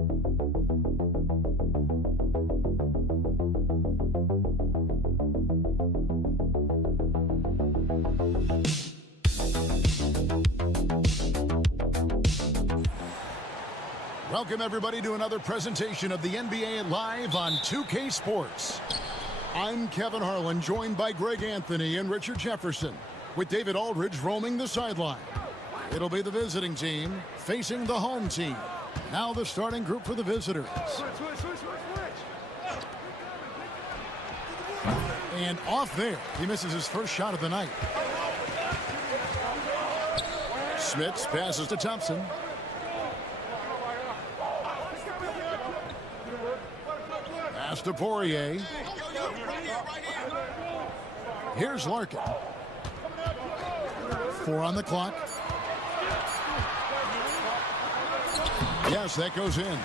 Welcome, everybody, to another presentation of the NBA live on 2K Sports. I'm Kevin Harlan, joined by Greg Anthony and Richard Jefferson, with David Aldridge roaming the sideline. It'll be the visiting team facing the home team. Now the starting group for the visitors. And off there, he misses his first shot of the night. Smits passes to Thompson. Pass to Poirier. Here's Larkin. 4 on the clock. Yes, that goes in.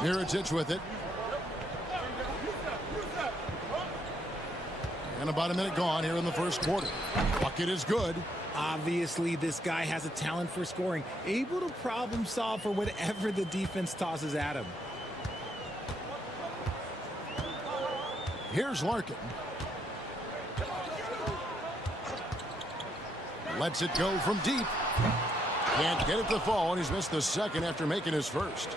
Mirotic with it. And about a minute gone here in the first quarter. Bucket is good. Obviously, this guy has a talent for scoring, able to problem solve for whatever the defense tosses at him. Here's Larkin. Lets it go from deep. Can't get it to fall, and he's missed the second after making his first.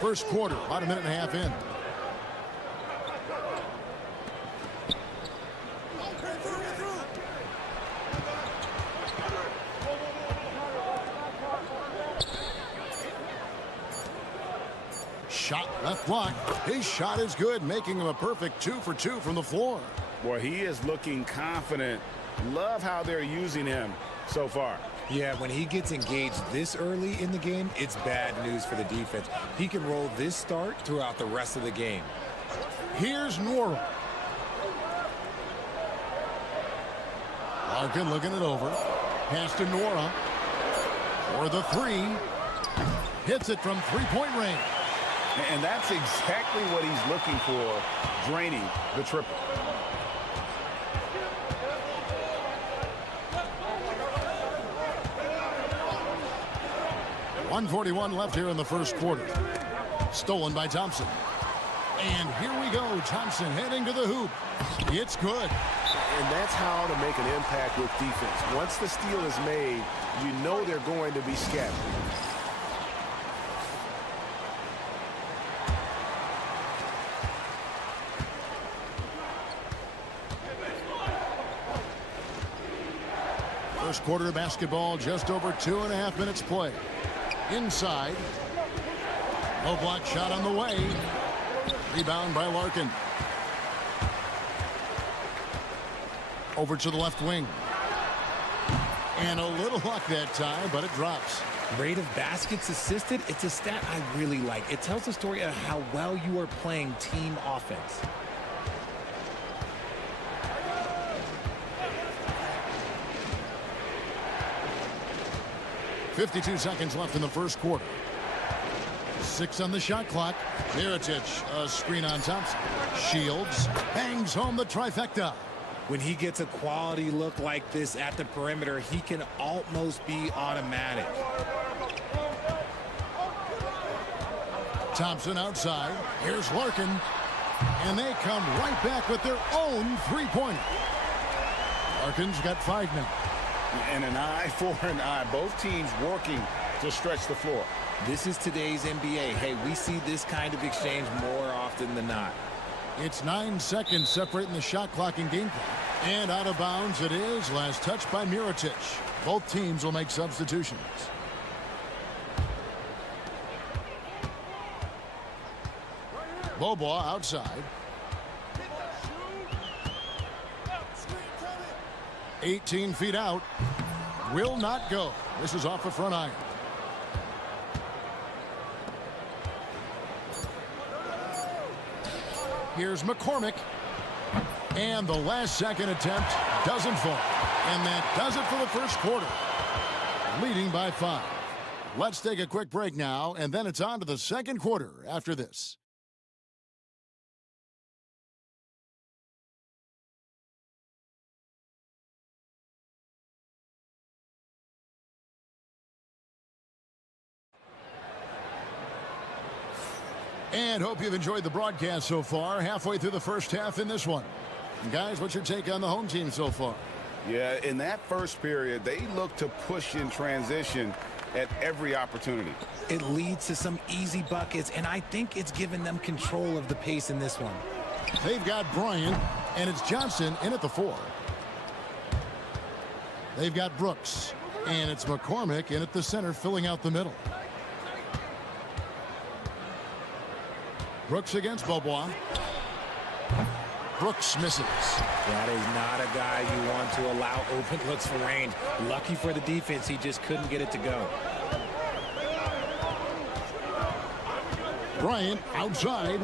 First quarter, about a minute and a half in. Shot left block. His shot is good, making him a perfect 2 for 2 from the floor. Boy, he is looking confident. Love how they're using him so far. Yeah, when he gets engaged this early in the game, it's bad news for the defense. He can roll this start throughout the rest of the game. Here's Nora. Larkin looking it over. Pass to Nora. For the 3. Hits it from three-point range. And that's exactly what he's looking for, draining the triple. .141 left here in the first quarter. Stolen by Thompson. And here we go. Thompson heading to the hoop. It's good. And that's how to make an impact with defense. Once the steal is made, you know they're going to be scattered. First quarter of basketball, just over 2.5 minutes play. Inside. No block shot on the way. Rebound by Larkin. Over to the left wing. And a little luck that time, but it drops. Rate of baskets assisted, it's a stat I really like. It tells the story of how well you are playing team offense. 52 seconds left in the first quarter. 6 on the shot clock. Mirotic, a screen on Thompson. Shields bangs home the trifecta. When he gets a quality look like this at the perimeter, he can almost be automatic. Thompson outside. Here's Larkin. And they come right back with their own three-pointer. Larkin's got 5 now. And an eye for an eye. Both teams working to stretch the floor. This is today's NBA. Hey, we see this kind of exchange more often than not. It's 9 seconds separating the shot clock and game clock. And out of bounds it is. Last touch by Mirotic. Both teams will make substitutions. Bobois outside. 18 feet out. Will not go. This is off the front iron. Here's McCormick. And the last second attempt doesn't fall. And that does it for the first quarter. Leading by 5. Let's take a quick break now, and then it's on to the second quarter after this. And hope you've enjoyed the broadcast so far. Halfway through the first half in this one. And guys, what's your take on the home team so far? Yeah, in that first period, they look to push in transition at every opportunity. It leads to some easy buckets, and I think it's given them control of the pace in this one. They've got Bryant, and it's Johnson in at the 4. They've got Brooks, and it's McCormick in at the center, filling out the middle. Brooks against Bobois. Brooks misses. That is not a guy you want to allow open looks for range. Lucky for the defense, he just couldn't get it to go. Bryant outside.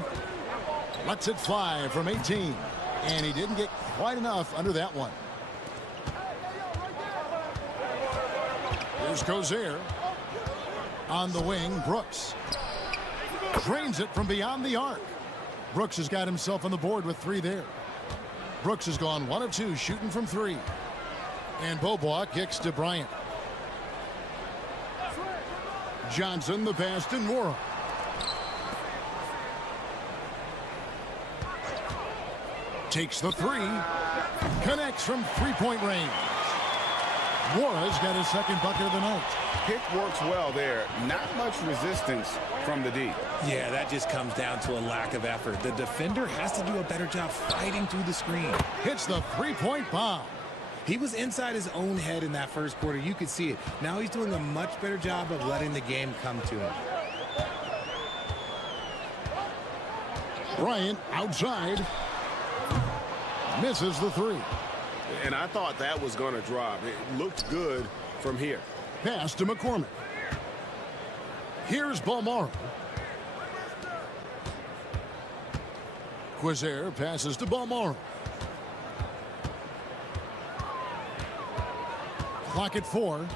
Lets it fly from 18. And he didn't get quite enough under that one. Here's Cozier. On the wing, Brooks. Drains it from beyond the arc. Brooks has got himself on the board with 3 there. Brooks has gone 1 of 2 shooting from 3. And Bobois kicks to Bryant. Johnson the pass to Nora. Takes the 3. Connects from 3-point range. Nora's got his second bucket of the night. Pick works well there. Not much resistance from the D. Yeah, that just comes down to a lack of effort. The defender has to do a better job fighting through the screen. Hits the 3-point bomb. He was inside his own head in that first quarter. You could see it. Now he's doing a much better job of letting the game come to him. Bryant outside. Misses the 3. And I thought that was going to drop. It looked good from here. Pass to McCormick. Here's Balmaro. Quizer passes to Balmaro. Clock at 4.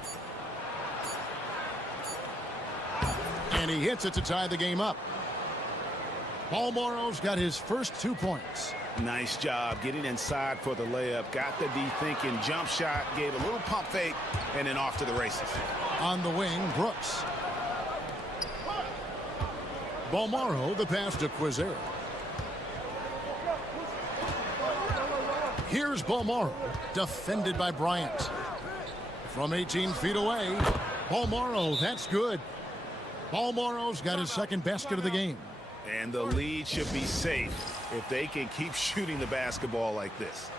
And he hits it to tie the game up. Balmaro's got his first 2 points. Nice job getting inside for the layup. Got the D thinking, jump shot, gave a little pump fake, and then off to the races. On the wing, Brooks. Balmaro, the pass to Quizer. Here's Balmaro, defended by Bryant. From 18 feet away, Balmaro, that's good. Balmaro's got his second basket of the game. And the lead should be safe if they can keep shooting the basketball like this.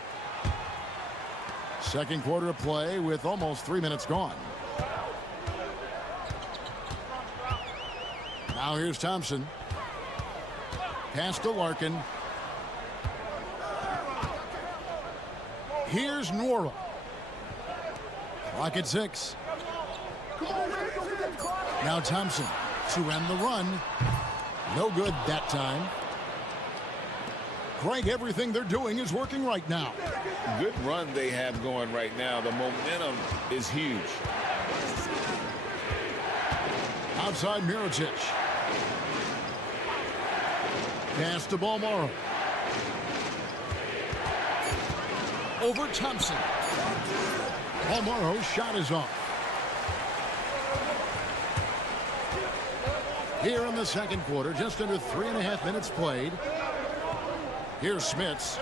Second quarter of play with almost 3 minutes gone. Now here's Thompson. Pass to Larkin. Here's Nora. Clock at 6. Now Thompson to end the run. No good that time. Greg, everything they're doing is working right now. Good run they have going right now. The momentum is huge. Outside Mirotic. Pass to Balmaro. Over Thompson. Balmaro's shot is off. Here in the second quarter, just under 3.5 minutes played. Here's Smits.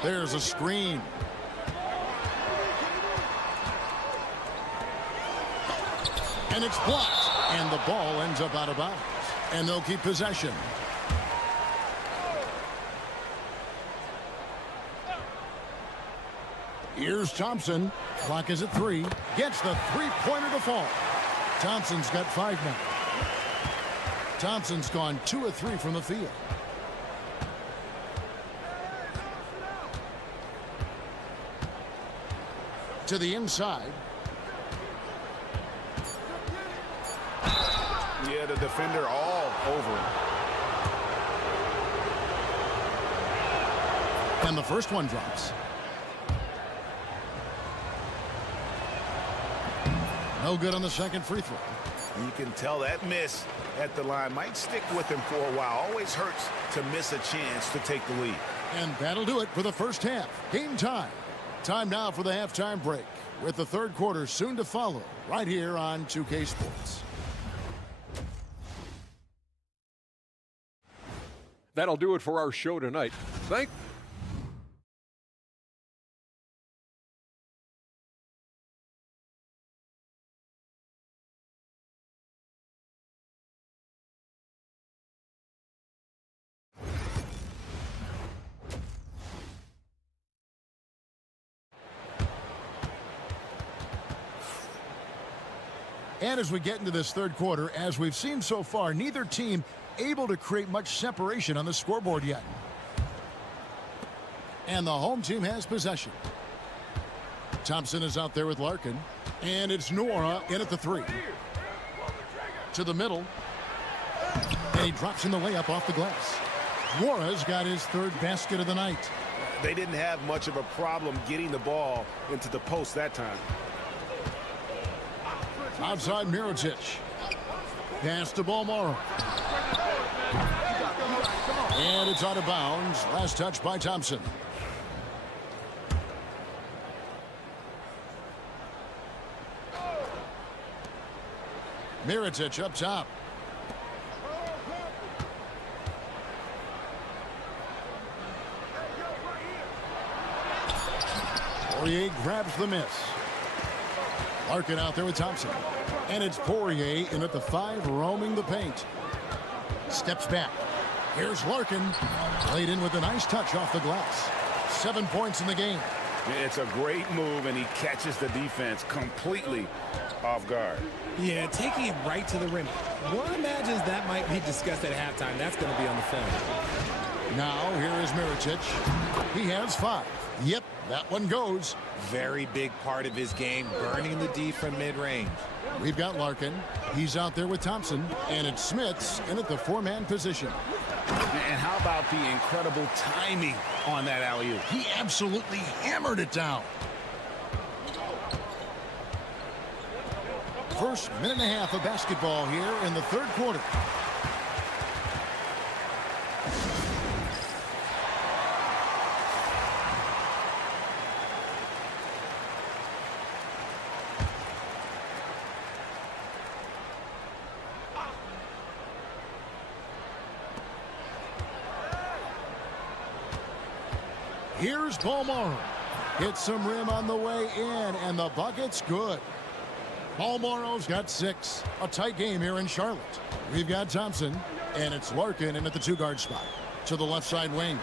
There's a screen. And it's blocked. And the ball ends up out of bounds. And they'll keep possession. Here's Thompson. Clock is at 3. Gets the 3-pointer to fall. Thompson's got 5 now. Thompson's gone 2 of 3 from the field. To the inside. Yeah, the defender all over him. And the first one drops. No good on the second free throw. You can tell that miss at the line might stick with him for a while. Always hurts to miss a chance to take the lead. And that'll do it for the first half. Game time. Time now for the halftime break, with the third quarter soon to follow right here on 2K Sports. That'll do it for our show tonight. And as we get into this third quarter, as we've seen so far, neither team able to create much separation on the scoreboard yet. And the home team has possession. Thompson is out there with Larkin. And it's Nora in at the three. To the middle. And he drops in the layup off the glass. Nora's got his third basket of the night. They didn't have much of a problem getting the ball into the post that time. Outside Mirotic. Pass to Balmoro. And it's out of bounds. Last touch by Thompson. Mirotic up top. Poirier grabs the miss. Larkin out there with Thompson. And it's Poirier in at the 5, roaming the paint. Steps back. Here's Larkin. Played in with a nice touch off the glass. 7 points in the game. It's a great move, and he catches the defense completely off guard. Yeah, taking it right to the rim. One imagines that might be discussed at halftime. That's going to be on the film. Now, here is Mirotic. He has 5. Yep, that one goes. Very big part of his game, burning the D from mid-range. We've got Larkin. He's out there with Thompson. And it's Smits in at the 4-man position. And how about the incredible timing on that alley-oop? He absolutely hammered it down. First minute and a half of basketball here in the third quarter. Here's Balmoro. Hits some rim on the way in, and the bucket's good. Balmoro's got 6. A tight game here in Charlotte. We've got Thompson, and it's Larkin in at the 2-guard spot. To the left side wing.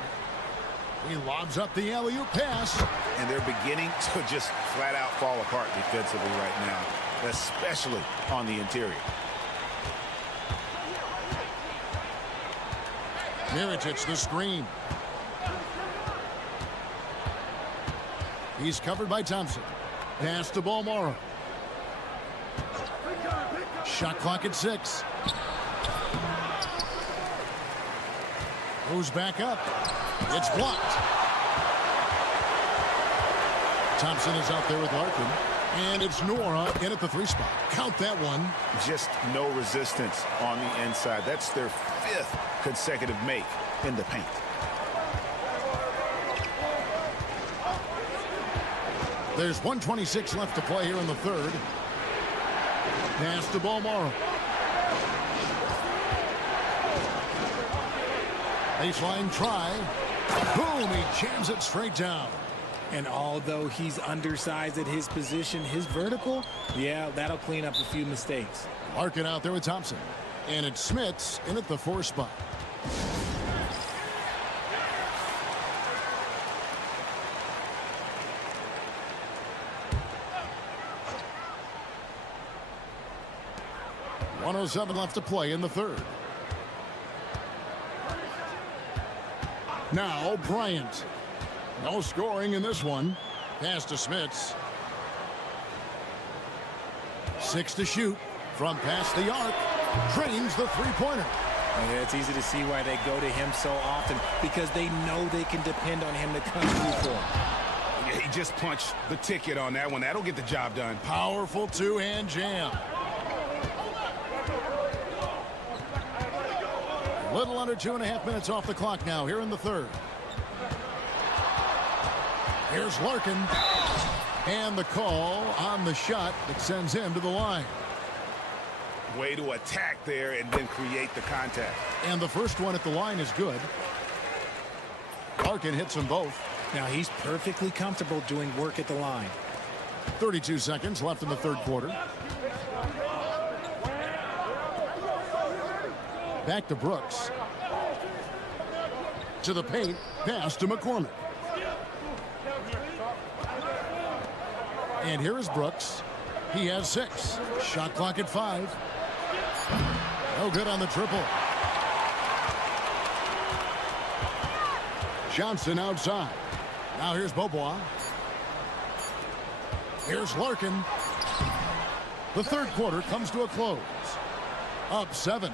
He lobs up the alley-oop pass. And they're beginning to just flat-out fall apart defensively right now, especially on the interior. Mirotic the screen. He's covered by Thompson. Pass to Balmoro. Shot clock at 6. Goes back up. It's blocked. Thompson is out there with Larkin. And it's Nora in at the 3 spot. Count that one. Just no resistance on the inside. That's their 5th consecutive make in the paint. There's 1:26 left to play here in the third. Pass to Balmoro. Baseline try. Boom, he jams it straight down. And although he's undersized at his position, his vertical, yeah, that'll clean up a few mistakes. Larkin out there with Thompson. And it's Smits in at the 4 spot. .107 left to play in the third. Now Bryant. No scoring in this one. Pass to Smits. 6 to shoot from past the arc. Drains the 3-pointer. Yeah, it's easy to see why they go to him so often, because they know they can depend on him to come through for them. Yeah, he just punched the ticket on that one. That'll get the job done. Powerful 2-hand jam. Little under 2.5 minutes off the clock now here in the third. Here's Larkin. And the call on the shot that sends him to the line. Way to attack there and then create the contact. And the first one at the line is good. Larkin hits them both. Now he's perfectly comfortable doing work at the line. 32 seconds left in the third quarter. Back to Brooks. To the paint. Pass to McCormick. And here is Brooks. He has 6. Shot clock at 5. No good on the triple. Johnson outside. Now here's Beaubois. Here's Larkin. The third quarter comes to a close. Up 7.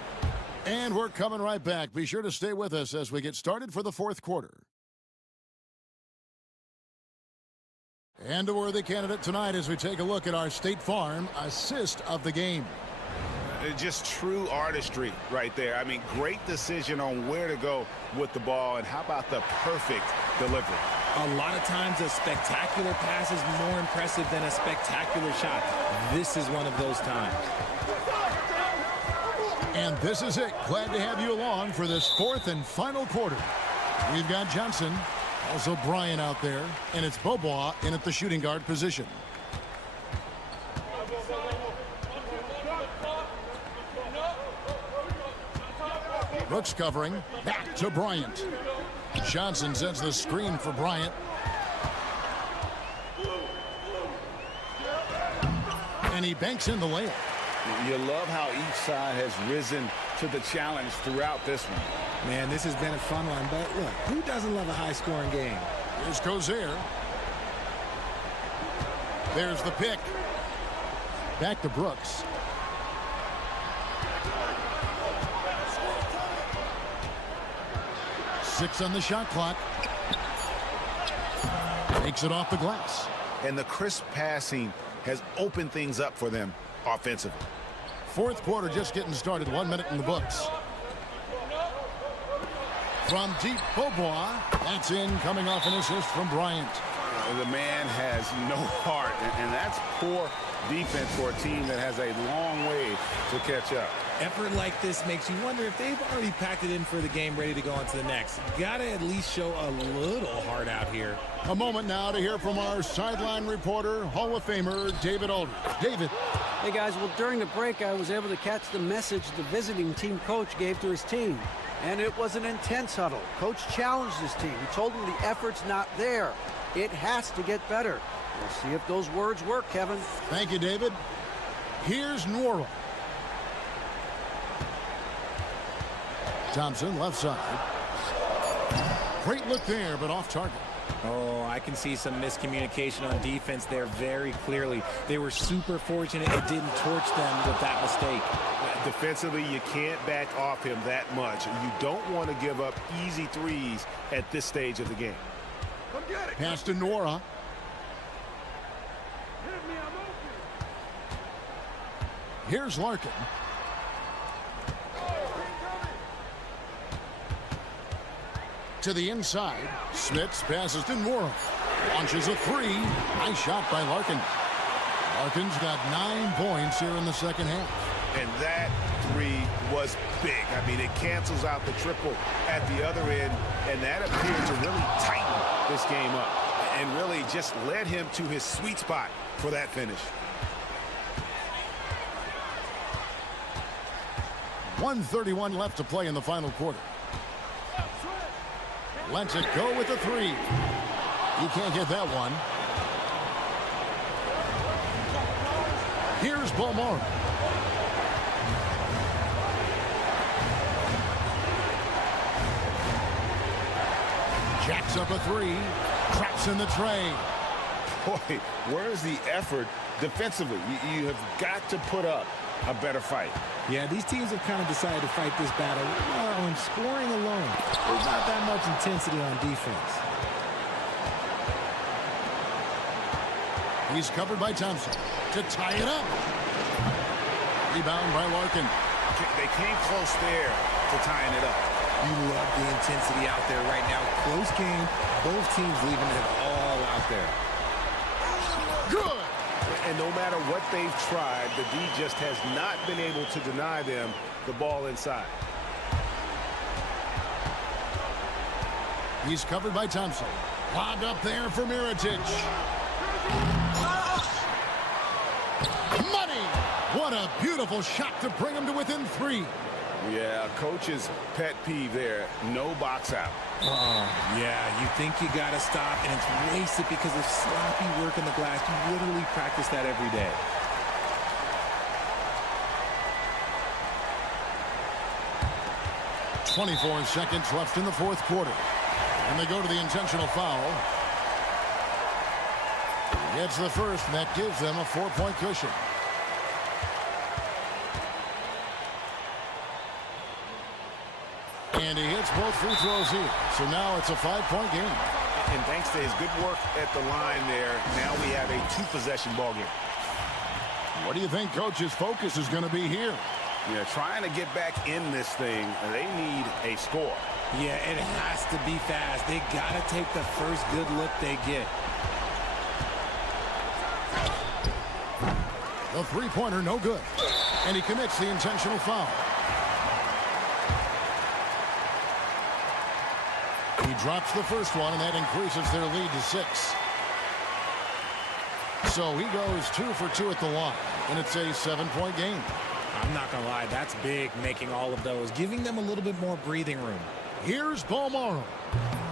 And we're coming right back. Be sure to stay with us as we get started for the fourth quarter. And a worthy candidate tonight as we take a look at our State Farm assist of the game. Just true artistry right there. I mean, great decision on where to go with the ball, and how about the perfect delivery? A lot of times a spectacular pass is more impressive than a spectacular shot. This is one of those times. And this is it. Glad to have you along for this fourth and final quarter. We've got Johnson, also Bryant out there, and it's Beaubois in at the shooting guard position. Brooks covering, back to Bryant. Johnson sends the screen for Bryant. And he banks in the layup. You love how each side has risen to the challenge throughout this one. Man, this has been a fun one, but look, who doesn't love a high-scoring game? Here's Cozier. There's the pick. Back to Brooks. Six on the shot clock. Takes it off the glass. And the crisp passing has opened things up for them offensively. Fourth quarter just getting started. 1 minute in the books. From deep, Beaubois. That's in, coming off an assist from Bryant. The man has no heart, and that's poor defense for a team that has a long way to catch up. Effort like this makes you wonder if they've already packed it in for the game, ready to go on to the next. Gotta at least show a little heart out here. A moment now to hear from our sideline reporter, Hall of Famer David Aldridge. David. Hey guys, well during the break I was able to catch the message the visiting team coach gave to his team. And it was an intense huddle. Coach challenged his team. He told them the effort's not there. It has to get better. We'll see if those words work, Kevin. Thank you, David. Here's Nora. Thompson, left side. Great look there, but off target. Oh, I can see some miscommunication on defense there very clearly. They were super fortunate it didn't torch them with that mistake. Defensively, you can't back off him that much. You don't want to give up easy threes at this stage of the game. Pass to Nora. Here's Larkin. To the inside. Smits passes to Nora. Launches a three. Nice shot by Larkin. Larkin's got 9 points here in the second half. And that three was big. I mean, it cancels out the triple at the other end, and that appeared to really tighten this game up and really just led him to his sweet spot for that finish. 1:31 left to play in the final quarter. Lets it go with a three. He can't get that one. Here's Beaumont. Jacks up a three. Traps in the tray. Boy, where's the effort defensively? You have got to put up a better fight. Yeah, these teams have kind of decided to fight this battle on scoring alone. There's not that much intensity on defense. He's covered by Thompson to tie it up. Rebound by Larkin. They came close there to tying it up. You love the intensity out there right now. Close game, both teams leaving it all out there. Good. And no matter what they've tried, the D just has not been able to deny them the ball inside. He's covered by Thompson. Lobbed up there for Mirotic. Money! What a beautiful shot to bring him to within 3. Yeah, coach's pet peeve there. No box out. Yeah, you think you got to stop, and it's wasted because of sloppy work in the glass. You literally practice that every day. .24 seconds left in the fourth quarter. And they go to the intentional foul. Gets the first, and that gives them a 4-point cushion. And he hits both free throws here. So now it's a 5-point game. And thanks to his good work at the line there, now we have a 2-possession ball game. What do you think Coach's focus is going to be here? Yeah, trying to get back in this thing, they need a score. Yeah, it has to be fast. They got to take the first good look they get. The three-pointer, no good. And he commits the intentional foul. He drops the first one, and that increases their lead to 6. So he goes 2 for 2 at the line, and it's a 7-point game. I'm not going to lie, that's big, making all of those, giving them a little bit more breathing room. Here's Balmaro.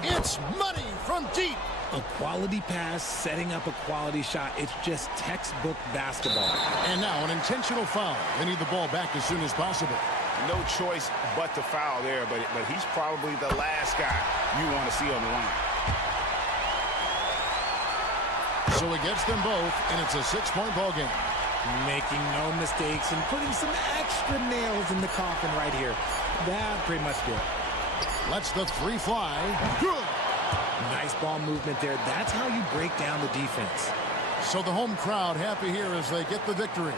It's money from deep. A quality pass, setting up a quality shot. It's just textbook basketball. And now an intentional foul. They need the ball back as soon as possible. No choice but to foul there, but he's probably the last guy you want to see on the line. So he gets them both, and it's a 6-point ball game. Making no mistakes and putting some extra nails in the coffin right here. That pretty much did. Lets the 3 fly. Good. Nice ball movement there. That's how you break down the defense. So the home crowd happy here as they get the victory.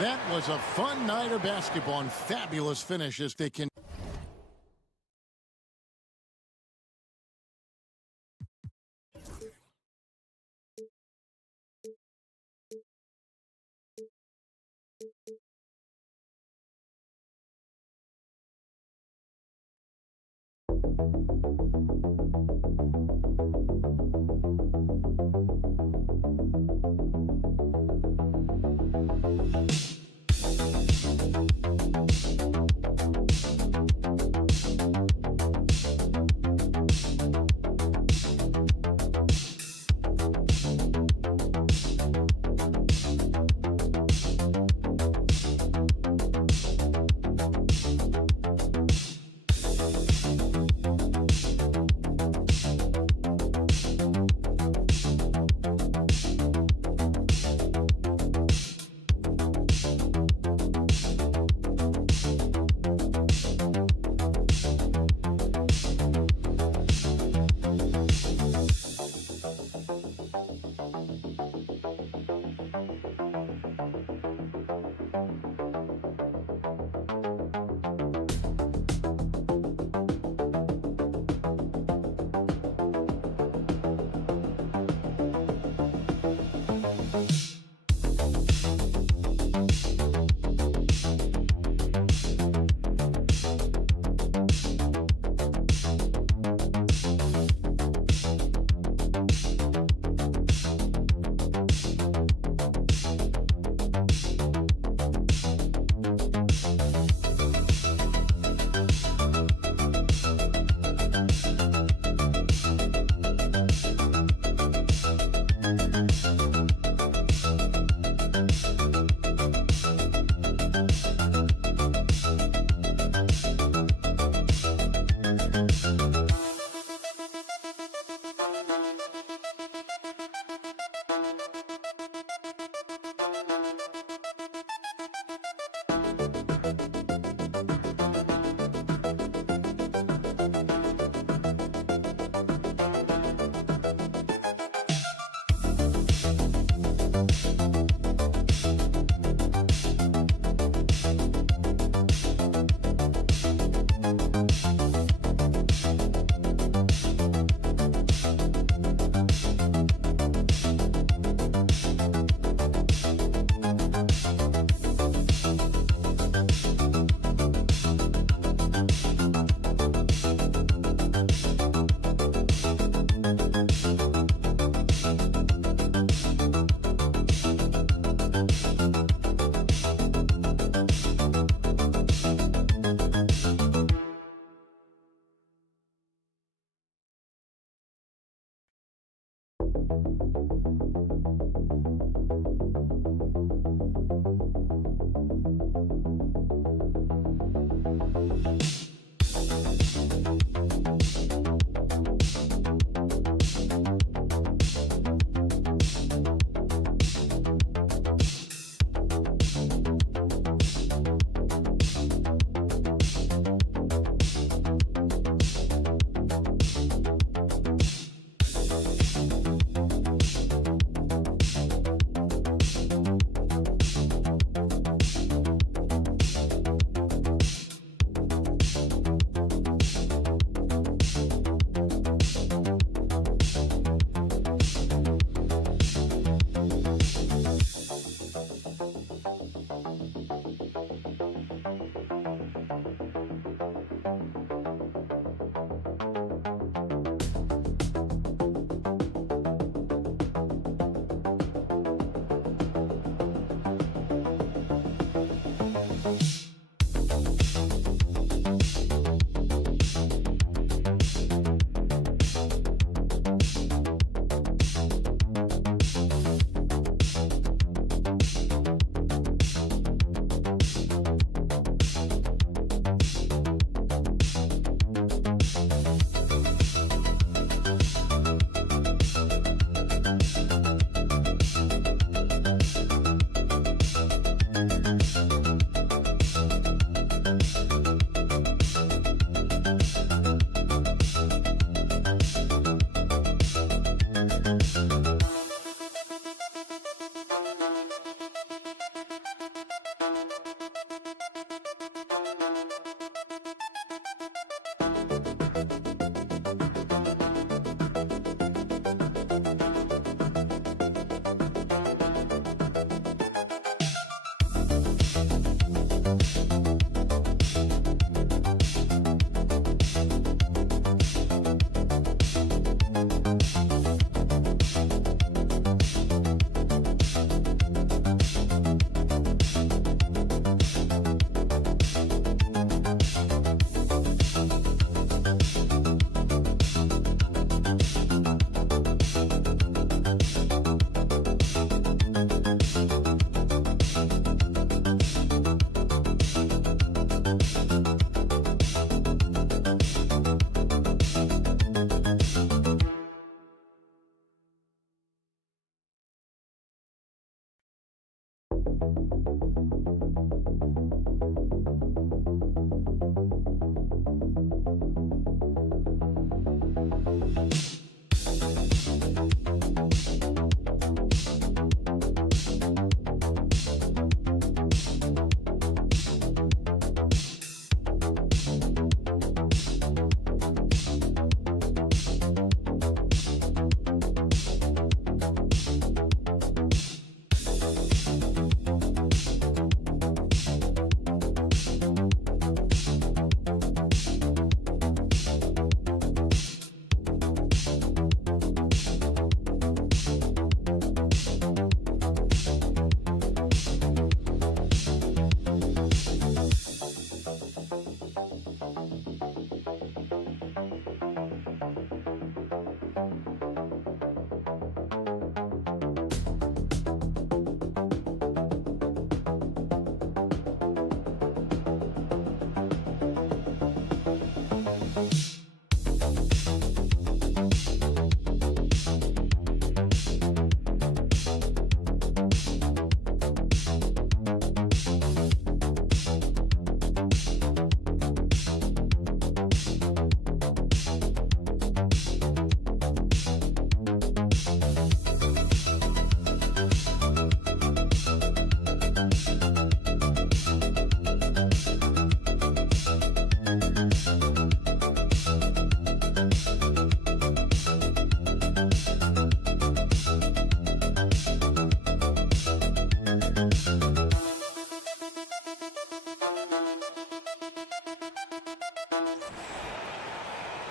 That was a fun night of basketball and fabulous finish as they can.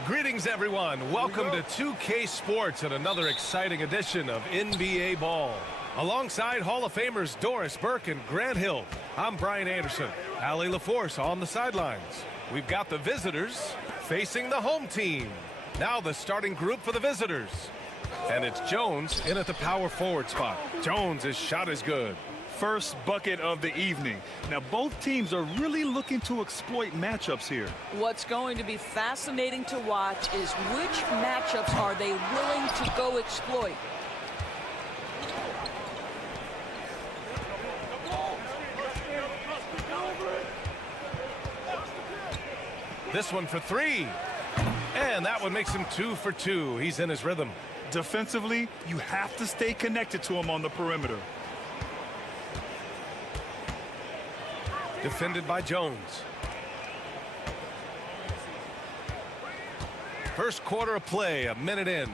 Greetings, everyone. Welcome to 2K Sports and another exciting edition of NBA Ball. Alongside Hall of Famers Doris Burke and Grant Hill, I'm Brian Anderson. Allie LaForce on the sidelines. We've got the visitors facing the home team. Now the starting group for the visitors. And it's Jones in at the power forward spot. Jones' shot is good. First bucket of the evening. Now, both teams are really looking to exploit matchups here. What's going to be fascinating to watch is which matchups are they willing to go exploit. This one for three. And that one makes him 2 for 2. He's in his rhythm. Defensively, you have to stay connected to him on the perimeter. Defended by Jones. First quarter of play, a minute in.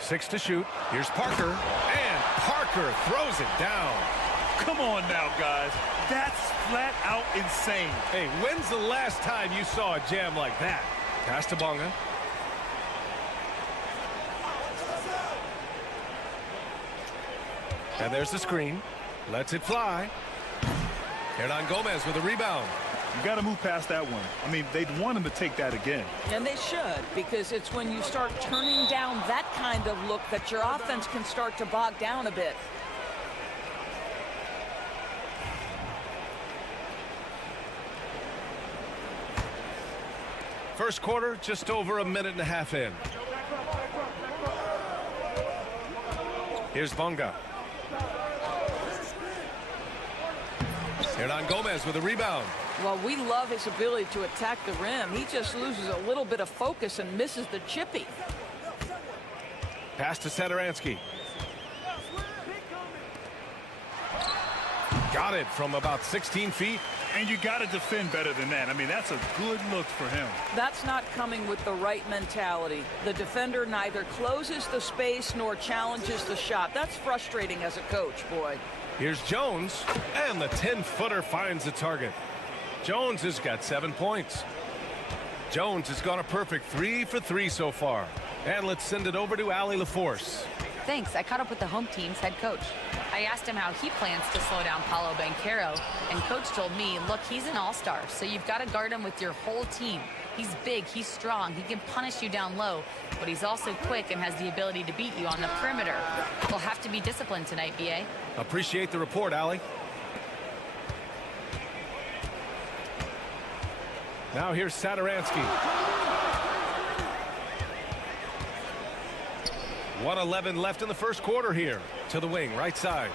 6 to shoot. Here's Parker. And Parker throws it down. Come on now, guys. That's flat out insane. Hey, when's the last time you saw a jam like that? Pass to Bonga. And there's the screen. Lets it fly. Hernan Gomez with a rebound. You got to move past that one. I mean, they'd want him to take that again. And they should, because it's when you start turning down that kind of look that your offense can start to bog down a bit. First quarter, just over a minute and a half in. Here's Bonga. Hernan Gomez with a rebound. Well, we love his ability to attack the rim. He just loses a little bit of focus and misses the chippy. Pass to Satoransky. Got it from about 16 feet. And you got to defend better than that. I mean, that's a good look for him. That's not coming with the right mentality. The defender neither closes the space nor challenges the shot. That's frustrating as a coach, boy. Here's Jones, and the 10-footer finds the target. Jones has got 7 points. Jones has gone a perfect 3 for 3 so far. And let's send it over to Allie LaForce. Thanks. I caught up with the home team's head coach. I asked him how he plans to slow down Paolo Banchero, and coach told me, look, he's an all-star, so you've got to guard him with your whole team. He's big, he's strong, he can punish you down low, but he's also quick and has the ability to beat you on the perimeter. We'll have to be disciplined tonight, B.A. Appreciate the report, Allie. Now here's Satoransky. 1:11 left in the first quarter here. To the wing, right side.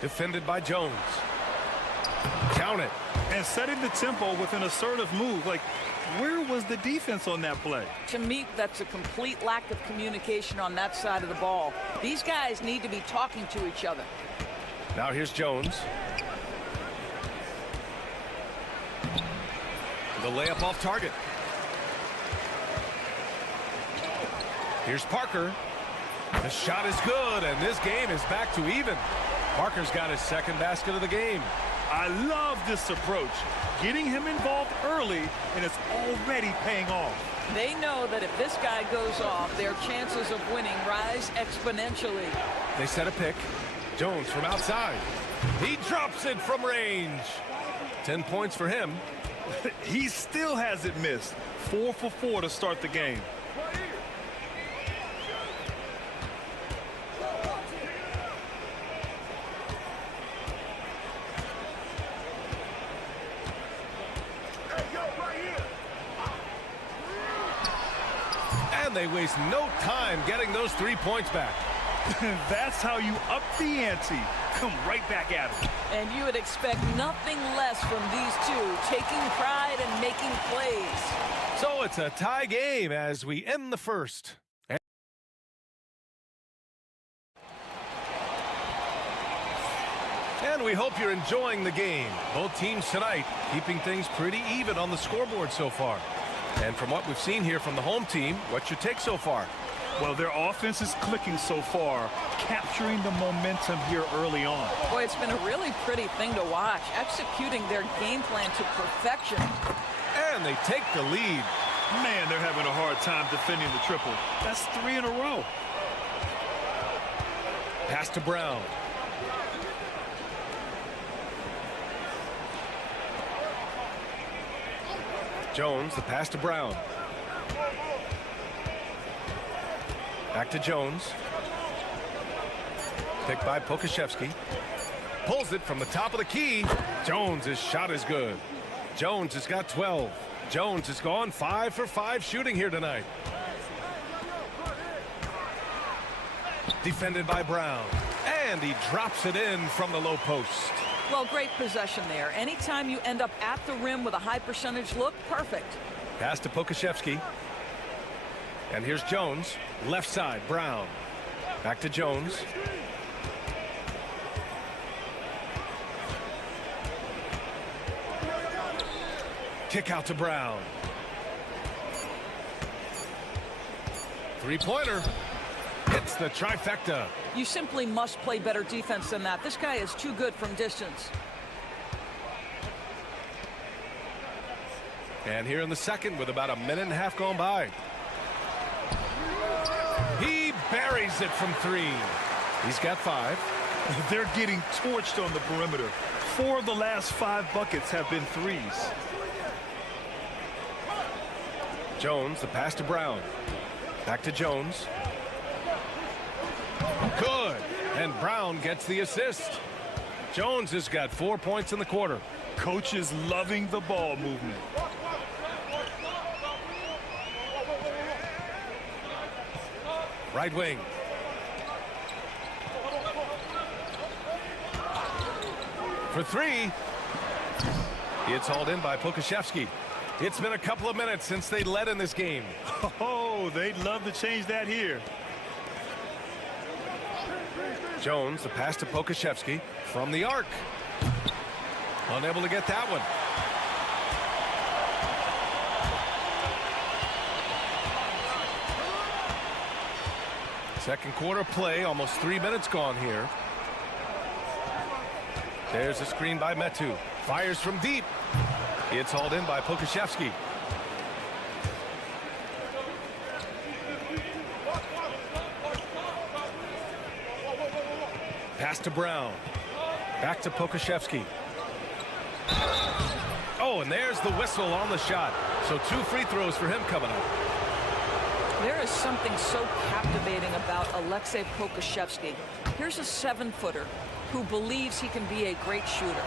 Defended by Jones. Count it. And setting the tempo with an assertive move. Like, where was the defense on that play? To me, that's a complete lack of communication on that side of the ball. These guys need to be talking to each other. Now here's Jones. The layup off target. Here's Parker. The shot is good, and this game is back to even. Parker's got his second basket of the game. I love this approach. Getting him involved early, and it's already paying off. They know that if this guy goes off, their chances of winning rise exponentially. They set a pick. Jones from outside. He drops it from range. 10 points for him. He still hasn't missed. 4 for 4 to start the game. And they waste no time getting those 3 points back. That's how you up the ante. Come right back at it. And you would expect nothing less from these two, taking pride and making plays. So it's a tie game as we end the first. And we hope you're enjoying the game. Both teams tonight keeping things pretty even on the scoreboard so far. And from what we've seen here from the home team, what's your take so far? Well, their offense is clicking so far, capturing the momentum here early on. Boy, it's been a really pretty thing to watch, executing their game plan to perfection. And they take the lead. Man, they're having a hard time defending the triple. That's 3 in a row. Pass to Brown. Jones, the pass to Brown. Back to Jones. Picked by Pokashevsky. Pulls it from the top of the key. Jones' shot is good. Jones has got 12. Jones has gone 5 for 5 shooting here tonight. Defended by Brown. And he drops it in from the low post. Well, great possession there. Anytime you end up at the rim with a high percentage look, perfect. Pass to Pokashevsky. And here's Jones. Left side, Brown. Back to Jones. Kick out to Brown. Three-pointer. Hits the trifecta. You simply must play better defense than that. This guy is too good from distance. And here in the second with about a minute and a half gone by. He buries it from 3. He's got 5. They're getting torched on the perimeter. 4 of the last 5 buckets have been threes. Jones, the pass to Brown. Back to Jones. Good. And Brown gets the assist. Jones has got 4 points in the quarter. Coach is loving the ball movement. Right wing. For 3. It's hauled in by Pokashevsky. It's been a couple of minutes since they led in this game. Oh, they'd love to change that here. Jones, the pass to Pokashevsky from the arc. Unable to get that one. Second quarter play, almost 3 minutes gone here. There's a screen by Metu. Fires from deep. It's hauled in by Pokashevsky. Pass to Brown. Back to Pokashevsky. Oh, and there's the whistle on the shot. So 2 free throws for him coming up. There is something so captivating about Alexei Pokashevsky. Here's a 7-footer who believes he can be a great shooter.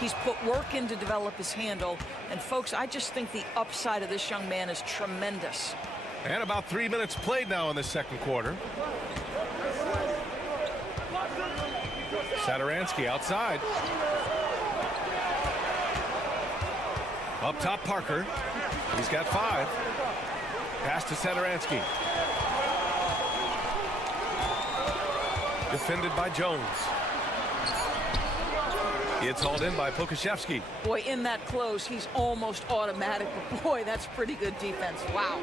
He's put work in to develop his handle. And folks, I just think the upside of this young man is tremendous. And about 3 minutes played now in the second quarter. Satoransky outside. Up top, Parker. He's got 5. Pass to Satoransky. Defended by Jones. It's hauled in by Pokashevsky. Boy, in that close, he's almost automatic. But boy, that's pretty good defense. Wow.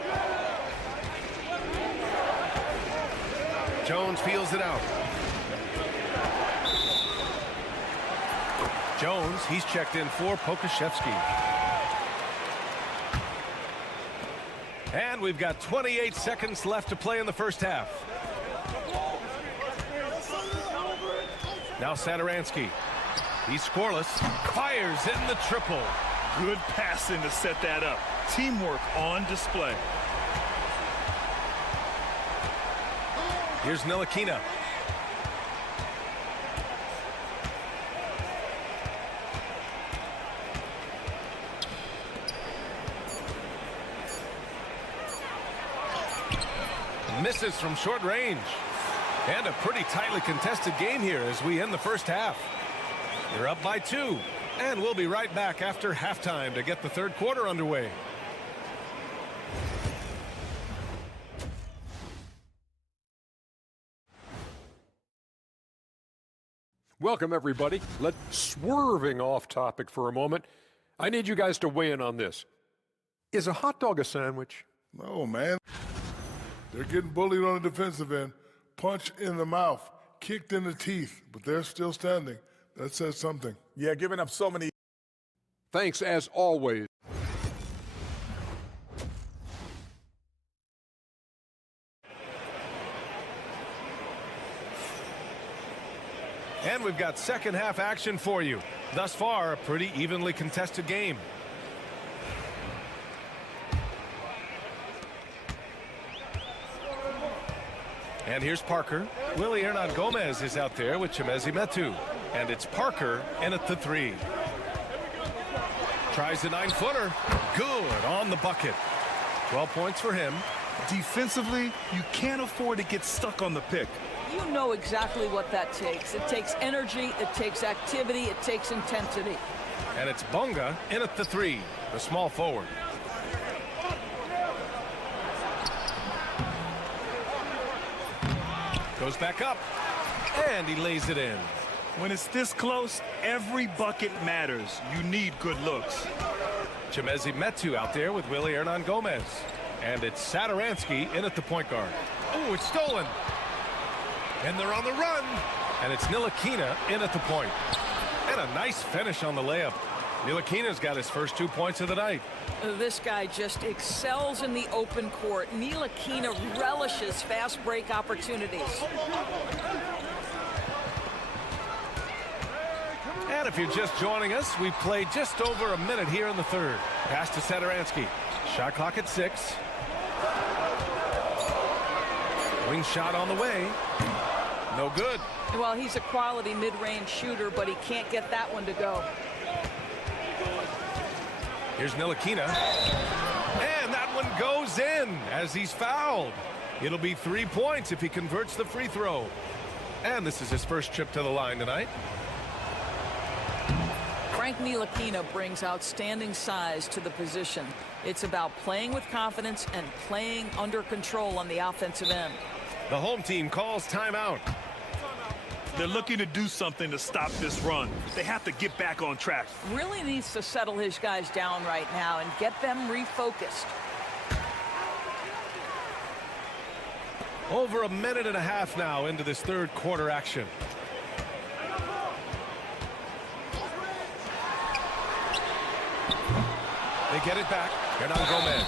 Jones feels it out. Jones, he's checked in for Pokashevsky. And we've got 28 seconds left to play in the first half. Now Satoransky. He's scoreless. Fires in the triple. Good passing to set that up. Teamwork on display. Here's Ntilikina. Misses from short range. And a pretty tightly contested game here as we end the first half. They're up by 2. And we'll be right back after halftime to get the third quarter underway. Welcome, everybody. Let's swerving off topic for a moment. I need you guys to weigh in on this. Is a hot dog a sandwich? No, man. They're getting bullied on the defensive end. Punch in the mouth, kicked in the teeth, but they're still standing. That says something. Yeah, giving up so many. Thanks, as always. And we've got second half action for you. Thus far, a pretty evenly contested game. And here's Parker. Willie Hernan Gomez is out there with Chimezie Metu. And it's Parker in at the 3. Tries the 9-footer. Good on the bucket. 12 points for him. Defensively, you can't afford to get stuck on the pick. You know exactly what that takes. It takes energy, it takes activity, it takes intensity. And it's Bonga in at the 3, the small forward. Goes back up, and he lays it in. When it's this close, every bucket matters. You need good looks. Chimezie Metu out there with Willie Hernan Gomez. And it's Satoransky in at the point guard. Oh, it's stolen. And they're on the run. And it's Ntilikina in at the point. And a nice finish on the layup. Ntilikina's got his first 2 points of the night. This guy just excels in the open court. Ntilikina relishes fast break opportunities. And if you're just joining us, we played just over a minute here in the third. Pass to Satoransky. Shot clock at 6. Wing shot on the way. No good. Well, he's a quality mid-range shooter, but he can't get that one to go. Here's Ntilikina. And that one goes in as he's fouled. It'll be 3 points if he converts the free throw. And this is his first trip to the line tonight. Frank Ntilikina brings outstanding size to the position. It's about playing with confidence and playing under control on the offensive end. The home team calls timeout. They're looking to do something to stop this run. They have to get back on track. Really needs to settle his guys down right now and get them refocused. Over a minute and a half now into this third quarter action. They get it back. Hernan Gomez.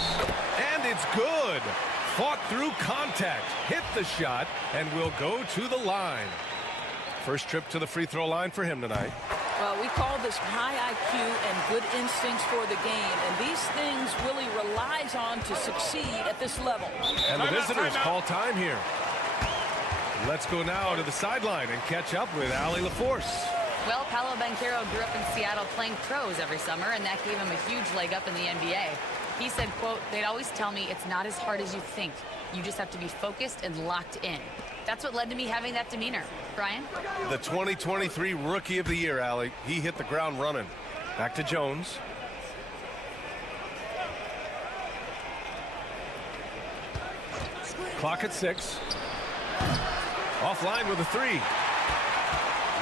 And it's good. Fought through contact. Hit the shot and will go to the line. First trip to the free throw line for him tonight. Well, we call this high IQ and good instincts for the game. And these things Willie relies on to succeed at this level. And the visitors call time here. Let's go now to the sideline and catch up with Allie LaForce. Well, Paolo Banchero grew up in Seattle playing pros every summer, and that gave him a huge leg up in the NBA. He said, quote, "They'd always tell me it's not as hard as you think. You just have to be focused and locked in." That's what led to me having that demeanor. Brian? The 2023 Rookie of the Year, Allie. He hit the ground running. Back to Jones. Clock at 6. Offline with a 3.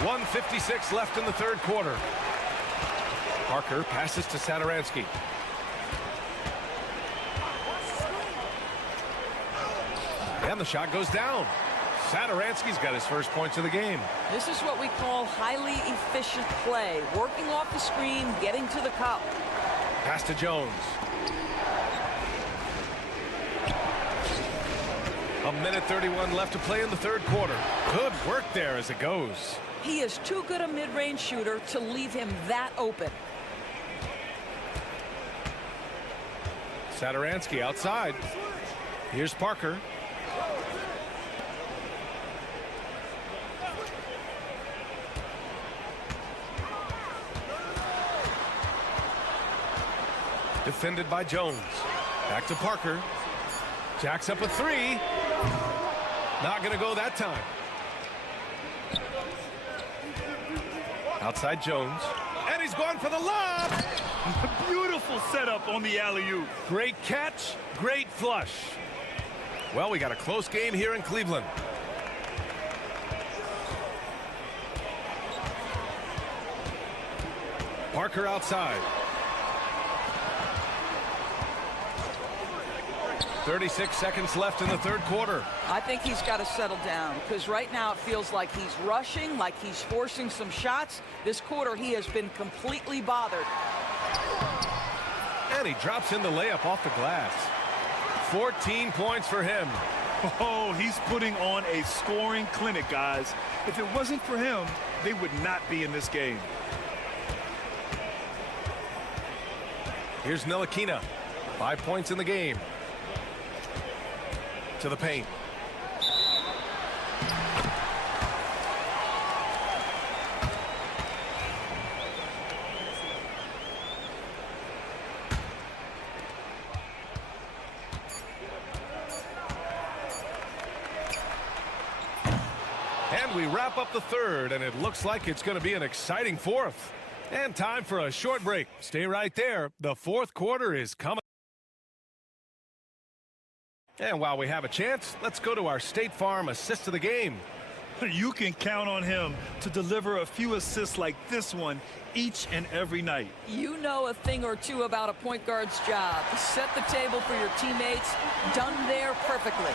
1:56 left in the third quarter. Parker passes to Satoransky. And the shot goes down. Satoransky's got his first points of the game. This is what we call highly efficient play. Working off the screen, getting to the cup. Pass to Jones. A minute 31 left to play in the third quarter. Good work there as it goes. He is too good a mid-range shooter to leave him that open. Satoransky outside. Here's Parker. Defended by Jones. Back to Parker. Jacks up a 3. Not going to go that time. Outside Jones. And he's going for the lob. Beautiful setup on the alley-oop. Great catch, great flush. Well, we got a close game here in Cleveland. Parker outside. 36 seconds left in the third quarter. I think he's got to settle down because right now it feels like he's rushing, like he's forcing some shots. This quarter he has been completely bothered. And he drops in the layup off the glass. 14 points for him. Oh, he's putting on a scoring clinic, guys. If it wasn't for him, they would not be in this game. Here's Ntilikina. 5 points in the game. To the paint. And we wrap up the third, and it looks like it's going to be an exciting fourth. And time for a short break. Stay right there. The fourth quarter is coming. And while we have a chance, let's go to our State Farm assist of the game. You can count on him to deliver a few assists like this one each and every night. You know a thing or two about a point guard's job. Set the table for your teammates. Done there perfectly.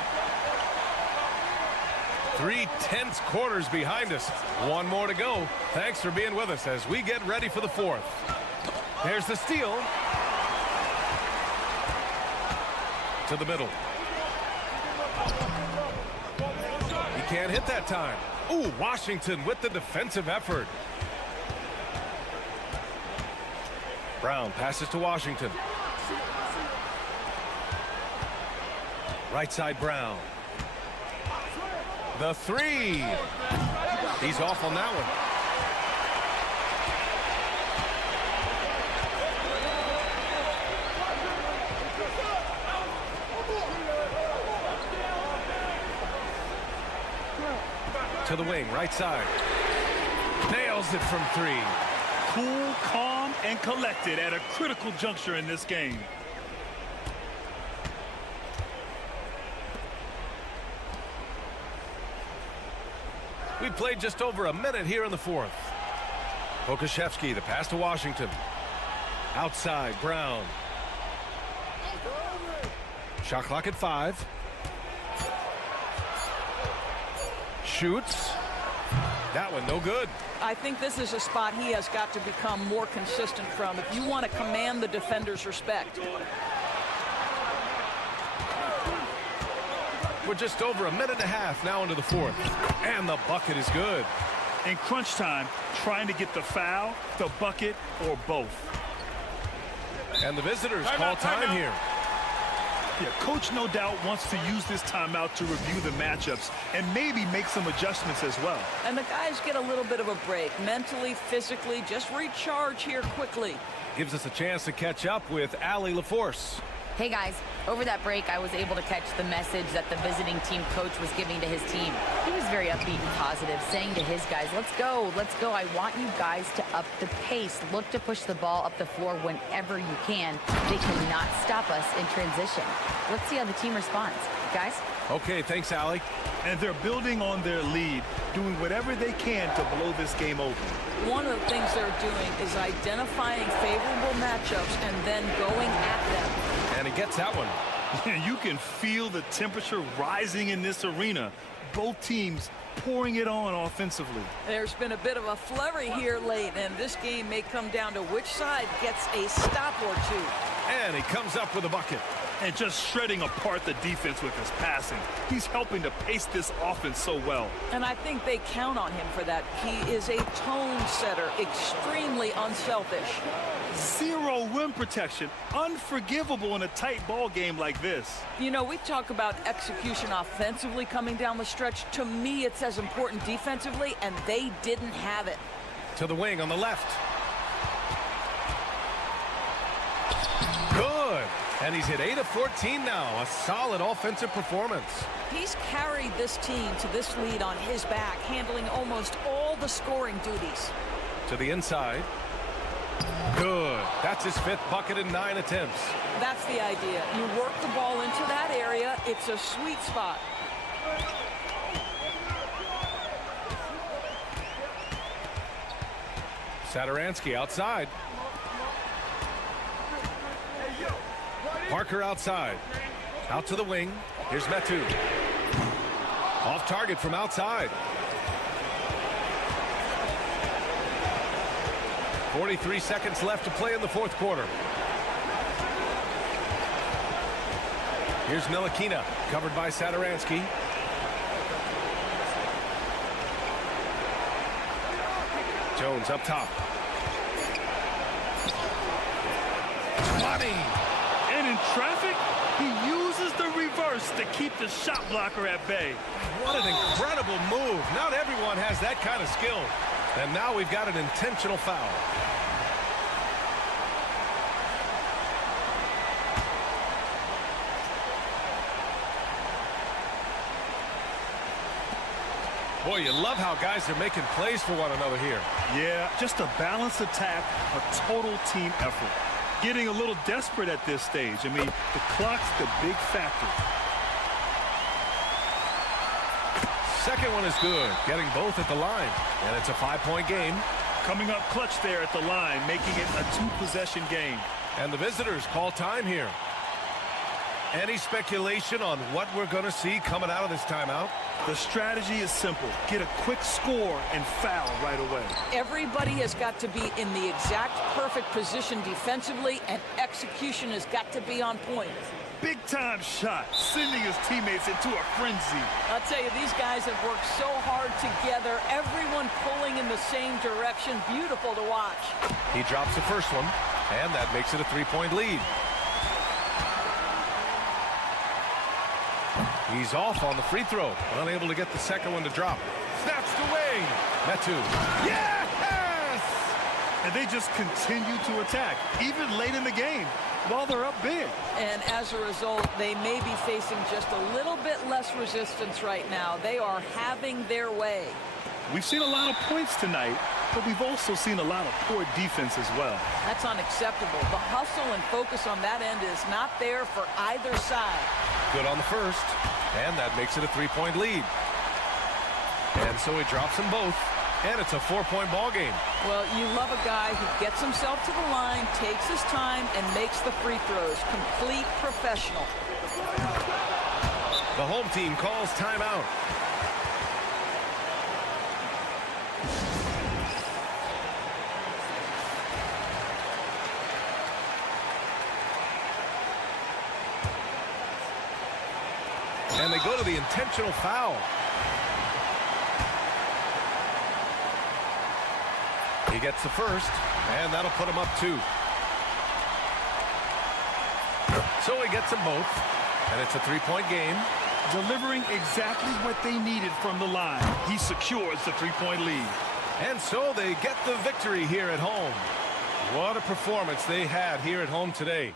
3 tense quarters behind us. One more to go. Thanks for being with us as we get ready for the fourth. There's the steal. To the middle. He can't hit that time. Ooh, Washington with the defensive effort. Brown passes to Washington. Right side Brown. The three. He's off on that one. To the wing, right side. Nails it from three. Cool, calm, and collected at a critical juncture in this game. We played just over a minute here in the fourth. Pokusevski, the pass to Washington. Outside, Brown. Shot clock at 5. Shoots. That one no good. I think this is a spot he has got to become more consistent from if you want to command the defender's respect. We're just over a minute and a half now into the fourth. And the bucket is good. In crunch time, trying to get the foul, the bucket, or both. And the visitors call time here. Yeah, coach no doubt wants to use this timeout to review the matchups and maybe make some adjustments as well. And the guys get a little bit of a break. Mentally, physically, just recharge here quickly. Gives us a chance to catch up with Allie LaForce. Hey guys, over that break I was able to catch the message that the visiting team coach was giving to his team. He was very upbeat and positive, saying to his guys, let's go, I want you guys to up the pace. Look to push the ball up the floor whenever you can. They cannot stop us in transition. Let's see how the team responds. Guys? Okay, thanks, Allie. And they're building on their lead, doing whatever they can to blow this game open. One of the things they're doing is identifying favorable matchups and then going at them. And he gets that one. You can feel the temperature rising in this arena. Both teams pouring it on offensively. There's been a bit of a flurry here late, and this game may come down to which side gets a stop or two. And he comes up with a bucket. And just shredding apart the defense with his passing. He's helping to pace this offense so well. And I think they count on him for that. He is a tone setter, extremely unselfish. Zero rim protection, unforgivable in a tight ball game like this. You know, we talk about execution offensively coming down the stretch. To me, it's as important defensively, and they didn't have it. To the wing on the left. Good. And he's hit 8 of 14 now. A solid offensive performance. He's carried this team to this lead on his back, handling almost all the scoring duties. To the inside. Good. That's his 5th bucket in 9 attempts. That's the idea. You work the ball into that area. It's a sweet spot. Satoransky outside. Parker outside. Out to the wing. Here's Metu. Off target from outside. 43 seconds left to play in the fourth quarter. Here's Ntilikina, covered by Satoransky. Jones up top. 20. And in traffic, he uses the reverse to keep the shot blocker at bay. What an incredible move. Not everyone has that kind of skill. And now we've got an intentional foul. Boy, you love how guys are making plays for one another here. Yeah, just a balanced attack, a total team effort. Getting a little desperate at this stage. I mean, the clock's the big factor. Second one is good, getting both at the line. And it's a 5-point game. Coming up clutch there at the line, making it a 2-possession game. And the visitors call time here. Any speculation on what we're going to see coming out of this timeout? The strategy is simple. Get a quick score and foul right away. Everybody has got to be in the exact perfect position defensively, and execution has got to be on point. Big-time shot, sending his teammates into a frenzy. I'll tell you, these guys have worked so hard together, everyone pulling in the same direction. Beautiful to watch. He drops the first one, and that makes it a 3-point lead. He's off on the free throw, unable to get the second one to drop. Snatched away. Metu. Yes! And they just continue to attack, even late in the game, while they're up big. And as a result, they may be facing just a little bit less resistance right now. They are having their way. We've seen a lot of points tonight, but we've also seen a lot of poor defense as well. That's unacceptable. The hustle and focus on that end is not there for either side. Good on the first, and that makes it a 3-point lead. And so he drops them both, and it's a 4-point ball game. Well, you love a guy who gets himself to the line, takes his time, and makes the free throws. Complete professional. The home team calls timeout. And they go to the intentional foul. He gets the first, and that'll put him up 2. So he gets them both, and it's a 3-point game. Delivering exactly what they needed from the line. He secures the 3-point lead. And so they get the victory here at home. What a performance they had here at home today.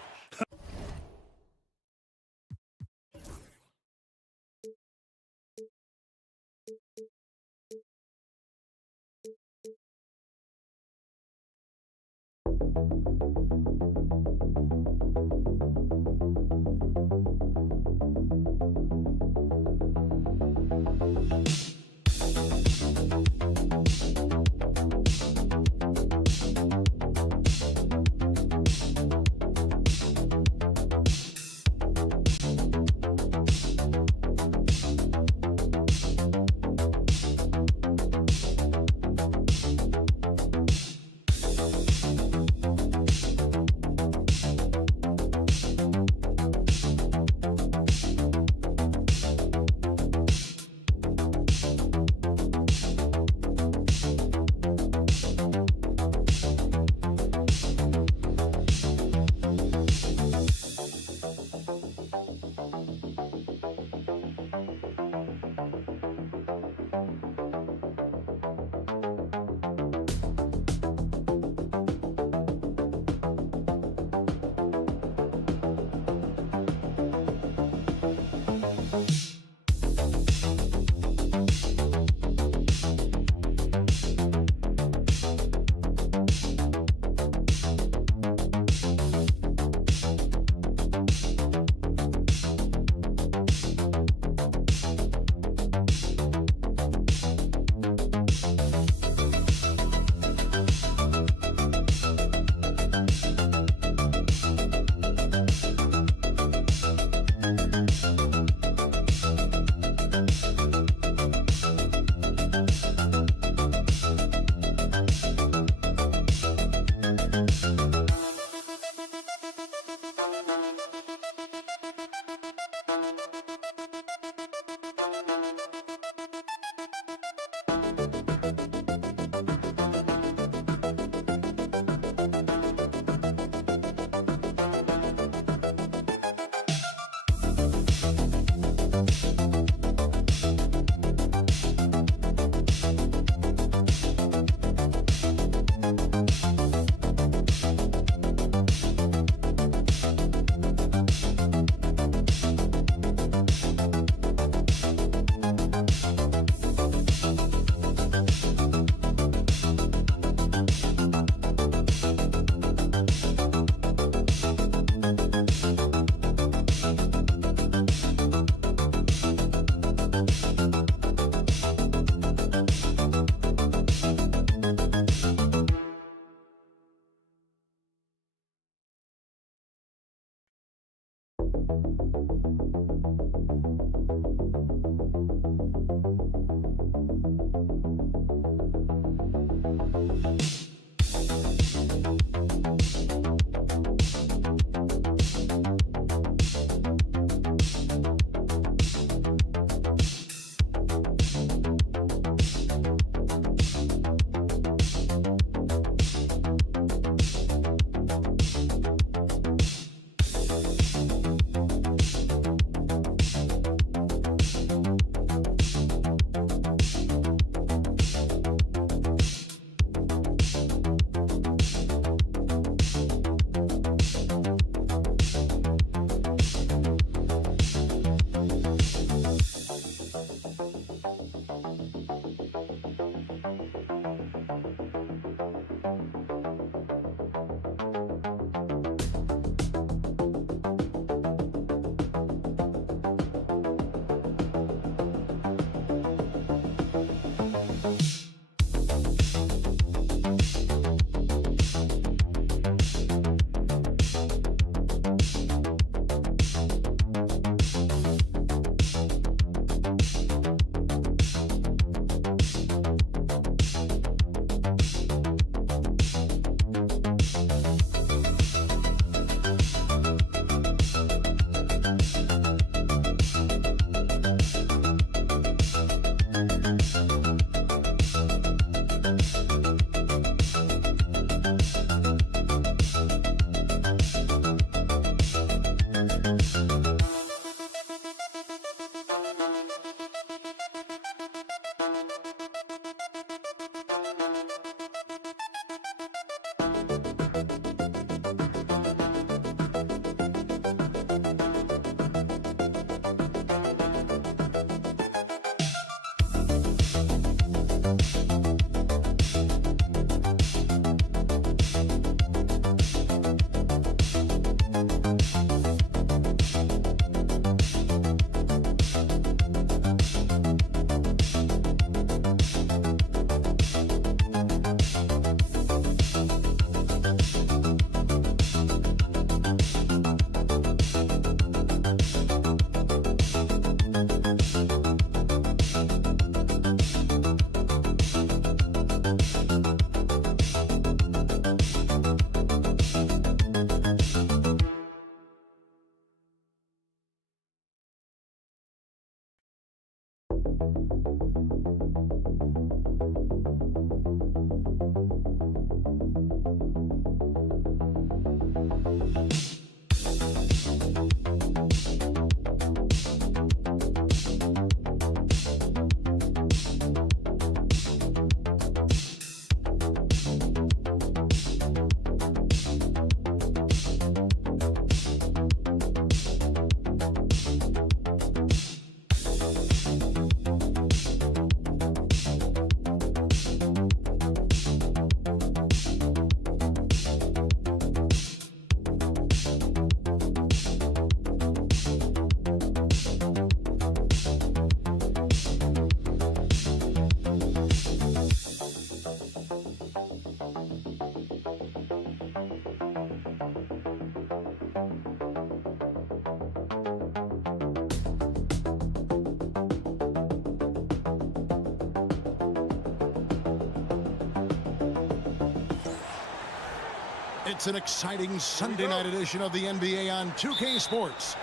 It's an exciting Sunday night edition of the NBA on 2K Sports.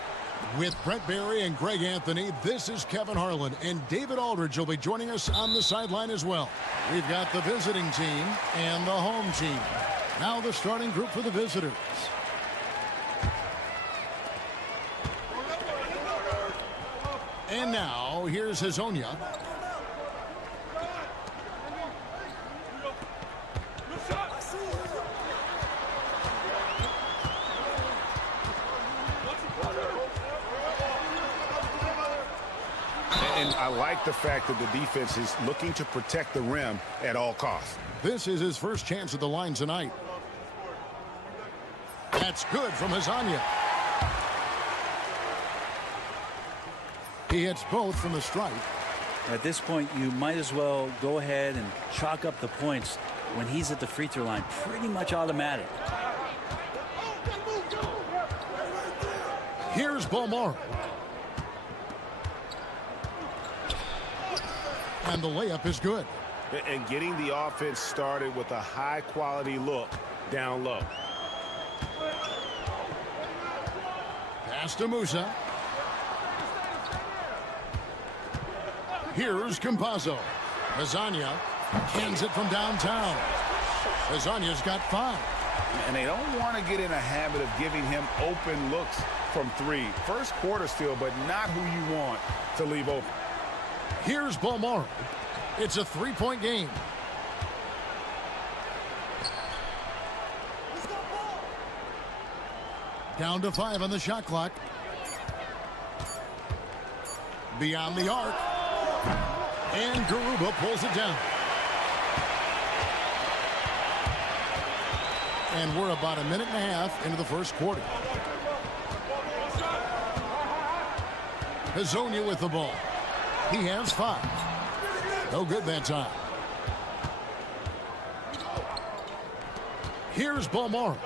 With Brent Barry and Greg Anthony, this is Kevin Harlan, and David Aldridge will be joining us on the sideline as well. We've got the visiting team and the home team. Now the starting group for the visitors. And now, here's Hazonia. And I like the fact that the defense is looking to protect the rim at all costs. This is his first chance at the line tonight. That's good from Hazonia. He hits both from the stripe. At this point, you might as well go ahead and chalk up the points when he's at the free throw line. Pretty much automatic. Here's Balmore. And the layup is good. And getting the offense started with a high-quality look down low. Pass to Musa. Here's Campazzo. Hazonia cans it from downtown. Hazonia's got 5. And they don't want to get in a habit of giving him open looks from 3. First quarter still, but not who you want to leave open. Here's Balmore. It's a 3-point game. Down to 5 on the shot clock. Beyond the arc. And Garuba pulls it down. And we're about a minute and a half into the first quarter. Hazonia with the ball. He has 5. No good that time. Here's Balmore.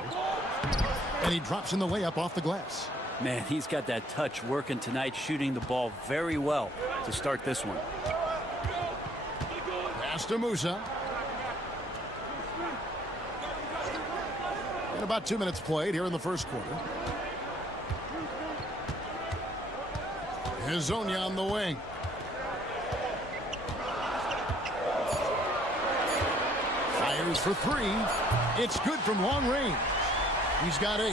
And he drops in the layup off the glass. Man, he's got that touch working tonight, shooting the ball very well to start this one. Pass to Musa. And about 2 minutes played here in the first quarter. Hazonia on the wing. Fires for 3. It's good from long range. He's got 8.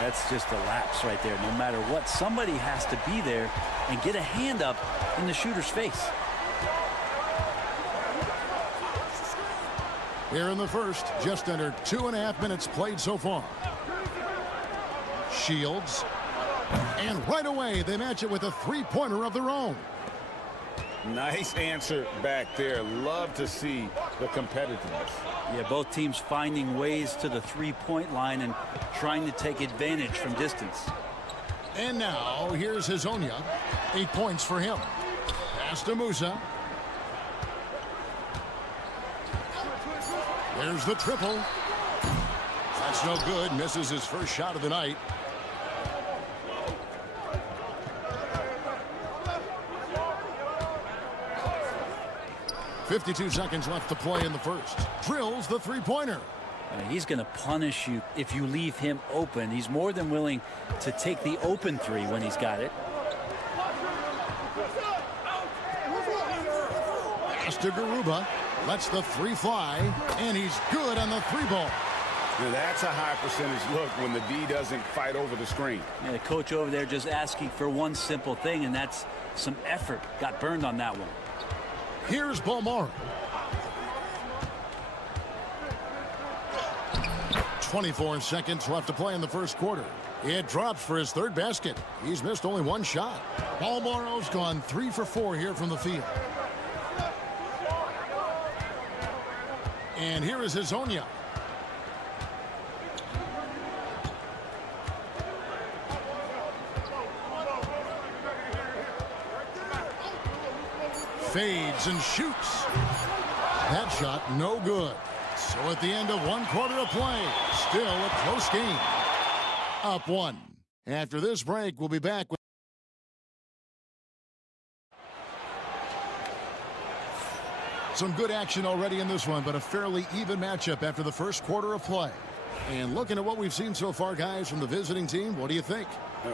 That's just a lapse right there. No matter what, somebody has to be there and get a hand up in the shooter's face. Here in the first, just under 2.5 minutes played so far. Shields. And right away, they match it with a 3-pointer of their own. Nice answer back there. Love to see the competitiveness. Yeah, both teams finding ways to the 3-point line and trying to take advantage from distance. And now, here's Hazonia. 8 points for him. Pass to Musa. There's the triple. That's no good. Misses his first shot of the night. .52 seconds left to play in the first. Drills the 3-pointer. He's going to punish you if you leave him open. He's more than willing to take the open 3 when he's got it. to Garuba. Lets the three fly, and he's good on the three ball. Now that's a high percentage look when the D doesn't fight over the screen. Yeah, the coach over there just asking for one simple thing, and that's some effort. Got burned on that one. Here's Balmora. 24 seconds left to play in the first quarter. It drops for his third basket. He's missed only one shot. Balmora's gone 3 for 4 here from the field. And here is Hezonja. Fades and shoots. That shot no good. So at the end of 1 quarter of play, still a close game. Up 1. After this break, we'll be back with some good action already in this one, but a fairly even matchup after the first quarter of play. And looking at what we've seen so far, guys, from the visiting team, what do you think?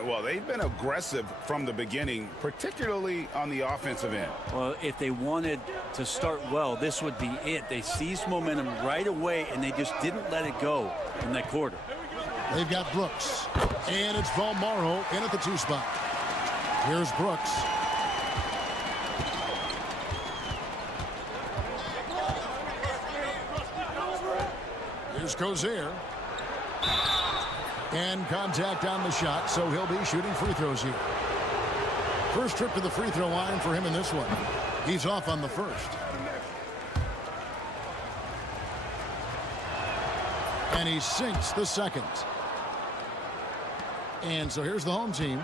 Well, they've been aggressive from the beginning, particularly on the offensive end. Well, if they wanted to start well, this would be it. They seized momentum right away, and they just didn't let it go in that quarter. They've got Brooks, and it's Balmora in at the 2 spot. Here's Brooks. Here's Cozier. And contact on the shot, so he'll be shooting free throws here. First trip to the free throw line for him in this one. He's off on the first. And he sinks the second. And so here's the home team.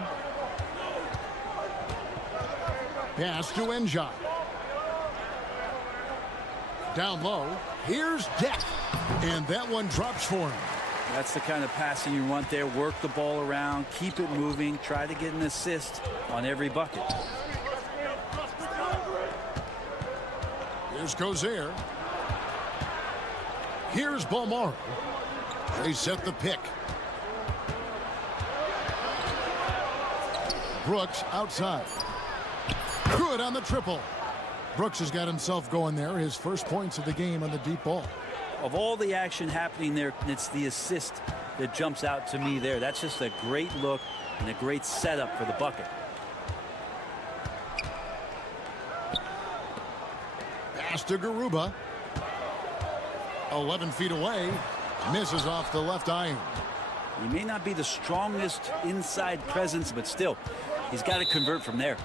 Pass to Enjai. Down low. Here's Deck. And that one drops for him. That's the kind of passing you want there. Work the ball around, keep it moving, try to get an assist on every bucket. Here's Cozier. Here's Balmora. They set the pick. Brooks outside. Good on the triple. Brooks has got himself going there. His first points of the game on the deep ball. Of all the action happening there, it's the assist that jumps out to me there. That's just a great look and a great setup for the bucket. Pass to Garuba. 11 feet away. Misses off the left iron. He may not be the strongest inside presence, but still, he's got to convert from there.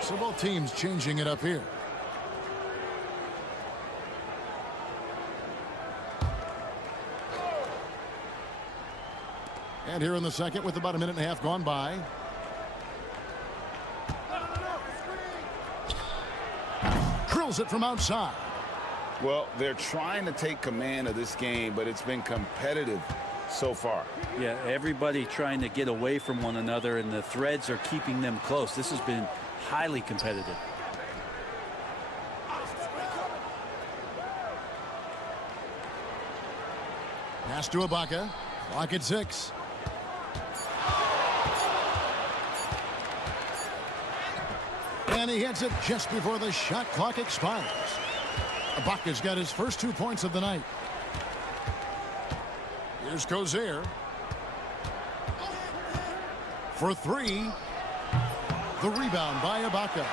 So both teams changing it up here. And here in the second with about a minute and a half gone by. Drills it from outside. Well, they're trying to take command of this game, but it's been competitive so far. Yeah, everybody trying to get away from one another, and the threads are keeping them close. This has been highly competitive. Pass to Ibaka. Clock at 6. And he hits it just before the shot clock expires. Ibaka's got his first 2 points of the night. Here's Cozier. For 3. The rebound by Ibaka.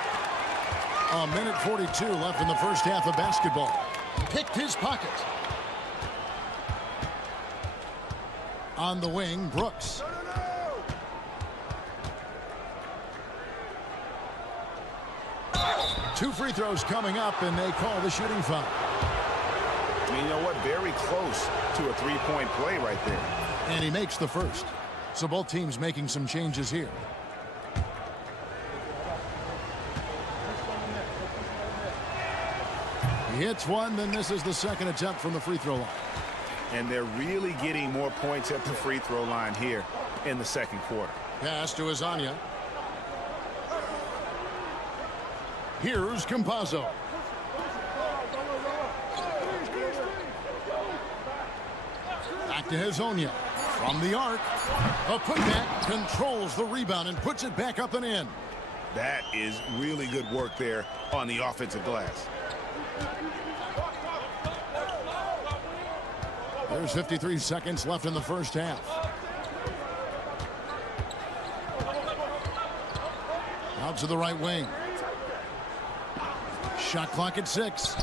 1:42 left in the first half of basketball. Picked his pocket. On the wing, Brooks. Two free throws coming up, and they call the shooting foul. I mean, you know what? Very close to a three-point play right there. And he makes the first. So both teams making some changes here. He hits one, then misses the second attempt from the free throw line. And they're really getting more points at the free throw line here in the second quarter. Pass to Hezonja. Here's Campazzo. Back to Hezonja. From the arc. A putback controls the rebound and puts it back up and in. That is really good work there on the offensive glass. There's 53 seconds left in the first half. Out to the right wing. Shot clock at 6.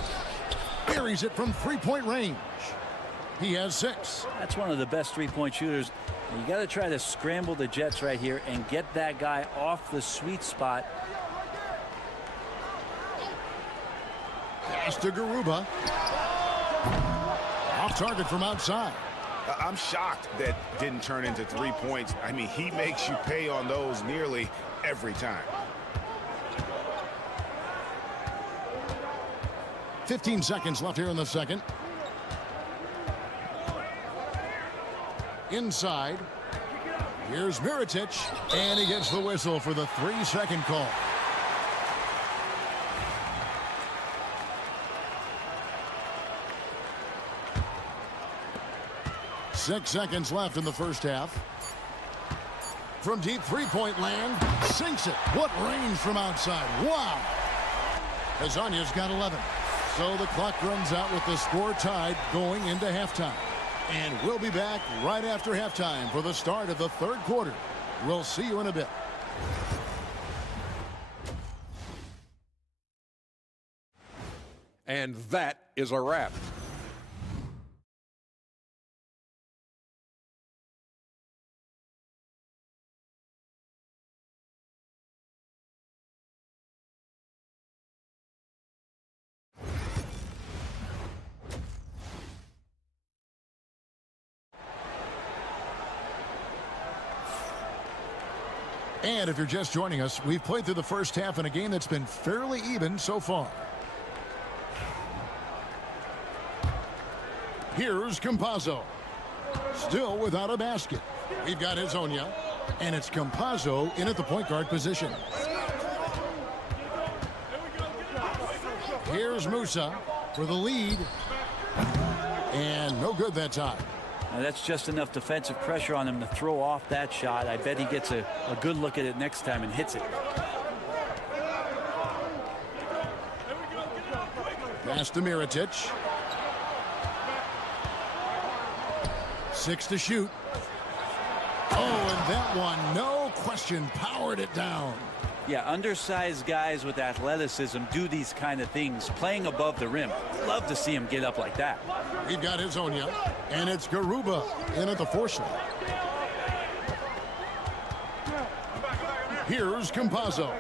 Buries it from three-point range. He has 6. That's one of the best three-point shooters. And you got to try to scramble the Jets right here and get that guy off the sweet spot. Pass to Garuba. Off target from outside. I'm shocked that didn't turn into 3 points. I mean, he makes you pay on those nearly every time. 15 seconds left here in the second. Inside. Here's Mirotic, and he gets the whistle for the 3-second call. Six seconds left in the first half. From deep three-point land, sinks it. What range from outside. Wow. Hazanya's got 11. So the clock runs out with the score tied going into halftime. And we'll be back right after halftime for the start of the third quarter. We'll see you in a bit. And that is a wrap. And if you're just joining us, we've played through the first half in a game that's been fairly even so far. Here's Campazzo. Still without a basket. We've got Hazanya, and it's Campazzo in at the point guard position. Here's Musa for the lead. And no good that time. Now that's just enough defensive pressure on him to throw off that shot. I bet he gets a good look at it next time and hits it. Pass to Mirotic. 6 to shoot. Oh, and that one, no question, powered it down. Yeah, undersized guys with athleticism do these kind of things, playing above the rim. Love to see him get up like that. We've got Hazanya, and it's Garuba in at the 4 slot. Here's Campazzo.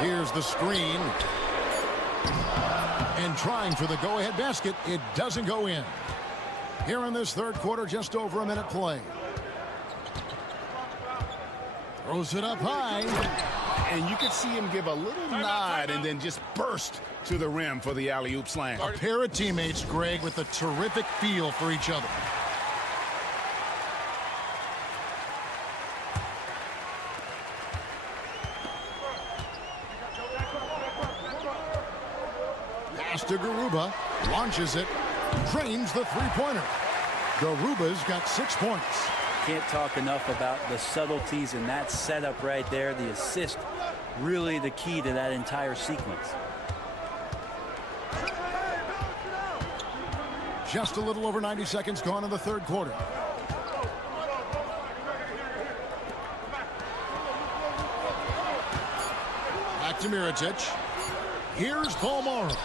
Here's the screen. And trying for the go-ahead basket, it doesn't go in. Here in this third quarter, just over a minute play. Throws it up high. And you can see him give a little nod and then just burst to the rim for the alley-oop slam. A pair of teammates, Greg, with a terrific feel for each other. Pass to Garuba. Launches it. Drains the three-pointer. Garuba's got 6 points. Can't talk enough about the subtleties in that setup right there. The assist, really the key to that entire sequence. Just a little over 90 seconds gone in the third quarter. Back to Mirotic. Here's Paul Morrow.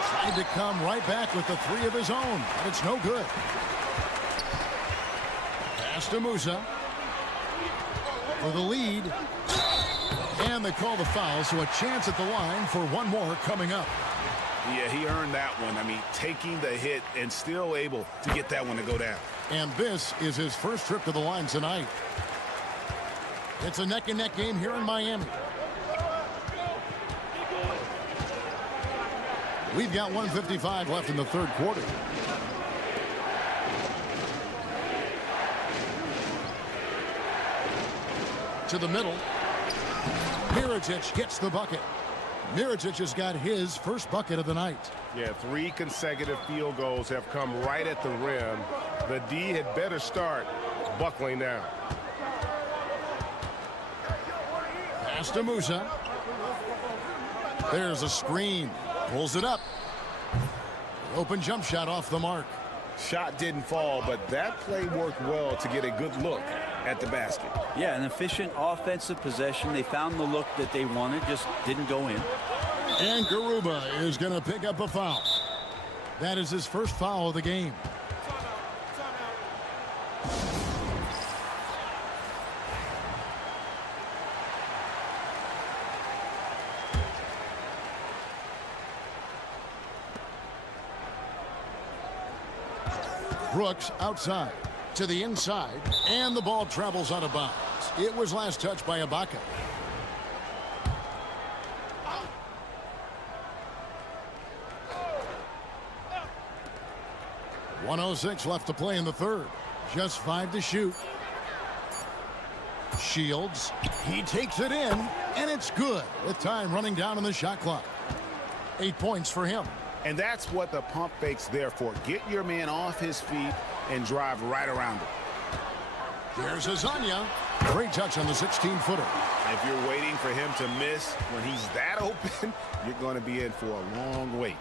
Tried to come right back with the 3 of his own, but it's no good. Pass to Musa for the lead. And they call the foul, so a chance at the line for one more coming up. Yeah, he earned that one. I mean, taking the hit and still able to get that one to go down. And this is his first trip to the line tonight. It's a neck-and-neck game here in Miami. We've got 1:55 left in the third quarter. To the middle. Mirotic gets the bucket. Mirotic has got his first bucket of the night. Yeah, 3 consecutive field goals have come right at the rim. The D had better start buckling down. Pass to Musa. There's a screen. Pulls it up. Open jump shot off the mark. Shot didn't fall, but that play worked well to get a good look at the basket. Yeah, an efficient offensive possession. They found the look that they wanted, just didn't go in. And Garuba is going to pick up a foul. That is his first foul of the game. Brooks outside to the inside, and the ball travels out of bounds. It was last touched by Ibaka. .106 left to play in the third. Just 5 to shoot. Shields. He takes it in, and it's good with time running down on the shot clock. 8 points for him. And that's what the pump fake's there for. Get your man off his feet and drive right around him. Here's Azania. Great touch on the 16-footer. If you're waiting for him to miss when he's that open, you're going to be in for a long wait.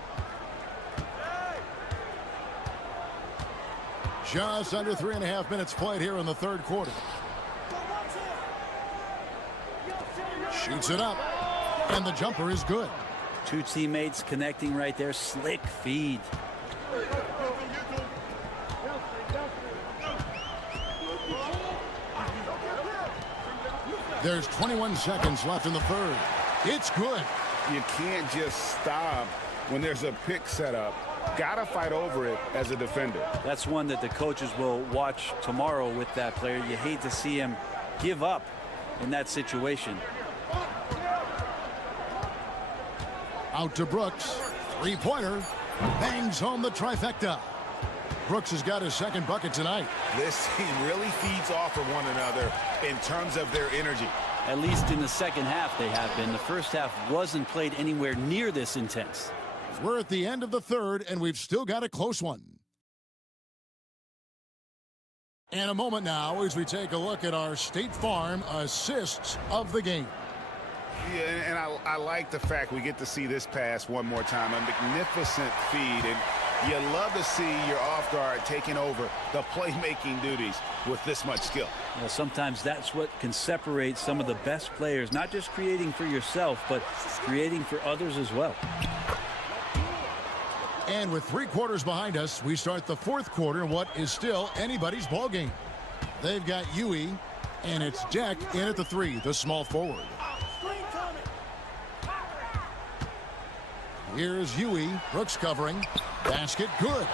Just under 3.5 minutes played here in the third quarter. Shoots it up, and the jumper is good. Two teammates connecting right there. Slick feed. There's 21 seconds left in the third. It's good. You can't just stop when there's a pick set up. Gotta fight over it as a defender. That's one that the coaches will watch tomorrow with that player. You hate to see him give up in that situation. Out to Brooks. Three-pointer. Bangs home the trifecta. Brooks has got his second bucket tonight. This team really feeds off of one another in terms of their energy. At least in the second half they have been. The first half wasn't played anywhere near this intense. We're at the end of the third, and we've still got a close one. In a moment now as we take a look at our State Farm assists of the game. Yeah, and I like the fact we get to see this pass one more time. A magnificent feed, and you love to see your off guard taking over the playmaking duties with this much skill. Well, sometimes that's what can separate some of the best players, not just creating for yourself, but creating for others as well. And with 3 quarters behind us, we start the fourth quarter in what is still anybody's ball game. They've got Huey, and it's Deck in at the 3, the small forward. Here's Huey. Brooks covering. Basket good.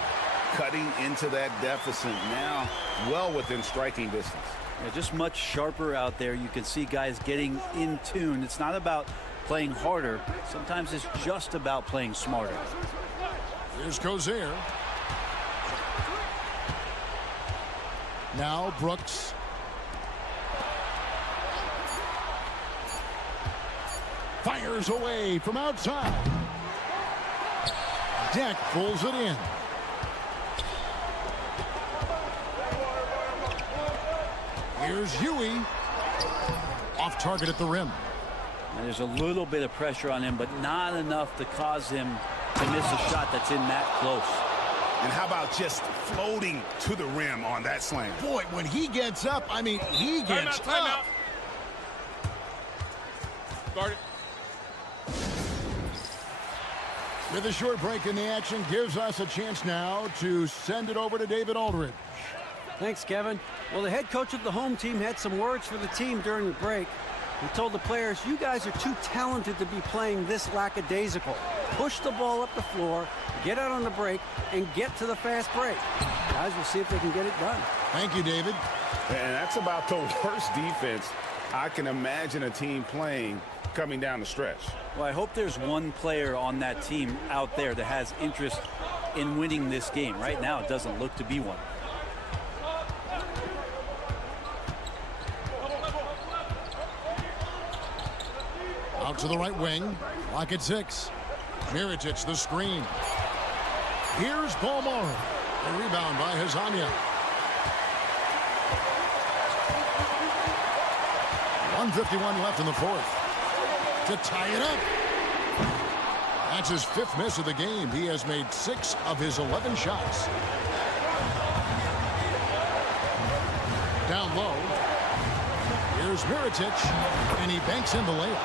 Cutting into that deficit now, well within striking distance. Yeah, just much sharper out there. You can see guys getting in tune. It's not about playing harder. Sometimes it's just about playing smarter. Here's Cozier. Now Brooks. Fires away from outside. Deck pulls it in. Here's Huey. Off target at the rim. And there's a little bit of pressure on him, but not enough to cause him to miss a shot that's in that close. And how about just floating to the rim on that slam? Boy, when he gets up, I mean, he gets up. Guard it. With a short break in the action, gives us a chance now to send it over to David Aldridge. Thanks, Kevin. Well, the head coach of the home team had some words for the team during the break. He told the players, you guys are too talented to be playing this lackadaisical. Push the ball up the floor, get out on the break, and get to the fast break. Guys, we'll see if they can get it done. Thank you, David. And that's about the worst defense I can imagine a team playing coming down the stretch. Well, I hope there's one player on that team out there that has interest in winning this game. Right now, it doesn't look to be one. Out to the right wing. Lock at 6. Mirotic, the screen. Here's Balmora. A rebound by Hazania. 1:51 left in the fourth. to tie it up. That's his 5th miss of the game. He has made 6 of his 11 shots. Down low. Here's Mirotic, and he banks in the layup.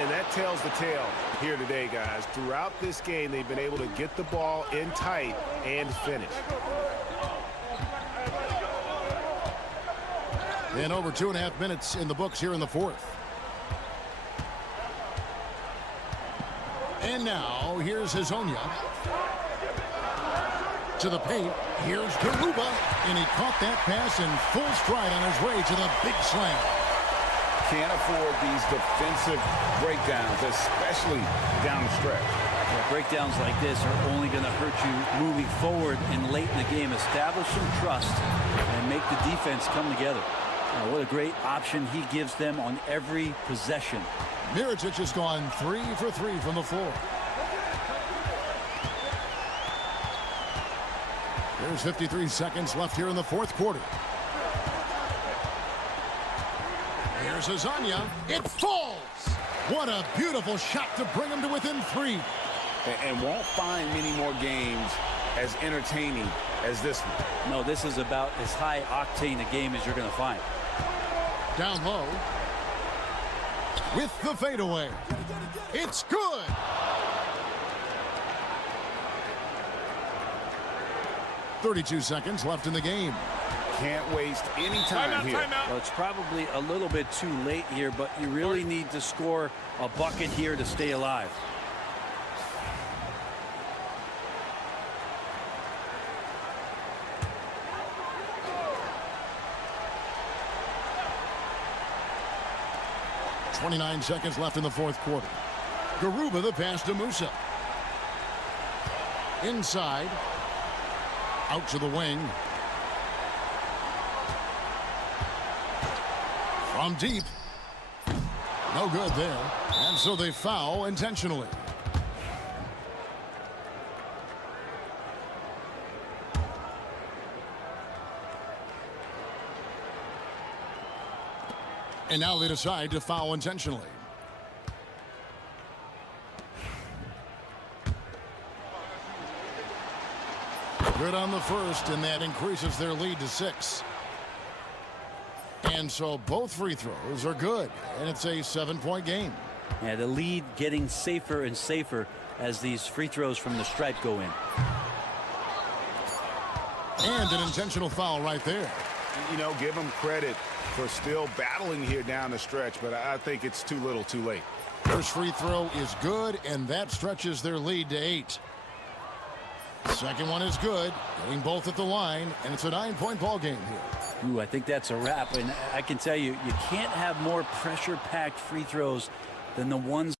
And that tells the tale here today, guys. Throughout this game, they've been able to get the ball in tight and finish. And over 2.5 minutes in the books here in the 4th. And now, here's Hazonia. To the paint, here's Garuba, and he caught that pass in full stride on his way to the big slam. Can't afford these defensive breakdowns, especially down the stretch. Well, breakdowns like this are only going to hurt you moving forward and late in the game. Establish some trust and make the defense come together. What a great option he gives them on every possession. Mirotic has gone 3 for 3 from the floor. There's 53 seconds left here in the 4th quarter. Here's Hazonia. It falls! What a beautiful shot to bring him to within 3. And won't find many more games as entertaining as this one. No, this is about as high octane a game as you're going to find. Down low. With the fadeaway. It's good! .32 seconds left in the game. Can't waste any time here. Well, it's probably a little bit too late here, but you really need to score a bucket here to stay alive. .29 seconds left in the 4th quarter. Garuba the pass to Musa. Inside. Out to the wing. From deep. No good there. And so they foul intentionally. And now they decide to foul intentionally. Good on the first, and that increases their lead to 6. And so both free throws are good, and it's a 7-point game. Yeah, the lead getting safer and safer as these free throws from the stripe go in. And an intentional foul right there. You know, give them credit for still battling here down the stretch, but I think it's too little too late. First free throw is good, and that stretches their lead to 8. Second one is good, getting both at the line, and it's a 9-point ball game here. Ooh, I think that's a wrap, and I can tell you, you can't have more pressure-packed free throws than the ones.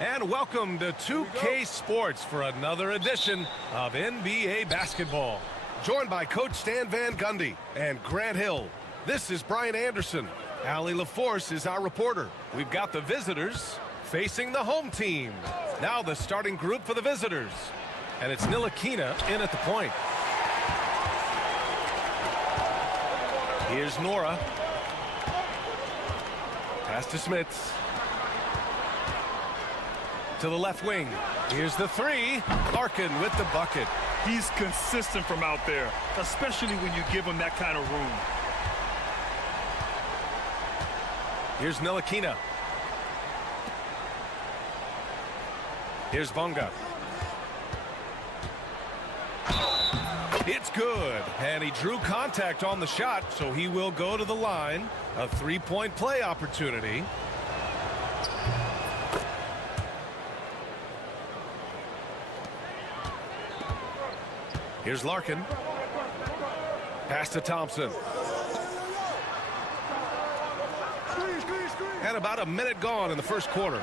And welcome to 2K Sports for another edition of NBA basketball. Joined by Coach Stan Van Gundy and Grant Hill. This is Brian Anderson. Allie LaForce is our reporter. We've got the visitors facing the home team. Now the starting group for the visitors. And it's Ntilikina in at the point. Here's Nora. Pass to Smits. To the left wing. Here's the three. Larkin with the bucket. He's consistent from out there, especially when you give him that kind of room. Here's Ntilikina. Here's Bonga. It's good. And he drew contact on the shot, so he will go to the line. A three-point play opportunity. Here's Larkin. Pass to Thompson. And about a minute gone in the first quarter.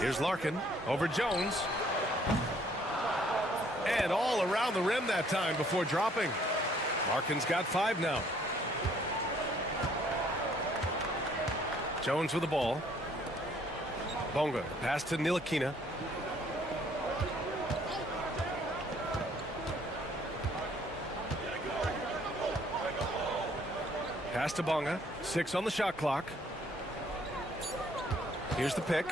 Here's Larkin over Jones. And all around the rim that time before dropping. Larkin's got 5 now. Jones with the ball. Bonga. Pass to Ntilikina. Pass to Bonga. 6 on the shot clock. Here's the pick.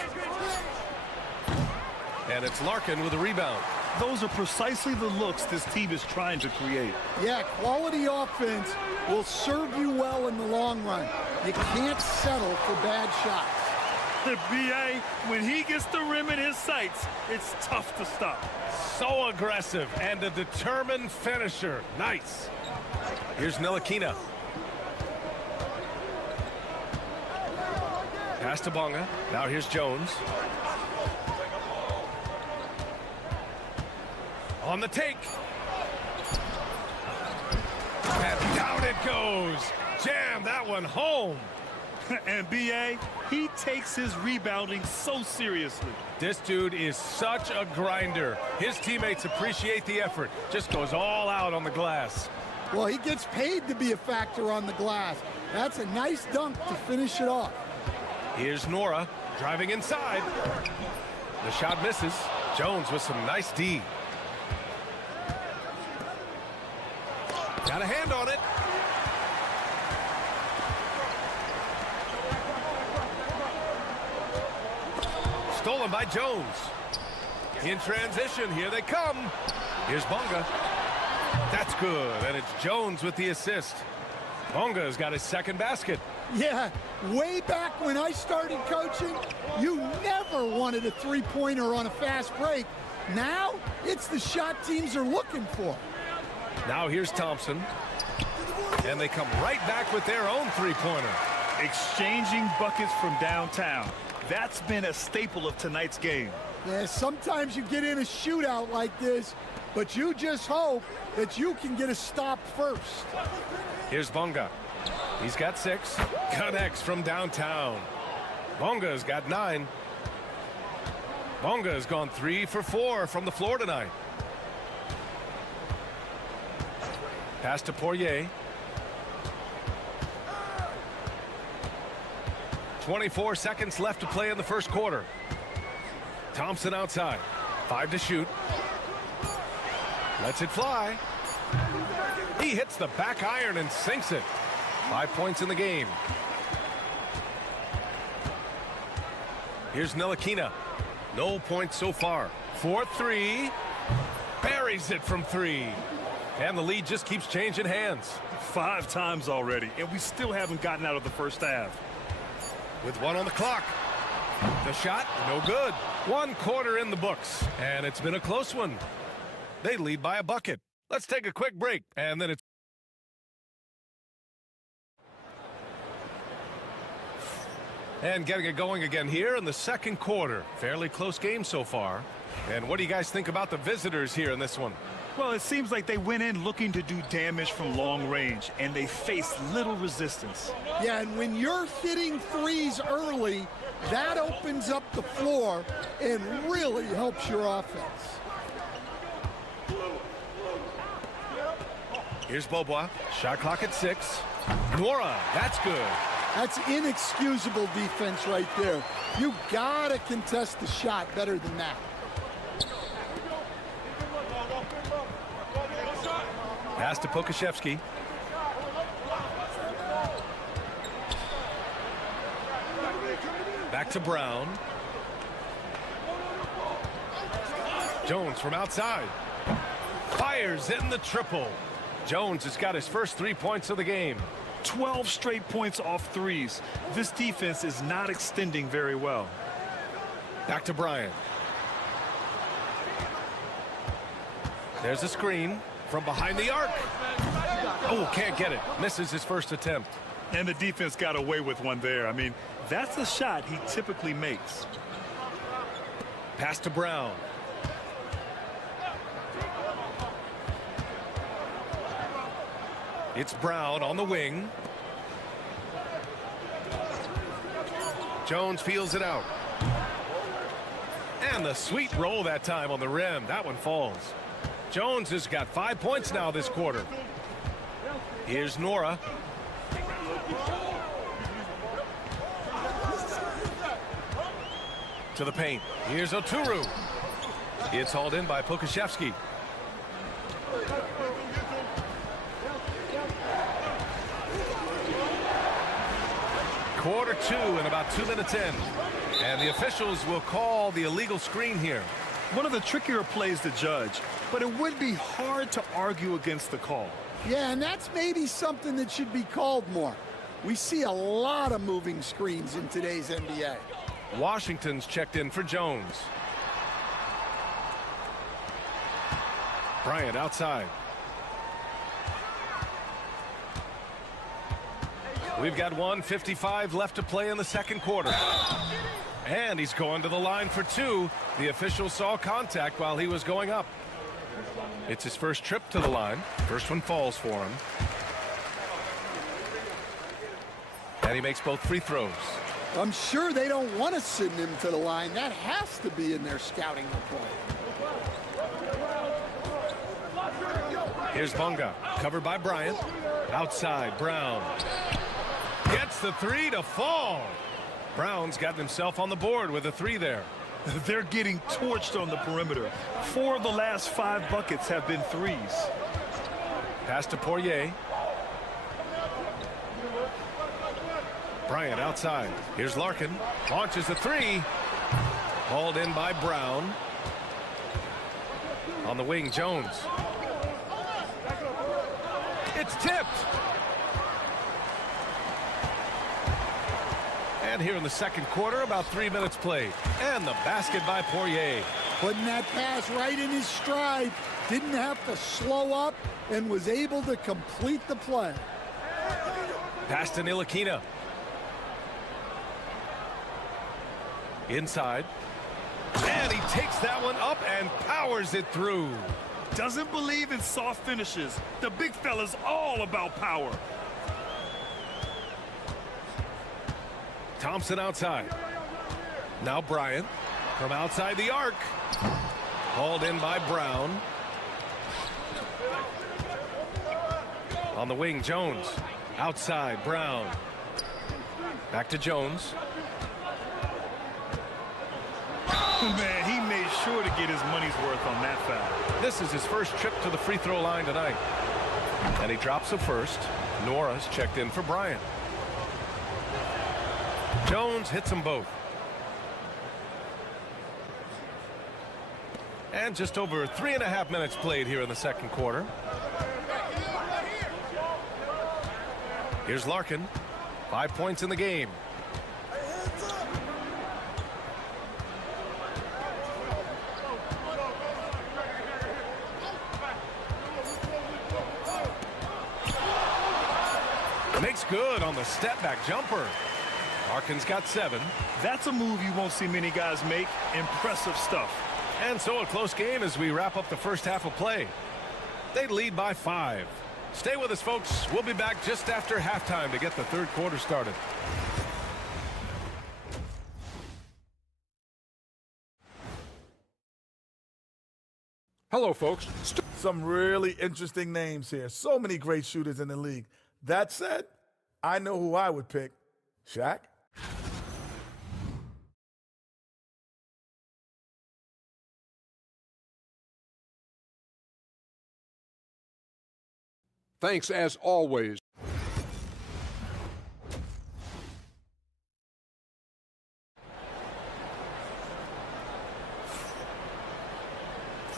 And it's Larkin with a rebound. Those are precisely the looks this team is trying to create. Yeah, quality offense will serve you well in the long run. You can't settle for bad shots. The BA, when he gets the rim in his sights, it's tough to stop. So aggressive and a determined finisher. Nice. Here's Ntilikina. Pass to Bonga. Now here's Jones. On the take. And down it goes. Jam that one home. And BA, he takes his rebounding so seriously. This dude is such a grinder. His teammates appreciate the effort. Just goes all out on the glass. Well, he gets paid to be a factor on the glass. That's a nice dunk to finish it off. Here's Nora driving inside. The shot misses. Jones with some nice D. Got a hand on it. Stolen by Jones. In transition, here they come. Here's Bonga. That's good, and it's Jones with the assist. Bonga's got his second basket. Yeah, way back when I started coaching, you never wanted a three-pointer on a fast break. Now, it's the shot teams are looking for. Now here's Thompson. And they come right back with their own three-pointer. Exchanging buckets from downtown. That's been a staple of tonight's game. Yeah, sometimes you get in a shootout like this, but you just hope that you can get a stop first. Here's Bonga. He's got 6. Connects from downtown. Bonga's got 9. Bonga's gone 3 for 4 from the floor tonight. Pass to Poirier. 24 seconds left to play in the first quarter. Thompson outside. 5 to shoot. Lets it fly. He hits the back iron and sinks it. 5 points in the game. Here's Ntilikina. No points so far. 4-3. Buries it from 3. And the lead just keeps changing hands. 5 times already, and we still haven't gotten out of the first half. With 1 on the clock. The shot, no good. 1 quarter in the books, and it's been a close one. They lead by a bucket. Let's take a quick break, and then it's... And getting it going again here in the second quarter. Fairly close game so far. And what do you guys think about the visitors here in this one? Well, it seems like they went in looking to do damage from long range, and they faced little resistance. Yeah, and when you're hitting threes early, that opens up the floor and really helps your offense. Here's Bobois. Shot clock at 6. Nora, that's good. That's inexcusable defense right there. You gotta contest the shot better than that. Pass to Pokashevsky. Back to Brown. Jones from outside. Fires in the triple. Jones has got his first 3 points of the game. 12 straight points off threes. This defense is not extending very well. Back to Bryant. There's a screen from behind the arc. Oh, can't get it. Misses his first attempt. And the defense got away with one there. I mean, that's a shot he typically makes. Pass to Brown. It's Brown on the wing. Jones feels it out. And the sweet roll that time on the rim. That one falls. Jones has got 5 points now this quarter. Here's Nora. To the paint. Here's Oturu. It's hauled in by Pokashevsky. Quarter 2 and about 2 minutes in. And the officials will call the illegal screen here. One of the trickier plays to judge, but it would be hard to argue against the call. Yeah, and that's maybe something that should be called more. We see a lot of moving screens in today's NBA. Washington's checked in for Jones. Bryant outside. We've got 1:55 left to play in the second quarter. And he's going to the line for 2. The official saw contact while he was going up. It's his first trip to the line. First one falls for him. And he makes both free throws. I'm sure they don't want to send him to the line. That has to be in their scouting report. Here's Bonga, covered by Bryant. Outside, Brown. Gets the 3 to fall. Brown's gotten himself on the board with a 3 there. They're getting torched on the perimeter. 4 of the last 5 buckets have been threes. Pass to Poirier. Bryant outside. Here's Larkin. Launches a 3. Hauled in by Brown. On the wing, Jones. It's tipped. And here in the second quarter, about 3 minutes played. And the basket by Poirier. Putting that pass right in his stride. Didn't have to slow up and was able to complete the play. Pass to Ntilikina. Inside. And he takes that one up and powers it through. Doesn't believe in soft finishes. The big fella's all about power. Thompson outside. Now Bryant from outside the arc. Hauled in by Brown. On the wing, Jones. Outside, Brown. Back to Jones. Man, he made sure to get his money's worth on that foul. This is his first trip to the free throw line tonight. And he drops a first. Nora's checked in for Bryant. Jones hits them both. And just over 3.5 minutes played here in the second quarter. Here's Larkin. 5 points in the game. Makes good on the step back jumper. Larkin's got 7. That's a move you won't see many guys make. Impressive stuff. And so a close game as we wrap up the first half of play. They lead by 5. Stay with us, folks. We'll be back just after halftime to get the third quarter started. Hello, folks. Some really interesting names here. So many great shooters in the league. That said, I know who I would pick. Shaq? Thanks as always.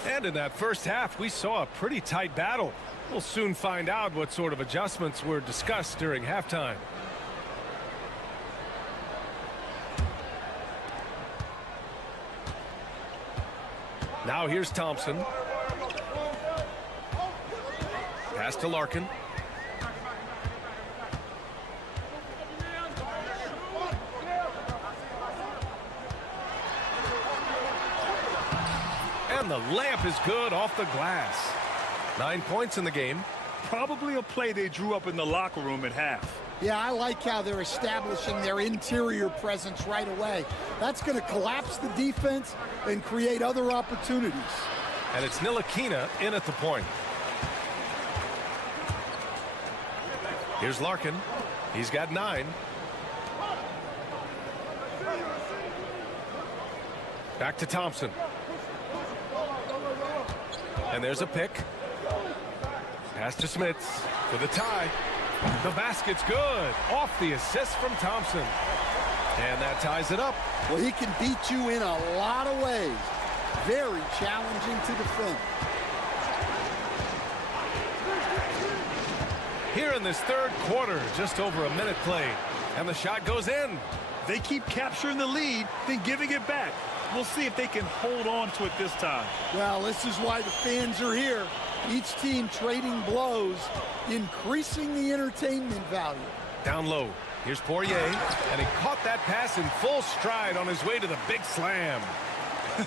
And in that first half, we saw a pretty tight battle. We'll soon find out what sort of adjustments were discussed during halftime. Now here's Thompson. Pass to Larkin. And the layup is good off the glass. 9 points in the game. Probably a play they drew up in the locker room at half. Yeah, I like how they're establishing their interior presence right away. That's going to collapse the defense and create other opportunities. And it's Ntilikina in at the point. Here's Larkin. He's got 9. Back to Thompson. And there's a pick. Pass to Smits for the tie. The basket's good. Off the assist from Thompson. And that ties it up. Well, he can beat you in a lot of ways. Very challenging to defend. Here in this third quarter, just over a minute played. And the shot goes in. They keep capturing the lead, then giving it back. We'll see if they can hold on to it this time. Well, this is why the fans are here. Each team trading blows, increasing the entertainment value. Down low. Here's Poirier, and he caught that pass in full stride on his way to the big slam.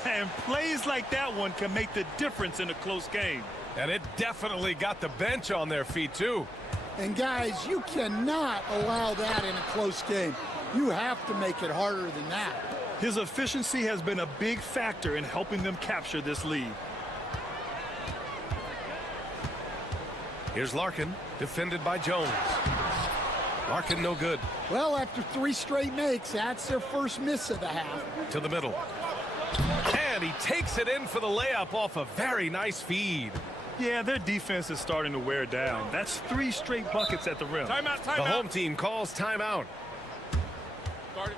And plays like that one can make the difference in a close game. And it definitely got the bench on their feet, too. And, guys, you cannot allow that in a close game. You have to make it harder than that. His efficiency has been a big factor in helping them capture this lead. Here's Larkin, defended by Jones. Larkin no good. Well, after 3 straight makes, that's their first miss of the half. To the middle. And he takes it in for the layup off a very nice feed. Yeah, their defense is starting to wear down. That's 3 straight buckets at the rim. Timeout, timeout. The home team calls timeout. Start it.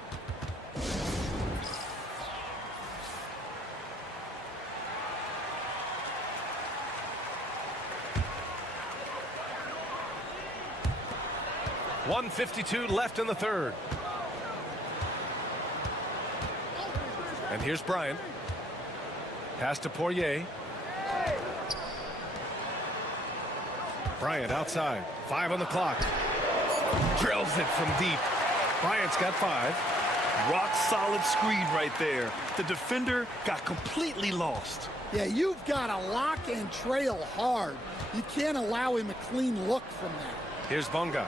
1:52 left in the third. And here's Bryant. Pass to Poirier. Bryant outside. 5 on the clock. Drills it from deep. Bryant's got 5. Rock solid screen right there. The defender got completely lost. Yeah, you've got to lock and trail hard. You can't allow him a clean look from that. Here's Bonga.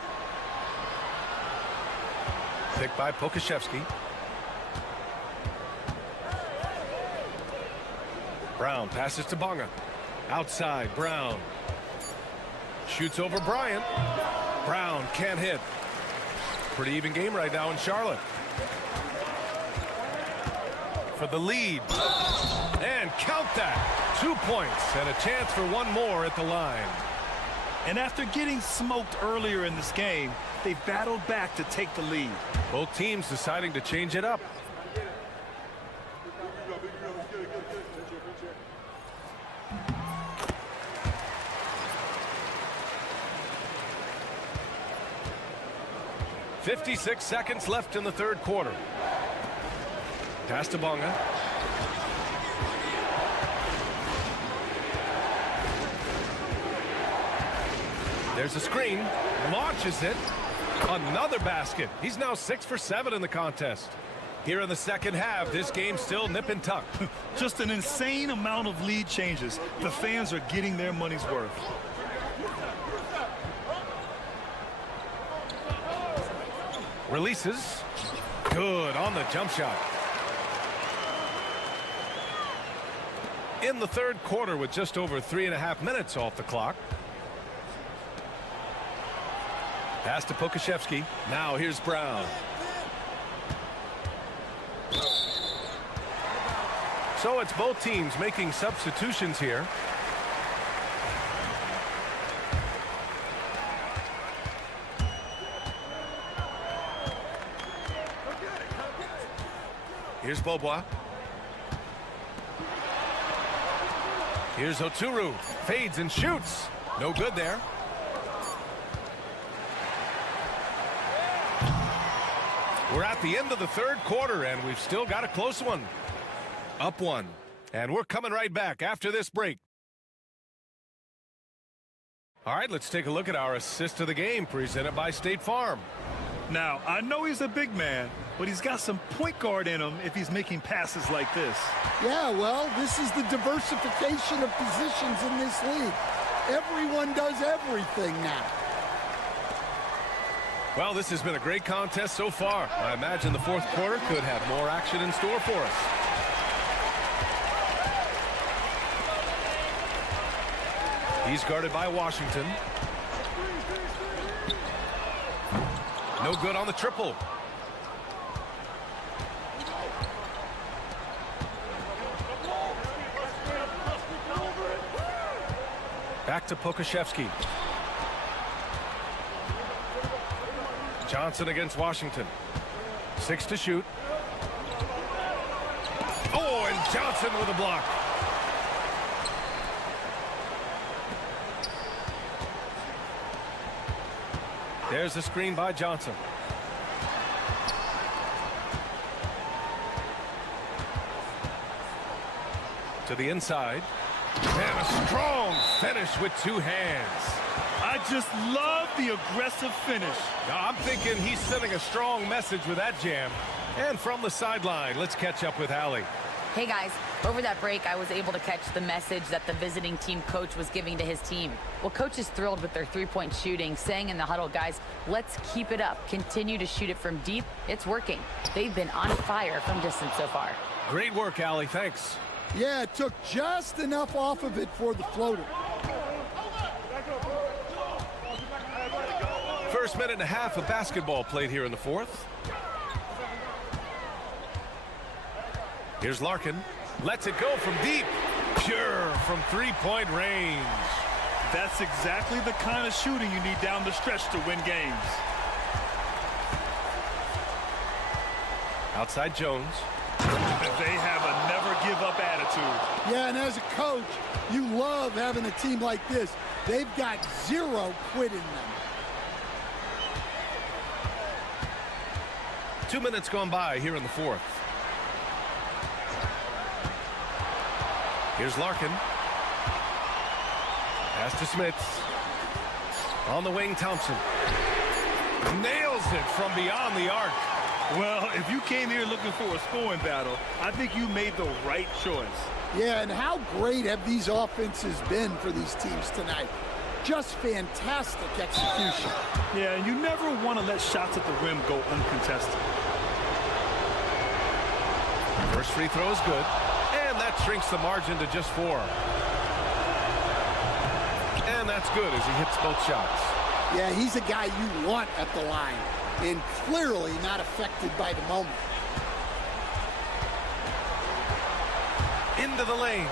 Picked by Pokashevsky. Brown passes to Bonga. Outside, Brown. Shoots over Bryant. Brown can't hit. Pretty even game right now in Charlotte. For the lead. And count that. 2 points and a chance for one more at the line. And after getting smoked earlier in this game, they battled back to take the lead. Both teams deciding to change it up. .56 seconds left in the third quarter. Pass to Bonga. There's a screen. Launches it. Another basket. He's now 6 for 7 in the contest. Here in the second half, this game's still nip and tuck. Just an insane amount of lead changes. The fans are getting their money's worth. Releases. Good on the jump shot. In the third quarter with just over 3.5 minutes off the clock. Pass to Pokashevsky. Now here's Brown. So it's both teams making substitutions here. Here's Bobois. Here's Oturu. Fades and shoots. No good there. We're at the end of the third quarter, and we've still got a close one. Up 1. And we're coming right back after this break. All right, let's take a look at our assist of the game presented by State Farm. Now, I know he's a big man, but he's got some point guard in him if he's making passes like this. Yeah, well, this is the diversification of positions in this league. Everyone does everything now. Well, this has been a great contest so far. I imagine the fourth quarter could have more action in store for us. He's guarded by Washington. No good on the triple. Back to Pokashevsky. Johnson against Washington. 6 to shoot. Oh, and Johnson with a block. There's the screen by Johnson. To the inside. And a strong finish with 2 hands. I just love the aggressive finish. Now, I'm thinking he's sending a strong message with that jam. And from the sideline, let's catch up with Allie. Hey guys, over that break I was able to catch the message that the visiting team coach was giving to his team. Well, coach is thrilled with their three-point shooting, saying in the huddle, guys, let's keep it up. Continue to shoot it from deep. It's working. They've been on fire from distance so far. Great work, Allie. Thanks. Yeah, it took just enough off of it for the floater. First minute and a half of basketball played here in the fourth. Here's Larkin. Lets it go from deep. Pure from three-point range. That's exactly the kind of shooting you need down the stretch to win games. Outside Jones. They have a never-give-up attitude. Yeah, and as a coach, you love having a team like this. They've got 0 quit in them. 2 minutes gone by here in the fourth. Here's Larkin. Pass to Smits. On the wing, Thompson. Nails it from beyond the arc. Well, if you came here looking for a scoring battle, I think you made the right choice. Yeah, and how great have these offenses been for these teams tonight? Just fantastic execution. Yeah, and you never want to let shots at the rim go uncontested. First free throw is good, and that shrinks the margin to just 4. And that's good as he hits both shots. Yeah, he's a guy you want at the line, and clearly not affected by the moment. Into the lane.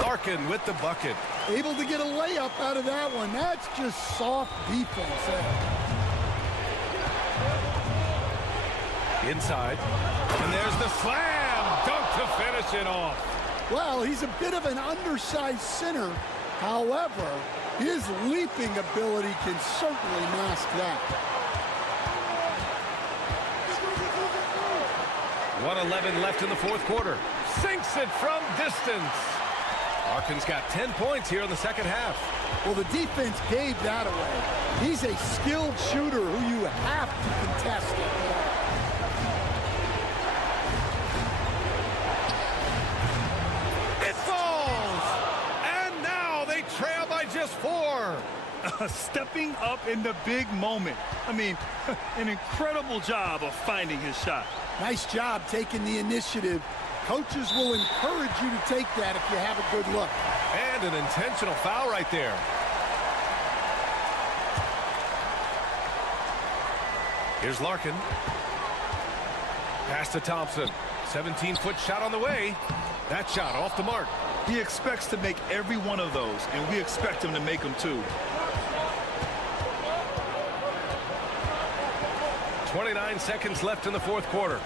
Larkin with the bucket. Able to get a layup out of that one. That's just soft defense there. Inside. And there's the slam. Dunk to finish it off. Well, he's a bit of an undersized center. However, his leaping ability can certainly mask that. 1:11 left in the fourth quarter. Sinks it from distance. Larkin's got 10 points here in the second half. Well, the defense gave that away. He's a skilled shooter who you have to contest it. It falls! And now they trail by just 4. Stepping up in the big moment. I mean, an incredible job of finding his shot. Nice job taking the initiative. Coaches will encourage you to take that if you have a good look. And an intentional foul right there. Here's Larkin. Pass to Thompson. 17-foot shot on the way. That shot off the mark. He expects to make every one of those, and we expect him to make them too. 29 seconds left in the fourth quarter.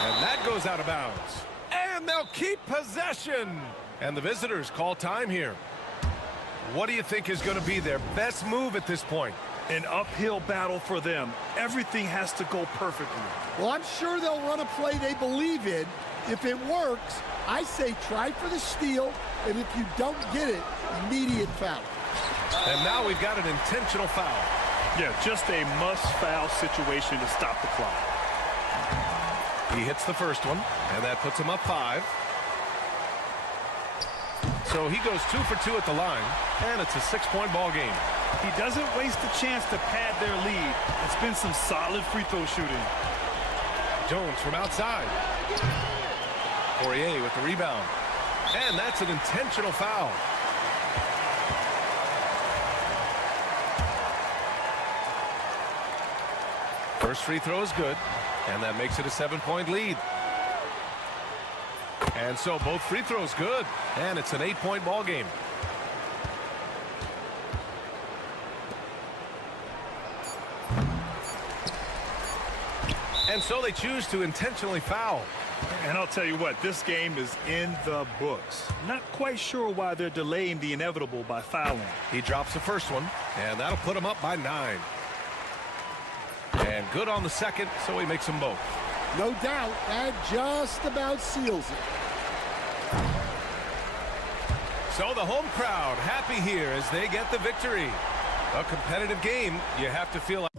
And that goes out of bounds. And they'll keep possession. And the visitors call time here. What do you think is going to be their best move at this point? An uphill battle for them. Everything has to go perfectly. Well, I'm sure they'll run a play they believe in. If it works, I say try for the steal, and if you don't get it, immediate foul. And now we've got an intentional foul. Yeah, just a must-foul situation to stop the clock. He hits the first one, and that puts him up 5. So he goes 2 for 2 at the line, and it's a 6-point ball game. He doesn't waste the chance to pad their lead. It's been some solid free throw shooting. Jones from outside. Poirier with the rebound. And that's an intentional foul. First free throw is good, and that makes it a 7-point lead. And so both free throws good, and it's an 8-point ball game. And so they choose to intentionally foul. And I'll tell you what, this game is in the books. Not quite sure why they're delaying the inevitable by fouling. He drops the first one, and that'll put him up by 9. And good on the second, so he makes them both. No doubt, that just about seals it. So the home crowd happy here as they get the victory. A competitive game, you have to feel like.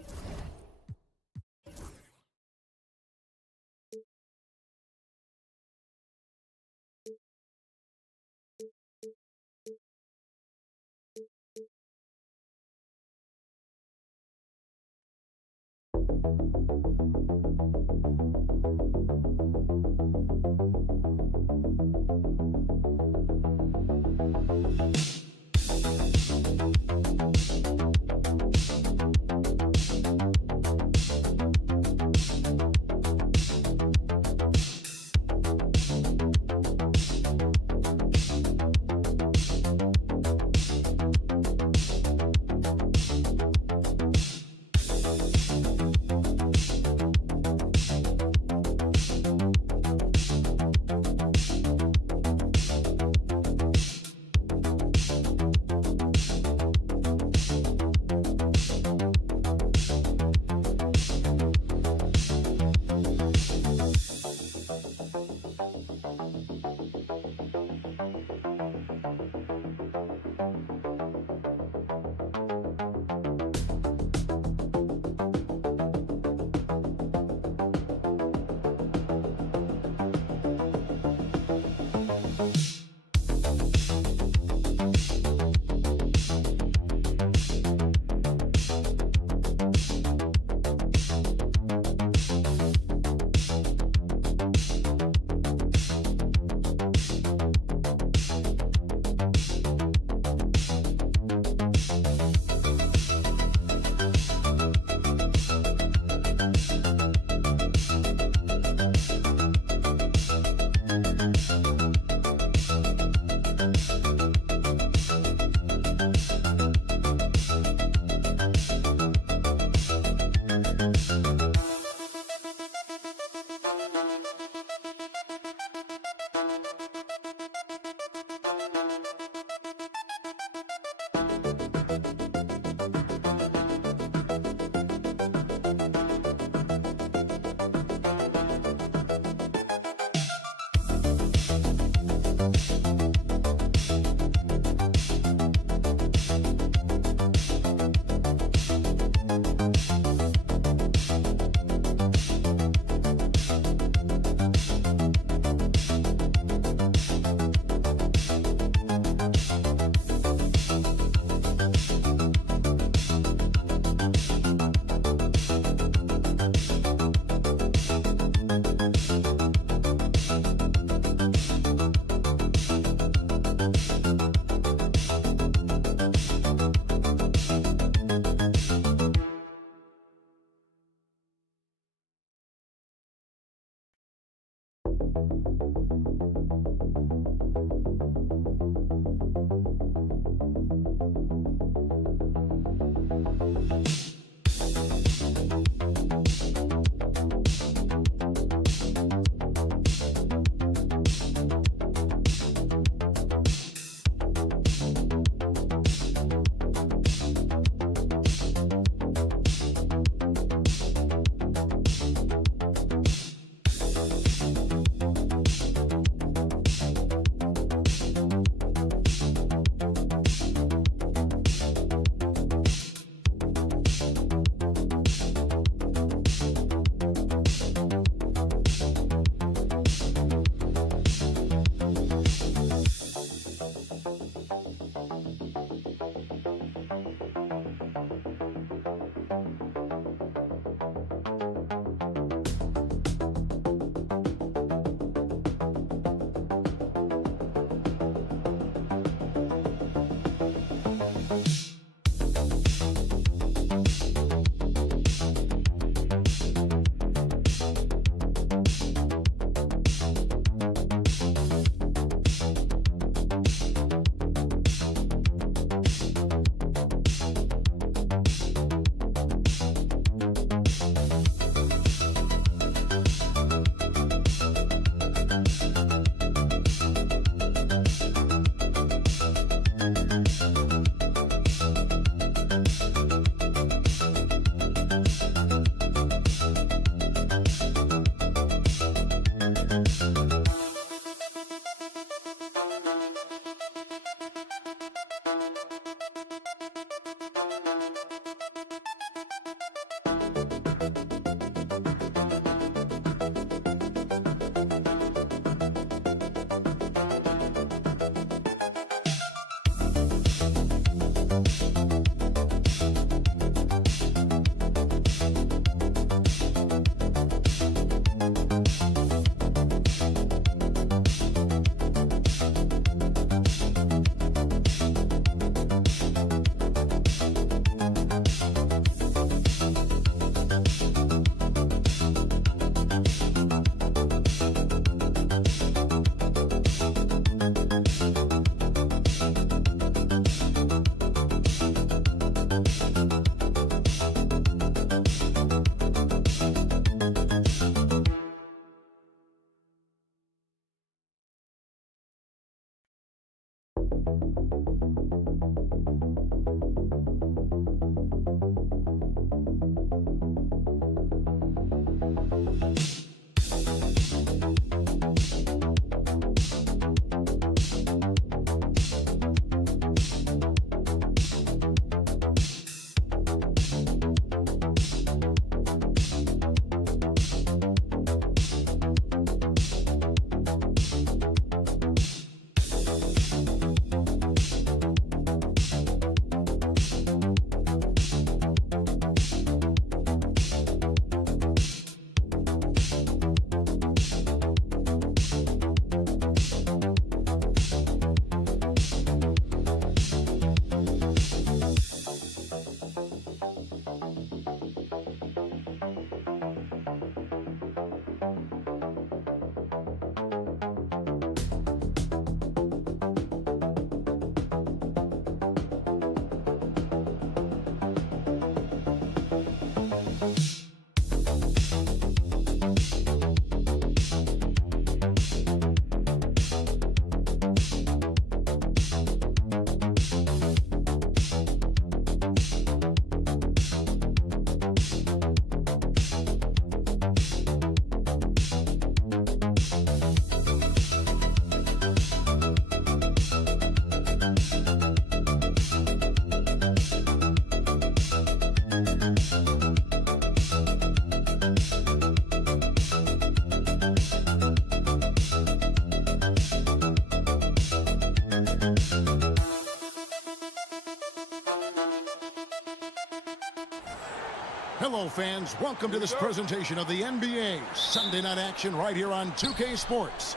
Hello, fans. Welcome to this presentation of the NBA Sunday night action right here on 2K Sports.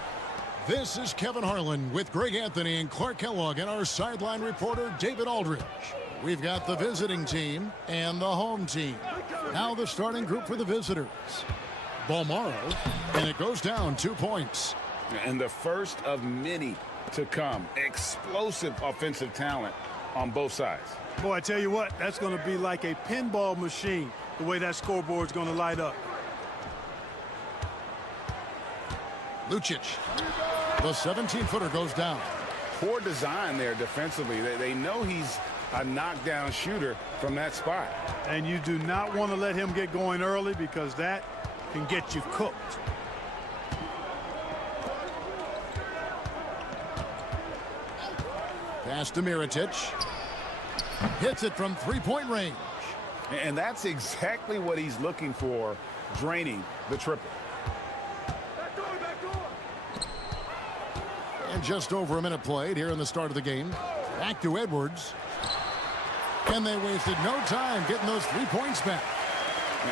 This is Kevin Harlan with Greg Anthony and Clark Kellogg and our sideline reporter, David Aldridge. We've got the visiting team and the home team. Now the starting group for the visitors. Bolmaro, and it goes down 2 points. And the first of many to come. Explosive offensive talent on both sides. Boy, I tell you what, that's going to be like a pinball machine, the way that scoreboard's going to light up. Lucic, the 17-footer goes down. Poor design there defensively. They know he's a knockdown shooter from that spot. And you do not want to let him get going early because that can get you cooked. Pass to Mirotic. Hits it from three-point range. And that's exactly what he's looking for, draining the triple. And just over a minute played here in the start of the game. Back to Edwards. And they wasted no time getting those 3 points back.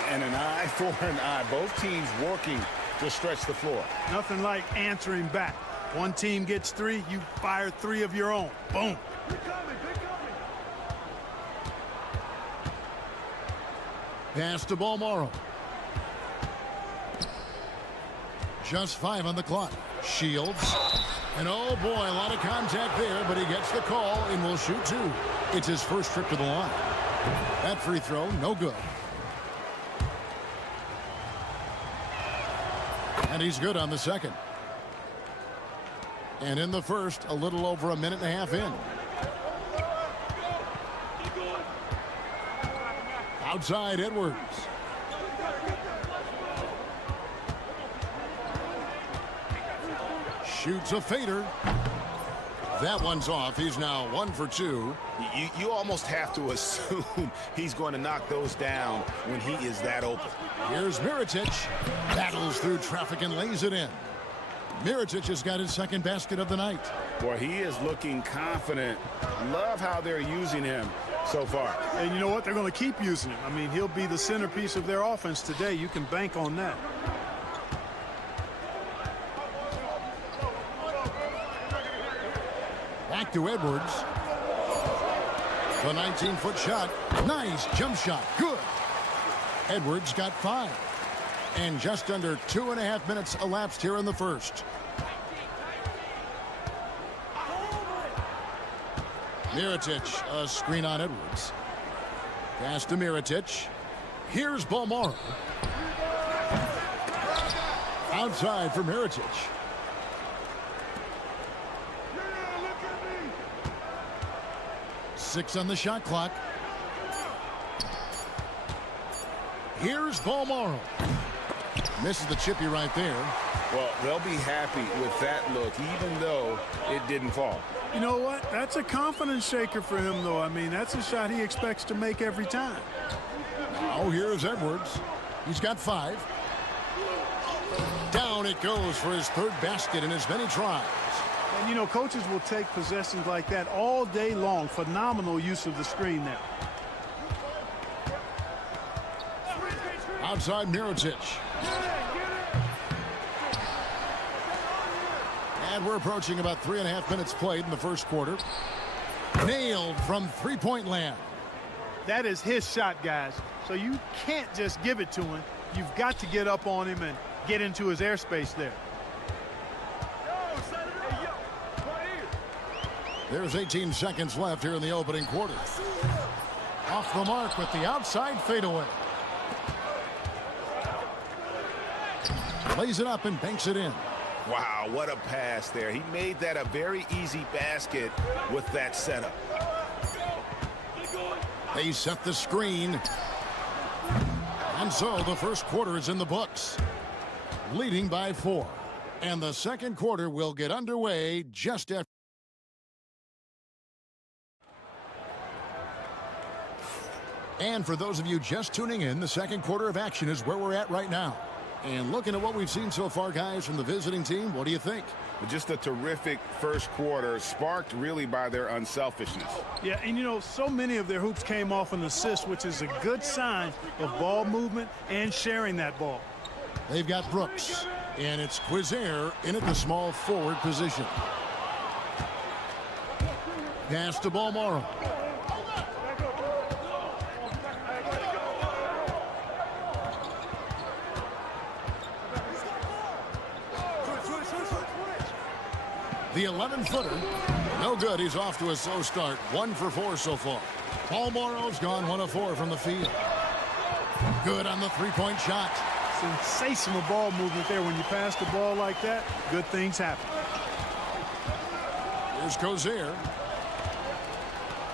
And an eye for an eye. Both teams working to stretch the floor. Nothing like answering back. One team gets 3, you fire 3 of your own. Boom. Pass to Bolmaro. Just 5 on the clock. Shields. And oh boy, a lot of contact there, but he gets the call and will shoot 2. It's his first trip to the line. That free throw, no good. And he's good on the second. And in the first, a little over a minute and a half in. Outside Edwards. Shoots a fader. That one's off. He's now 1 for 2. You almost have to assume he's going to knock those down when he is that open. Here's Mirotic. Battles through traffic and lays it in. Mirotic has got his second basket of the night. Boy, he is looking confident. Love how they're using him so far. And you know what? They're going to keep using him. I mean, he'll be the centerpiece of their offense today. You can bank on that. Back to Edwards. The 19-foot shot. Nice jump shot. Good. Edwards got 5. And just under 2.5 minutes elapsed here in the first. Mirotic, a screen on Edwards. Pass to Mirotic. Here's Bolmaro. Outside for Mirotic. Six on the shot clock. Here's Bolmaro. Misses the chippy right there. Well, they'll be happy with that look, even though it didn't fall. You know what? That's a confidence shaker for him, though. I mean, that's a shot he expects to make every time. Now here's Edwards. He's got 5. Down it goes for his third basket in as many tries. And, you know, coaches will take possessions like that all day long. Phenomenal use of the screen there. Outside Mirotic. And we're approaching about 3.5 minutes played in the first quarter. Nailed from three-point land. That is his shot, guys. So you can't just give it to him. You've got to get up on him and get into his airspace there. There's 18 seconds left here in the opening quarter. Off the mark with the outside fadeaway. Lays it up and banks it in. Wow, what a pass there. He made that a very easy basket with that setup. They set the screen. And so the first quarter is in the books. Leading by 4. And the second quarter will get underway just after. And for those of you just tuning in, the second quarter of action is where we're at right now. And looking at what we've seen so far, guys, from the visiting team, what do you think? Just a terrific first quarter, sparked really by their unselfishness. Yeah, and you know, so many of their hoops came off an assist, which is a good sign of ball movement and sharing that ball. They've got Brooks, and it's Quizair in at the small forward position. Pass to Balmoro. The 11-footer, no good. He's off to a slow start. 1 for 4 so far. Balmoro's gone 1 of 4 from the field. Good on the three-point shot. Sensational ball movement there. When you pass the ball like that, good things happen. Here's Quizair.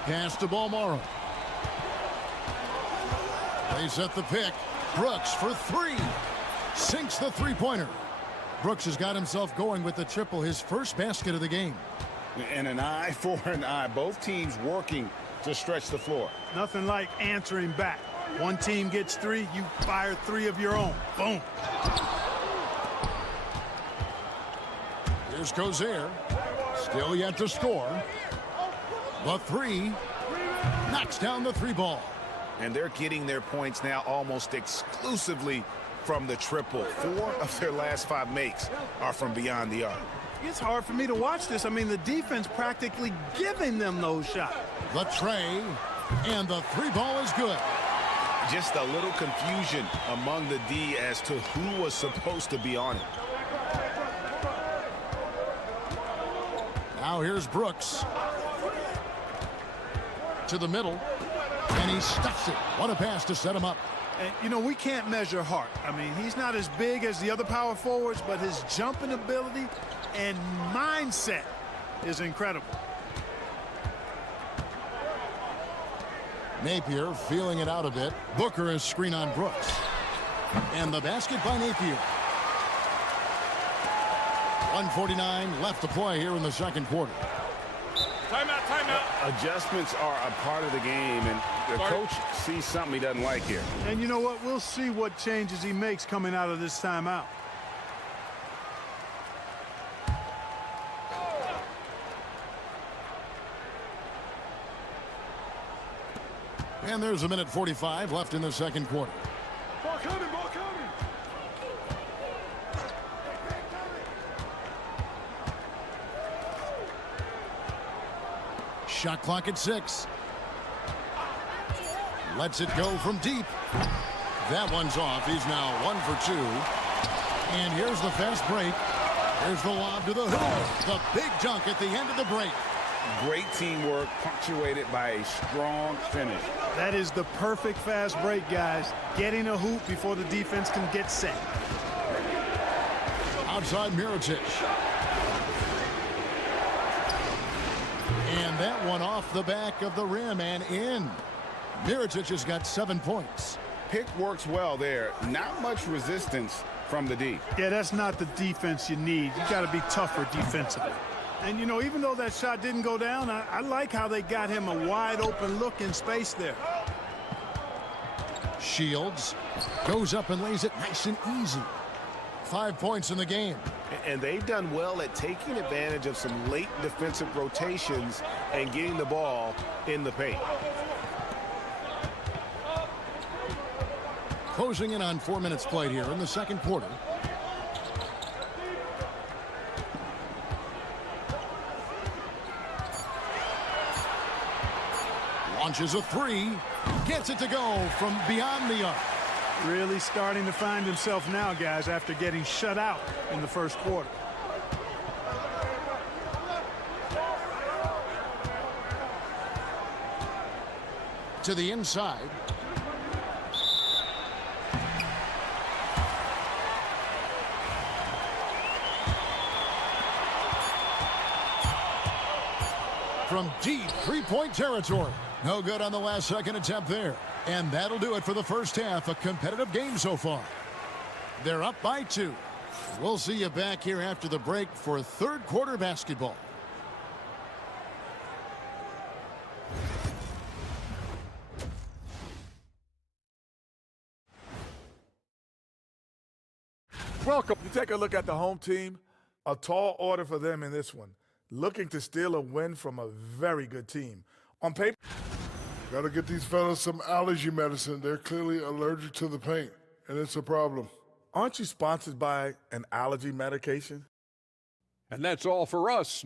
Pass to Balmoro. They set the pick. Brooks for 3. Sinks the three-pointer. Brooks has got himself going with the triple, his first basket of the game. And an eye for an eye. Both teams working to stretch the floor. Nothing like answering back. One team gets 3, you fire 3 of your own. Boom. Here's Quizair. Still yet to score. The 3 knocks down the 3 ball. And they're getting their points now almost exclusively from the triple. 4 of their last 5 makes are from beyond the arc. It's hard for me to watch this. I mean, the defense practically giving them those shots. The tray, and the 3 ball is good. Just a little confusion among the D as to who was supposed to be on it. Now here's Brooks. To the middle, and he stuffs it. What a pass to set him up. And, you know, we can't measure Hart. I mean, he's not as big as the other power forwards, but his jumping ability and mindset is incredible. Napier feeling it out a bit. Booker is screen on Brooks. And the basket by Napier. 1:49 left to play here in the second quarter. Timeout, timeout. Adjustments are a part of the game, and the coach sees something he doesn't like here. And you know what? We'll see what changes he makes coming out of this timeout. And there's 1:45 left in the second quarter. Ball coming, ball coming. Shot clock at 6. Lets it go from deep. That one's off. He's now 1 for 2. And here's the fast break. Here's the lob to the hoop. The big dunk at the end of the break. Great teamwork, punctuated by a strong finish. That is the perfect fast break, guys. Getting a hoop before the defense can get set. Outside Mirotic. And that one off the back of the rim and in. Mirotic has got 7 points. Pick works well there. Not much resistance from the D. Yeah, that's not the defense you need. You got to be tougher defensively. And, you know, even though that shot didn't go down, I like how they got him a wide open look in space there. Shields goes up and lays it nice and easy. 5 points in the game. And they've done well at taking advantage of some late defensive rotations and getting the ball in the paint. Closing in on 4 minutes played here in the second quarter. Launches a 3. Gets it to go from beyond the arc. Really starting to find himself now, guys, after getting shut out in the first quarter. To the inside. from deep three-point territory. No good on the last second attempt there. And that'll do it for the first half. A competitive game so far. They're up by 2. We'll see you back here after the break for third quarter basketball. Welcome. You take a look at the home team. A tall order for them in this one. Looking to steal a win from a very good team. On paper. Got to get these fellas some allergy medicine. They're clearly allergic to the paint, and it's a problem. Aren't you sponsored by an allergy medication? And that's all for us.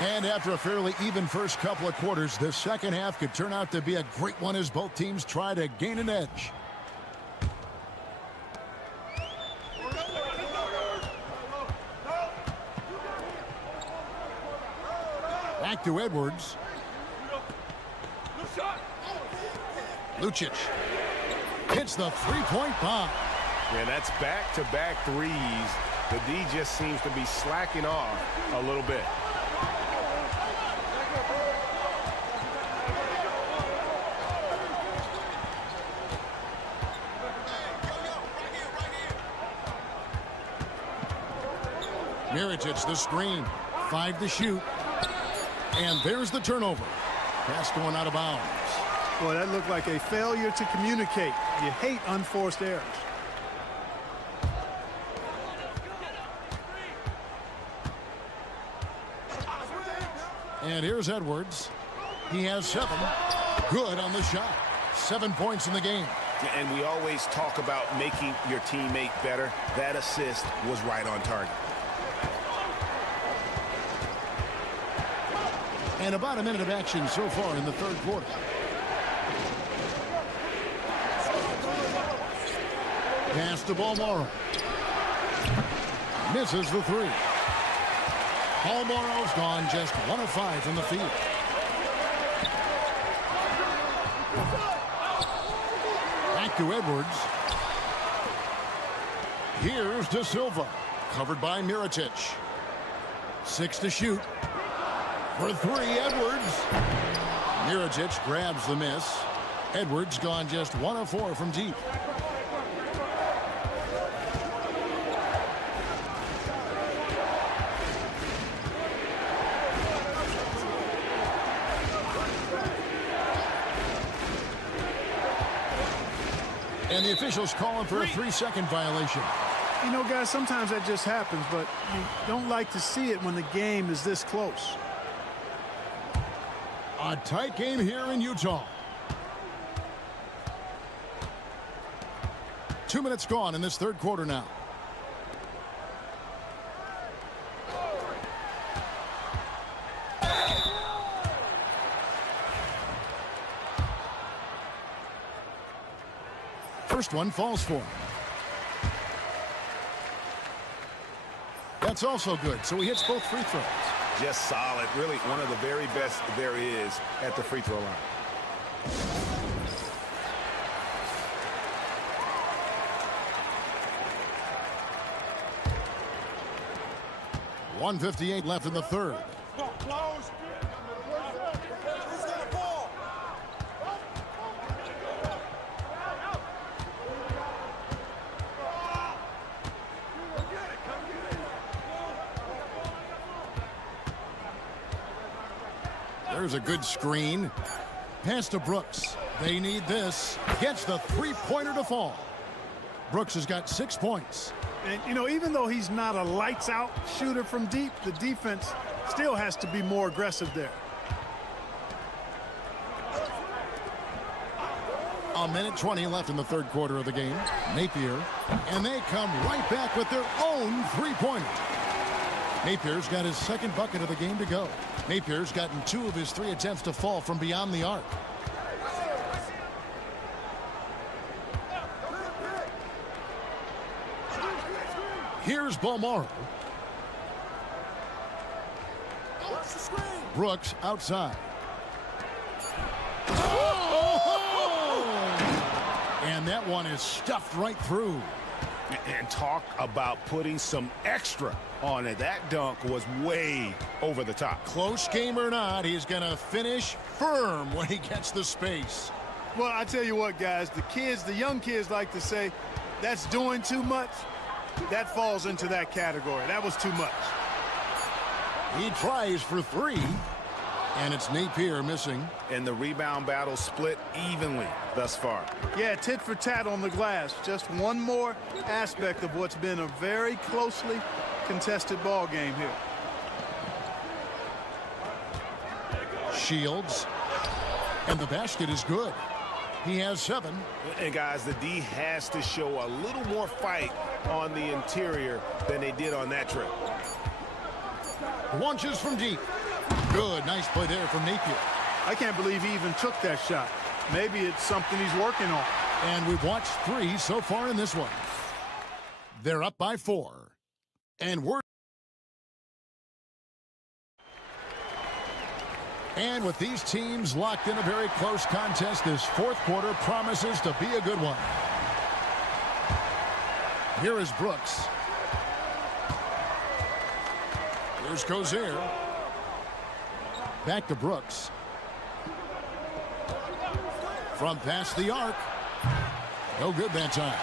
And after a fairly even first couple of quarters, the second half could turn out to be a great one as both teams try to gain an edge. Back to Edwards. Lucic hits the three-point bomb. Yeah, that's back-to-back threes. The D just seems to be slacking off a little bit. Mirotic, the screen. 5 to shoot. And there's the turnover. Pass going out of bounds. Boy, that looked like a failure to communicate. You hate unforced errors. And here's Edwards. He has 7. Good on the shot. 7 points in the game. And we always talk about making your teammate better. That assist was right on target. And about a minute of action so far in the third quarter. Pass to Balmoro. Misses the 3. Balmoro's gone just 1 of 5 from the field. Back to Edwards. Here's De Silva. Covered by Mirotic. 6 to shoot. For 3, Edwards. Mirotic grabs the miss. Edwards gone just 1 of 4 from deep. And the officials calling for a 3-second violation. You know, guys, sometimes that just happens, but you don't like to see it when the game is this close. A tight game here in Utah. 2 minutes gone in this third quarter now. First one falls for him. That's also good, so he hits both free throws. Just solid. Really one of the very best there is at the free throw line. .158 left in the third. There's a good screen. Pass to Brooks. They need this. Gets the three-pointer to fall. Brooks has got 6 points. And, you know, even though he's not a lights-out shooter from deep, the defense still has to be more aggressive there. A minute 20 left in the third quarter of the game. Napier. And they come right back with their own three-pointer. Napier's got his second bucket of the game to go. Napier's gotten 2 of his 3 attempts to fall from beyond the arc. Here's Balmoro. Brooks outside. Oh! And that one is stuffed right through. And talk about putting some extra on it. That dunk was way over the top. Close game or not, he's going to finish firm when he gets the space. Well, I tell you what, guys, the young kids like to say, that's doing too much. That falls into that category. That was too much. He tries for three, and it's Napier missing. And the rebound battle split evenly thus far. Yeah, tit for tat on the glass. Just one more aspect of what's been a very closely contested ball game here. Shields, and the basket is good. He has 7. And guys, the D has to show a little more fight on the interior than they did on that trip. Launches from deep. Good, nice play there from Napier. I can't believe he even took that shot. Maybe it's something he's working on. And we've watched 3 so far in this one. They're up by 4. And we're... And with these teams locked in a very close contest, this fourth quarter promises to be a good one. Here is Brooks. Here's Cozier. Back to Brooks. From past the arc. No good that time.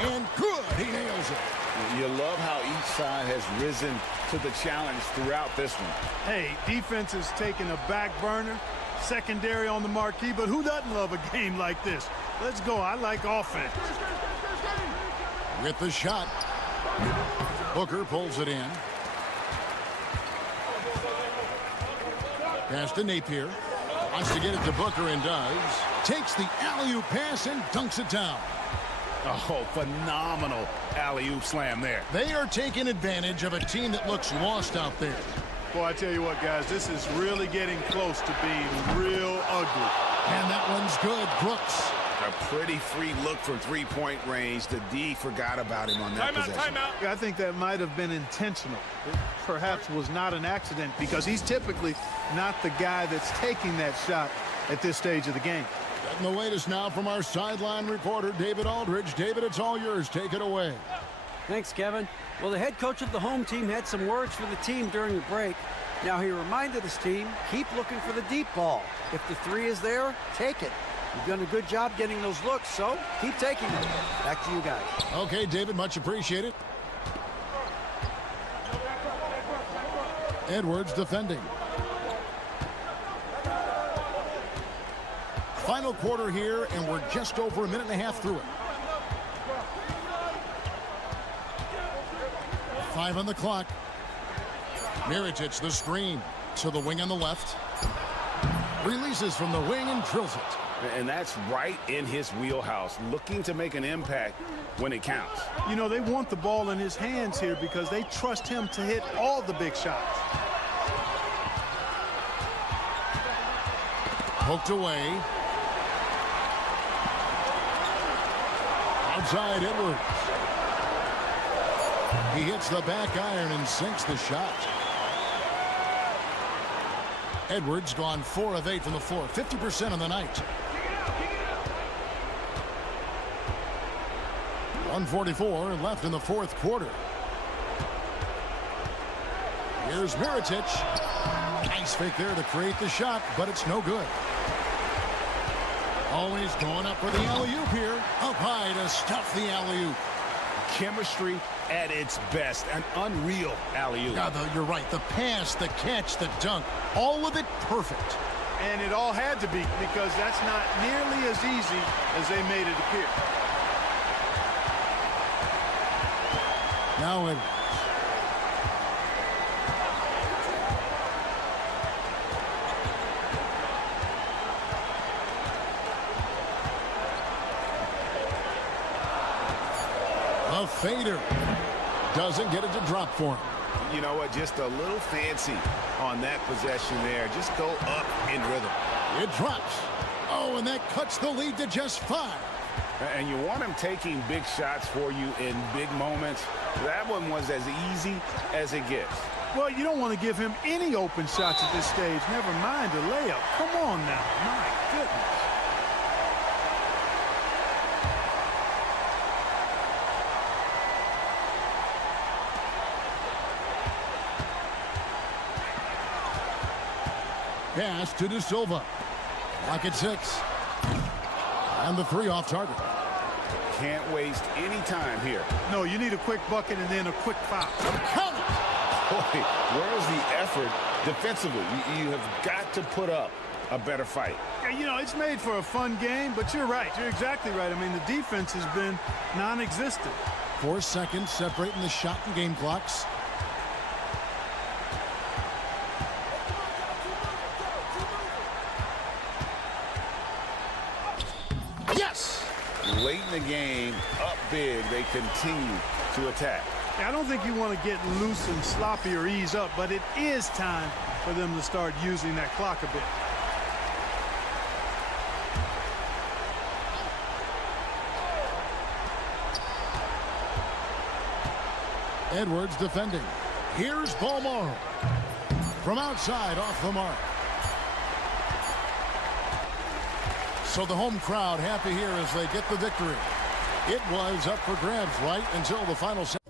And good. He nails it. You love how each side has risen to the challenge throughout this one. Hey, defense is taking a back burner, secondary on the marquee, but who doesn't love a game like this? Let's go. I like offense. With the shot. Booker pulls it in. Pass to Napier. Wants to get it to Booker and does. Takes the alley-oop pass and dunks it down. Oh, phenomenal alley-oop slam there. They are taking advantage of a team that looks lost out there. Boy, I tell you what, guys, this is really getting close to being real ugly. And that one's good. Brooks. A pretty free look from three-point range. The D forgot about him on that possession. Timeout. I think that might have been intentional. It perhaps was not an accident because he's typically not the guy that's taking that shot at this stage of the game. Getting the latest now from our sideline reporter, David Aldridge. David, it's all yours. Take it away. Thanks, Kevin. Well, the head coach of the home team had some words for the team during the break. Now, he reminded his team, keep looking for the deep ball. If the 3 is there, take it. You've done a good job getting those looks, so keep taking them. Back to you guys. Okay, David, much appreciated. Edwards defending. Final quarter here, and we're just over a minute and a half through it. 5 on the clock. Mirotic, the screen to the wing on the left. Releases from the wing and drills it. And that's right in his wheelhouse, looking to make an impact when it counts. You know, they want the ball in his hands here because they trust him to hit all the big shots. Poked away. Outside Edwards. He hits the back iron and sinks the shot. Edwards gone 4 of 8 from the floor, 50% on the night. 1:44 left in the fourth quarter. Here's Mirotic. Nice fake there to create the shot, but it's no good. Always going up for the alley-oop here. Up high to stuff the alley-oop. Chemistry at its best. An unreal alley-oop. Yeah, you're right. The pass, the catch, the dunk, all of it perfect. And it all had to be because that's not nearly as easy as they made it appear. Now Edwards. A fader. Doesn't get it to drop for him. You know what? Just a little fancy on that possession there. Just go up in rhythm. It drops. Oh, and that cuts the lead to just 5. And you want him taking big shots for you in big moments. That one was as easy as it gets. Well, you don't want to give him any open shots at this stage. Never mind a layup. Come on now. My goodness. Pass to De Silva. Clock at 6. And the 3 off target. Can't waste any time here. No, you need a quick bucket and then a quick foul. Count it! Boy, where's the effort defensively? You have got to put up a better fight. Yeah, you know, it's made for a fun game, but you're right. You're exactly right. I mean, the defense has been non-existent. 4 seconds separating the shot and game clocks. Yes! Late in the game, up big, they continue to attack. I don't think you want to get loose and sloppy or ease up, but it is time for them to start using that clock a bit. Edwards defending. Here's Balmaro. From outside, off the mark. So the home crowd happy here as they get the victory. It was up for grabs right until the final second.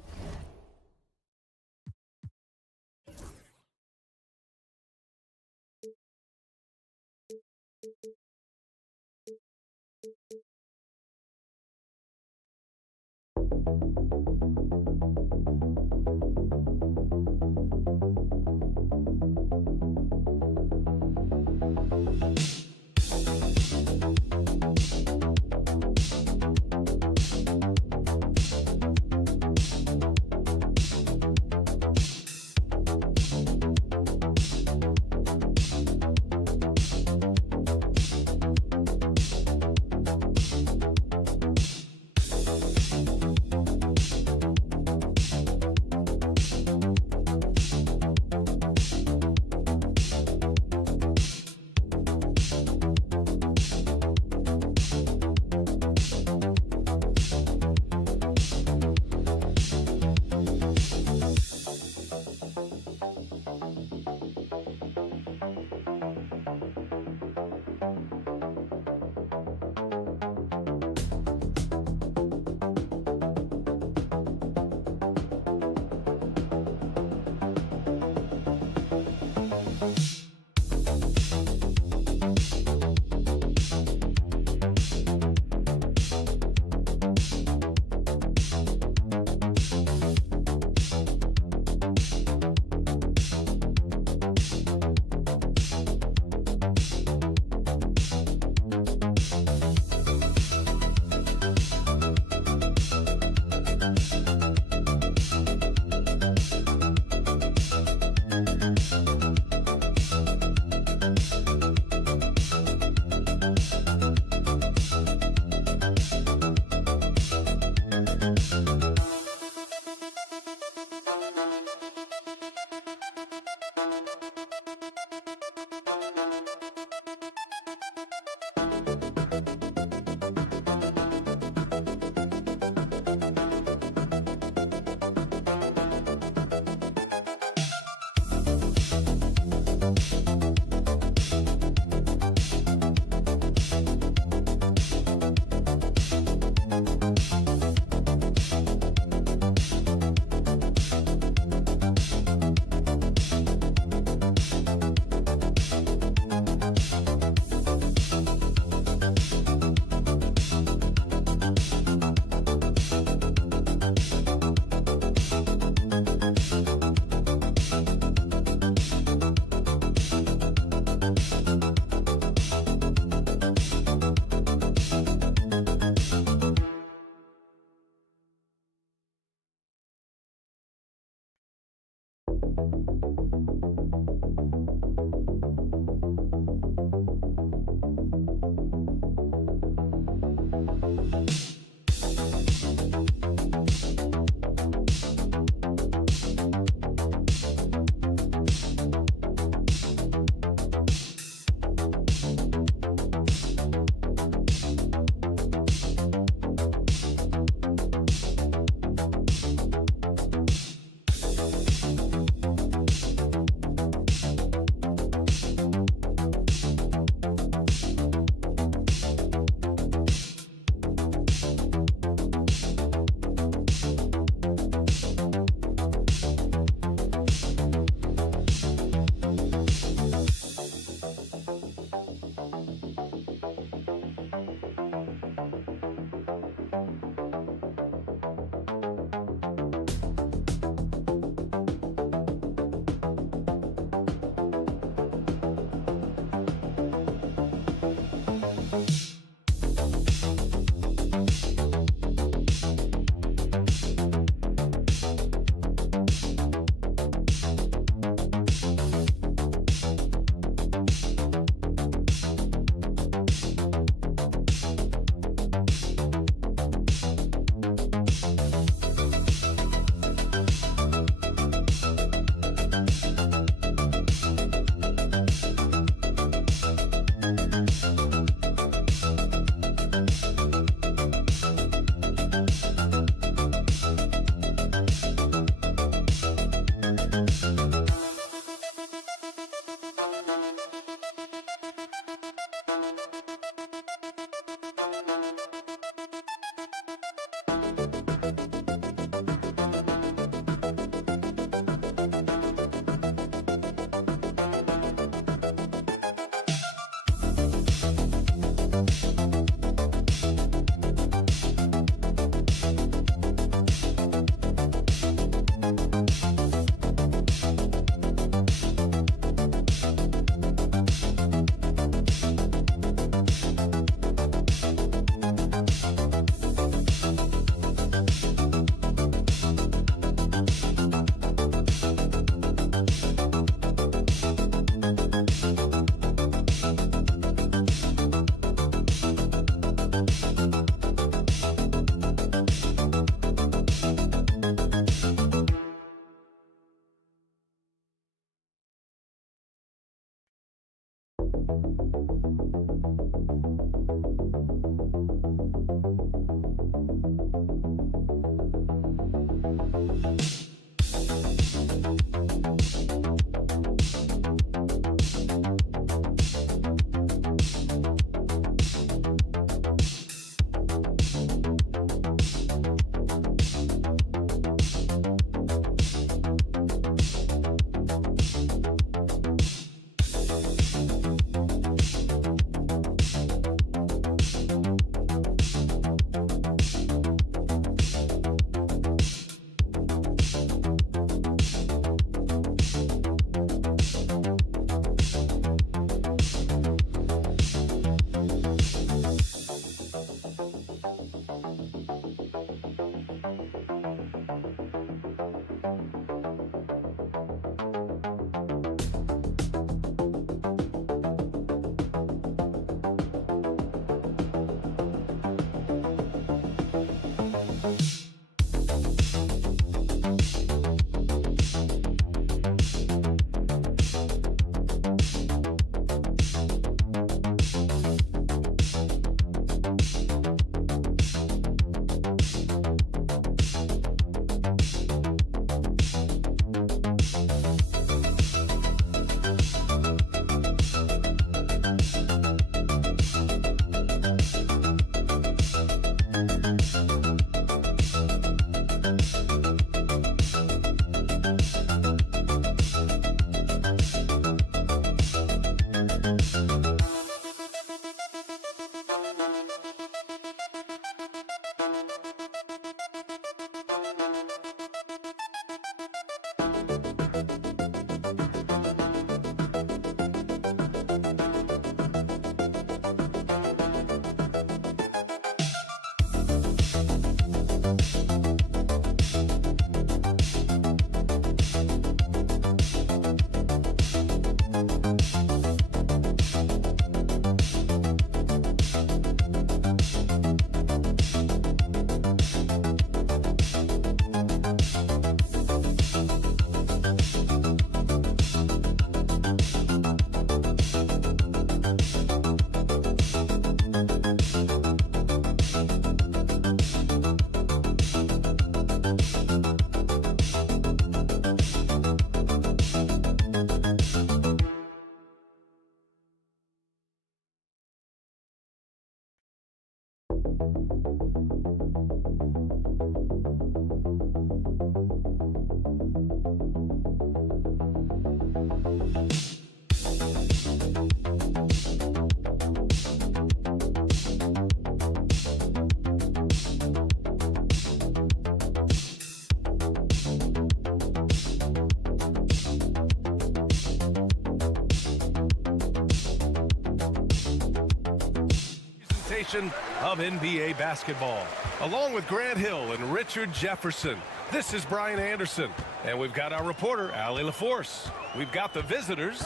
presentation of NBA basketball. Along with Grant Hill and Richard Jefferson, this is Brian Anderson. And we've got our reporter, Allie LaForce. We've got the visitors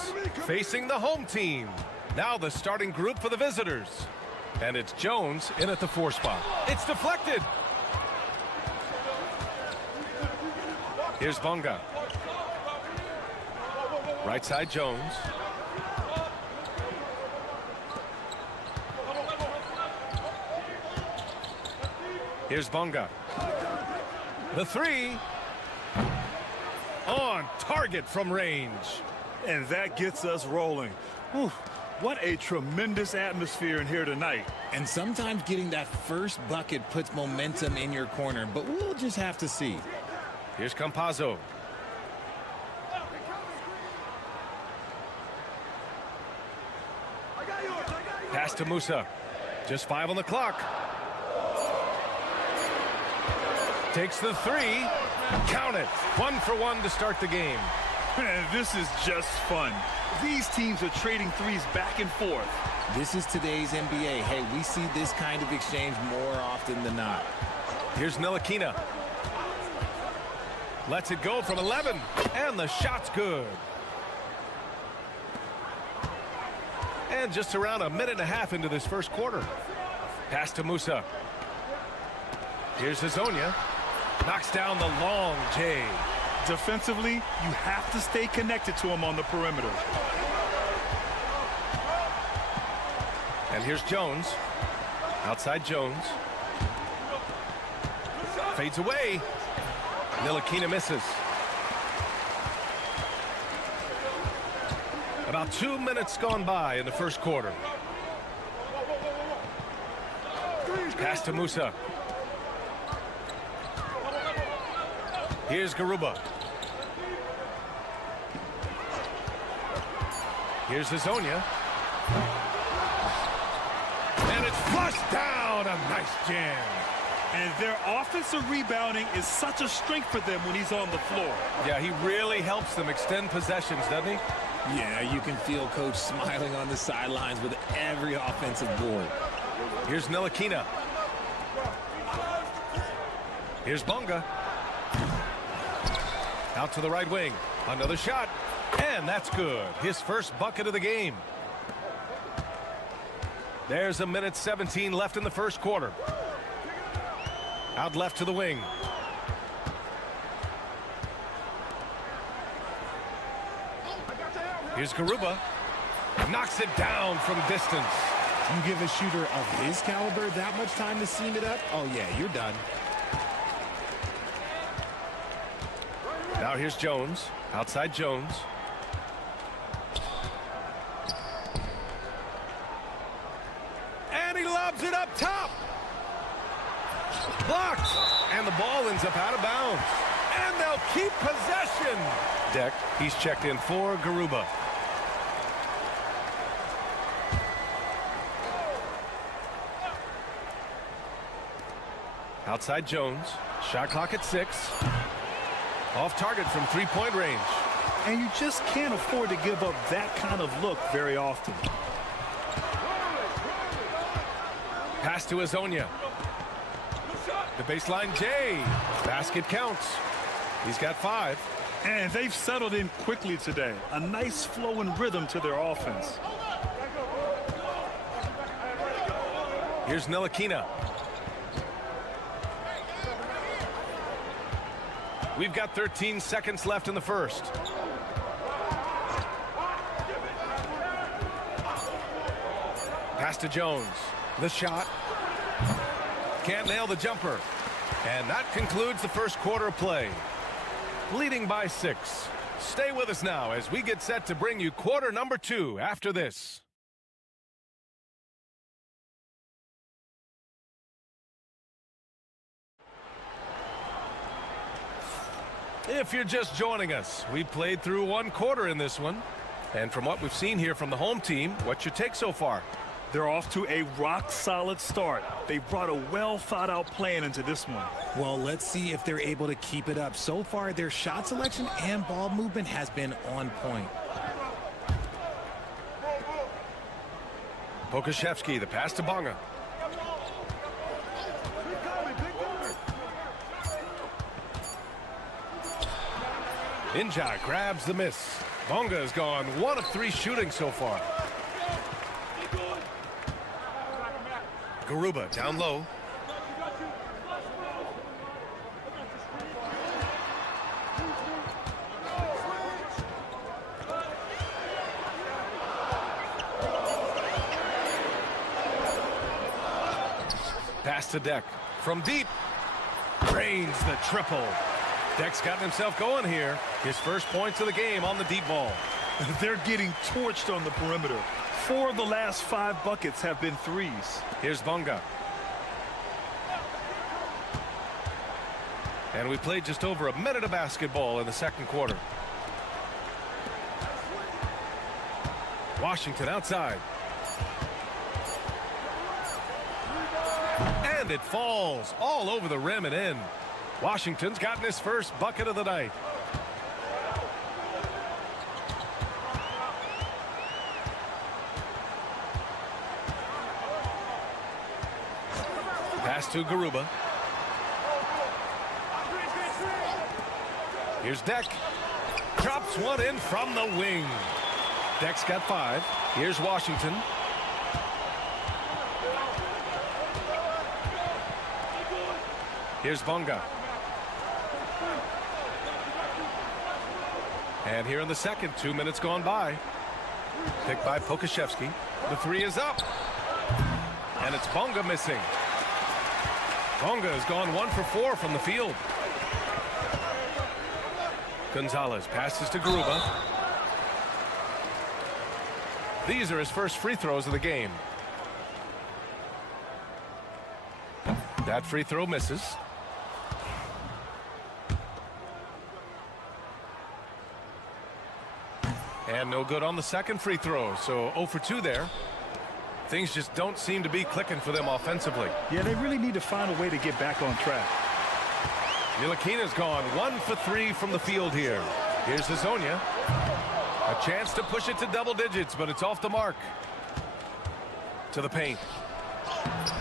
facing the home team. Now the starting group for the visitors. And it's Jones in at the 4 spot. It's deflected. Here's Bonga. Right side Jones. Here's Bonga. The 3. On target from range. And that gets us rolling. Whew. What a tremendous atmosphere in here tonight. And sometimes getting that first bucket puts momentum in your corner, but we'll just have to see. Here's Campazzo. Pass to Musa. Just 5 on the clock. Takes the 3. Count it. 1 for 1 to start the game. Man, this is just fun. These teams are trading threes back and forth. This is today's NBA. Hey, we see this kind of exchange more often than not. Here's Ntilikina. Lets it go from 11. And the shot's good. And just around a minute and a half into this first quarter. Pass to Musa. Here's Hazonia. Knocks down the long J. Defensively, you have to stay connected to him on the perimeter. And here's Jones. Outside Jones. Fades away. Ntilikina misses. About 2 minutes gone by in the first quarter. Pass to Musa. Here's Garuba. Here's Hazonia. And it's flushed down. A nice jam. And their offensive rebounding is such a strength for them when he's on the floor. Yeah, he really helps them extend possessions, doesn't he? Yeah, you can feel Coach smiling on the sidelines with every offensive board. Here's Ntilikina. Here's Bonga. Out to the right wing. Another shot. And that's good. His first bucket of the game. There's a minute 17 left in the first quarter. Out left to the wing. Here's Garuba. Knocks it down from distance. You give a shooter of his caliber that much time to seam it up? Oh, yeah, you're done. Now here's Jones. Outside Jones. And he lobs it up top. Blocked. And the ball ends up out of bounds. And they'll keep possession. Deck, he's checked in for Garuba. Outside Jones. Shot clock at 6. Off target from 3-point range. And you just can't afford to give up that kind of look very often. Pass to Hazonia. The baseline J. Basket counts. He's got 5. And they've settled in quickly today. A nice flow and rhythm to their offense. Here's Ntilikina. We've got 13 seconds left in the first. Pass to Jones. The shot. Can't nail the jumper. And that concludes the first quarter of play. Leading by 6. Stay with us now as we get set to bring you quarter number 2 after this. If you're just joining us, we played through 1 quarter in this one. And from what we've seen here from the home team, what's your take so far? They're off to a rock-solid start. They brought a well-thought-out plan into this one. Well, let's see if they're able to keep it up. So far, their shot selection and ball movement has been on point. Pokusevski, the pass to Bonga. Inja grabs the miss. Bonga has gone 1 of 3 shooting so far. Garuba down low. Pass to Deck. From deep. Drains the triple. Deck's gotten himself going here. His first points of the game on the deep ball. They're getting torched on the perimeter. 4 of the last 5 buckets have been threes. Here's Bonga. And we played just over a minute of basketball in the second quarter. Washington outside. And it falls all over the rim and in. Washington's gotten his first bucket of the night. Pass to Garuba. Here's Deck. Drops one in from the wing. Deck's got 5. Here's Washington. Here's Bonga. And here in the second, 2 minutes gone by. Picked by Pokashevsky. The 3 is up. And it's Bonga missing. Bonga has gone 1 for 4 from the field. Gonzalez passes to Garuba. These are his first free throws of the game. That free throw misses. And no good on the second free throw, so 0 for 2 there. Things just don't seem to be clicking for them offensively. Yeah, they really need to find a way to get back on track. Ntilikina's gone 1 for 3 from the field here. Here's Hezonja. A chance to push it to double digits, but it's off the mark. To the paint.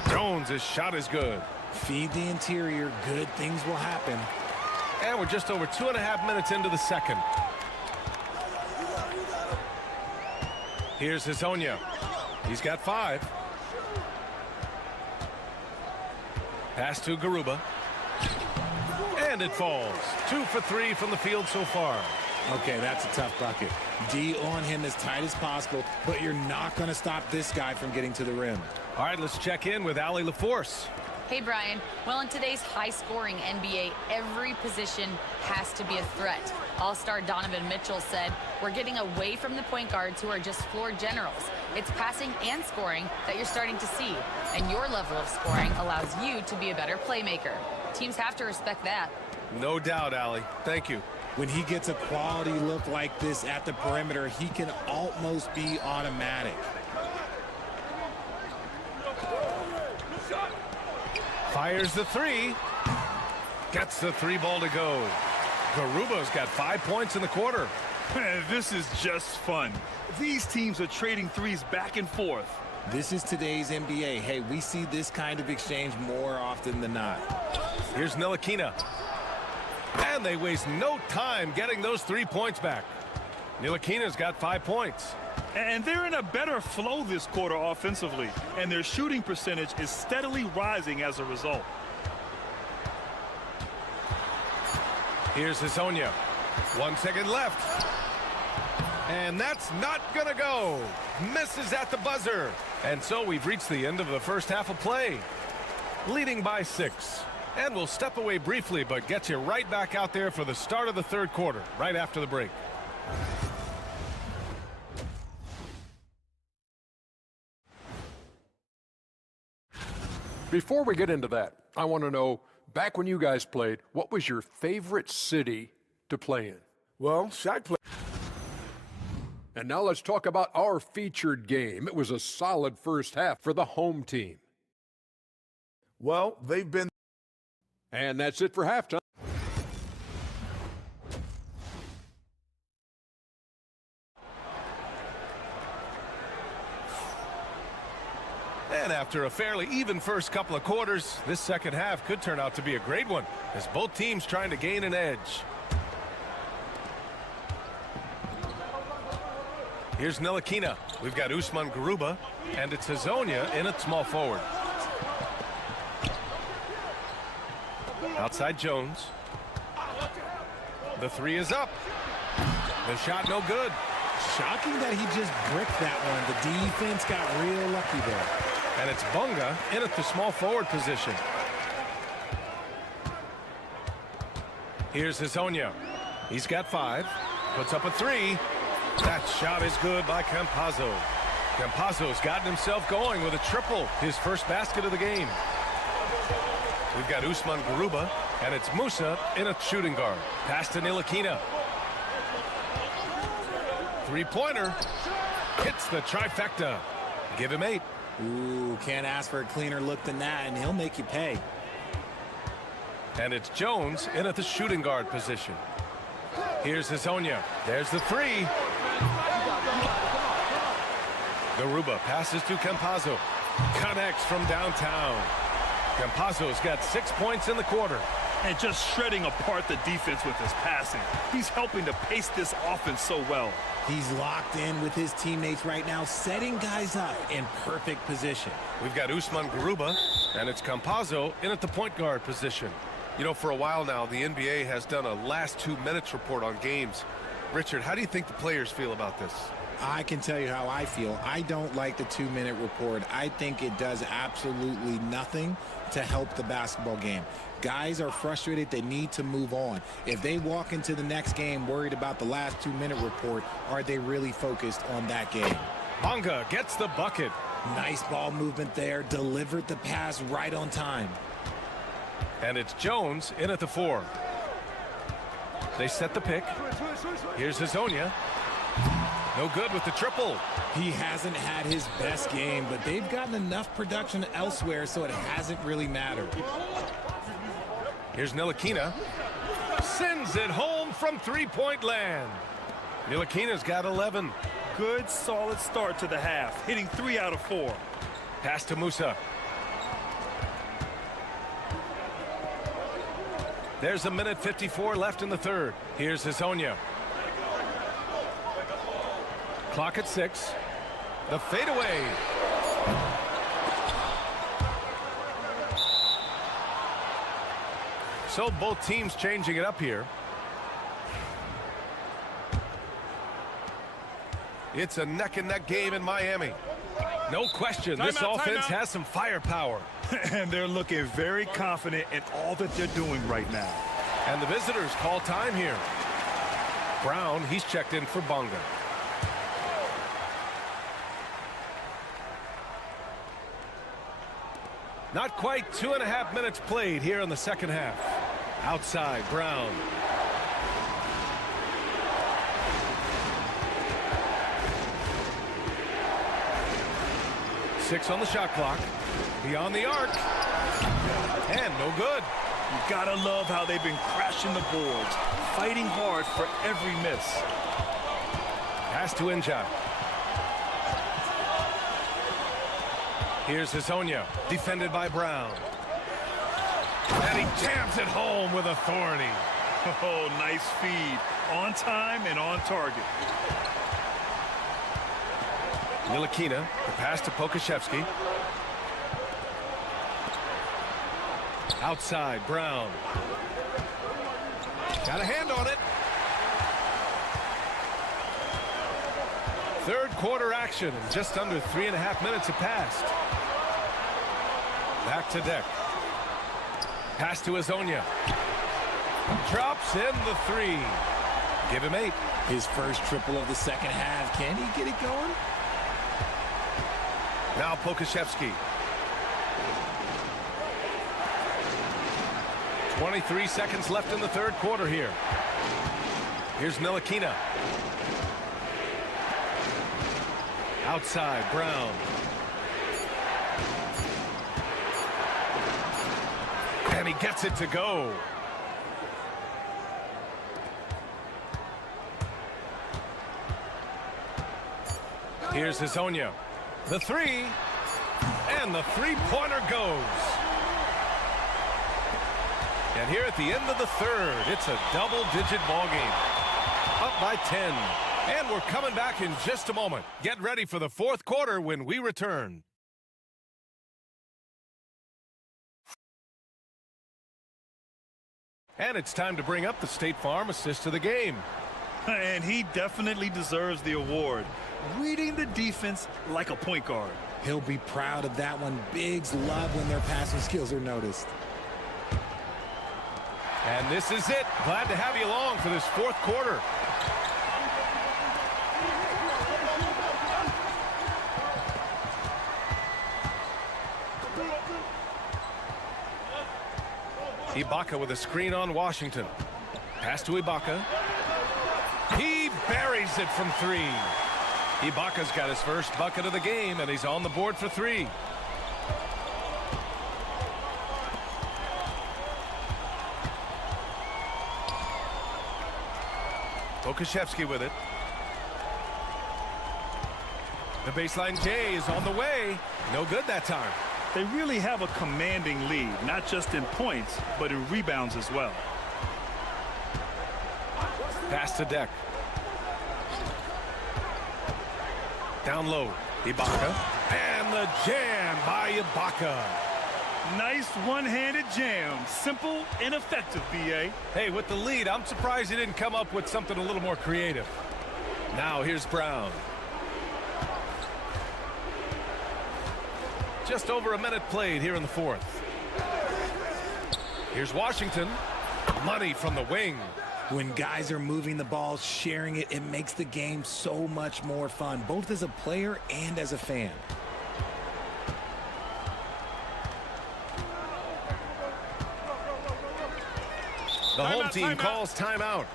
Jones' shot is good. Feed the interior. Good things will happen. And we're just over 2.5 minutes into the second. Here's Hezonja. He's got 5. Pass to Garuba. And it falls. 2 for 3 from the field so far. Okay, that's a tough bucket. D on him as tight as possible, but you're not going to stop this guy from getting to the rim. All right, let's check in with Allie LaForce. Hey, Brian. Well, in today's high-scoring NBA, every position has to be a threat. All-star Donovan Mitchell said, "We're getting away from the point guards who are just floor generals. It's passing and scoring that you're starting to see, and your level of scoring allows you to be a better playmaker. Teams have to respect that." No doubt, Allie. Thank you. When he gets a quality look like this at the perimeter, he can almost be automatic. Fires the 3. Gets the 3 ball to go. Garuba's got 5 points in the quarter. Man, this is just fun. These teams are trading threes back and forth. This is today's NBA. Hey, we see this kind of exchange more often than not. Here's Ntilikina. And they waste no time getting those 3 points back. Ntilikina's got 5 points. And they're in a better flow this quarter offensively, and their shooting percentage is steadily rising as a result. Here's Hezonja. 1 second left. And that's not gonna go. Misses at the buzzer. And so we've reached the end of the first half of play. Leading by 6. And we'll step away briefly, but get you right back out there for the start of the third quarter, right after the break. Before we get into that, I want to know, back when you guys played, what was your favorite city to play in? Well, Shaq played. And now let's talk about our featured game. It was a solid first half for the home team. Well, they've been. And that's it for halftime. And after a fairly even first couple of quarters, this second half could turn out to be a great one, as both teams trying to gain an edge. Here's Ntilikina. We've got Usman Garuba, and it's Hazonia in at small forward. Outside Jones. The three is up. The shot no good. Shocking that he just bricked that one. The defense got real lucky there. And it's Bunga in at the small forward position. Here's Hazonia. He's got 5. Puts up a 3. That shot is good by Campazzo. Campazzo's gotten himself going with a triple. His first basket of the game. We've got Usman Garuba, and it's Musa in a shooting guard. Pass to Ntilikina. Three-pointer. Hits the trifecta. Give him 8. Ooh, can't ask for a cleaner look than that, and he'll make you pay. And it's Jones in at the shooting guard position. Here's Hazonia. There's the 3. Garuba passes to Campazzo. Connects from downtown. Campazzo's got 6 points in the quarter. And just shredding apart the defense with his passing. He's helping to pace this offense so well. He's locked in with his teammates right now, setting guys up in perfect position. We've got Usman Garuba, and it's Campazzo in at the point guard position. You know, for a while now, the NBA has done a last 2 minutes report on games. Richard, how do you think the players feel about this? I can tell you how I feel. I don't like the 2-minute report. I think it does absolutely nothing to help the basketball game. Guys are frustrated. They need to move on. If they walk into the next game worried about the last 2-minute report, are they really focused on that game? Bunga gets the bucket. Nice ball movement there. Delivered the pass right on time. And it's Jones in at the 4. They set the pick. Here's Hazonia. No good with the triple. He hasn't had his best game, but they've gotten enough production elsewhere, so it hasn't really mattered. Here's Ntilikina. Sends it home from three-point land. Ntilikina's got 11. Good, solid start to the half, hitting 3 out of 4. Pass to Musa. There's a minute 54 left in the third. Here's Hazonia. Clock at 6. The fadeaway. So both teams changing it up here. It's a neck-and-neck game in Miami. No question, this offense has some firepower. And they're looking very confident in all that they're doing right now. And the visitors call time here. Brown, he's checked in for Bunga. Not quite 2.5 minutes played here in the second half. Outside, Brown. Six on the shot clock. Beyond the arc. And no good. You gotta love how they've been crashing the boards, fighting hard for every miss. Pass to Njai. Here's Hazonia, defended by Brown. And he jams it home with authority. Oh, nice feed. On time and on target. Ntilikina, the pass to Pokashevsky. Outside, Brown. Got a hand on it. Third quarter action, and just under 3.5 minutes have passed. Back to deck. Pass to Hazonia. Drops in the 3. Give him 8. His first triple of the second half. Can he get it going? Now Pokashevsky. 23 seconds left in the third quarter here. Here's Ntilikina. Outside, Brown. And he gets it to go. Here's Hazonia. The 3. And the three-pointer goes. And here at the end of the third, it's a double-digit ball game. Up by 10. And we're coming back in just a moment. Get ready for the fourth quarter when we return. And it's time to bring up the State Farm assist of the game. And he definitely deserves the award. Reading the defense like a point guard. He'll be proud of that one. Bigs love when their passing skills are noticed. And this is it. Glad to have you along for this fourth quarter. Ibaka with a screen on Washington. Pass to Ibaka. He buries it from three. Ibaka's got his first bucket of the game, and he's on the board for three. Okashevsky with it. The baseline J is on the way. No good that time. They really have a commanding lead, not just in points, but in rebounds as well. Pass to Deck. Down low, Ibaka. And the jam by Ibaka. Nice one-handed jam. Simple and effective, B.A. Hey, with the lead, I'm surprised he didn't come up with something a little more creative. Now here's Brown. Just over a minute played here in the fourth. Here's Washington. Money from the wing. When guys are moving the ball, sharing it, it makes the game so much more fun, both as a player and as a fan. The home team calls timeout.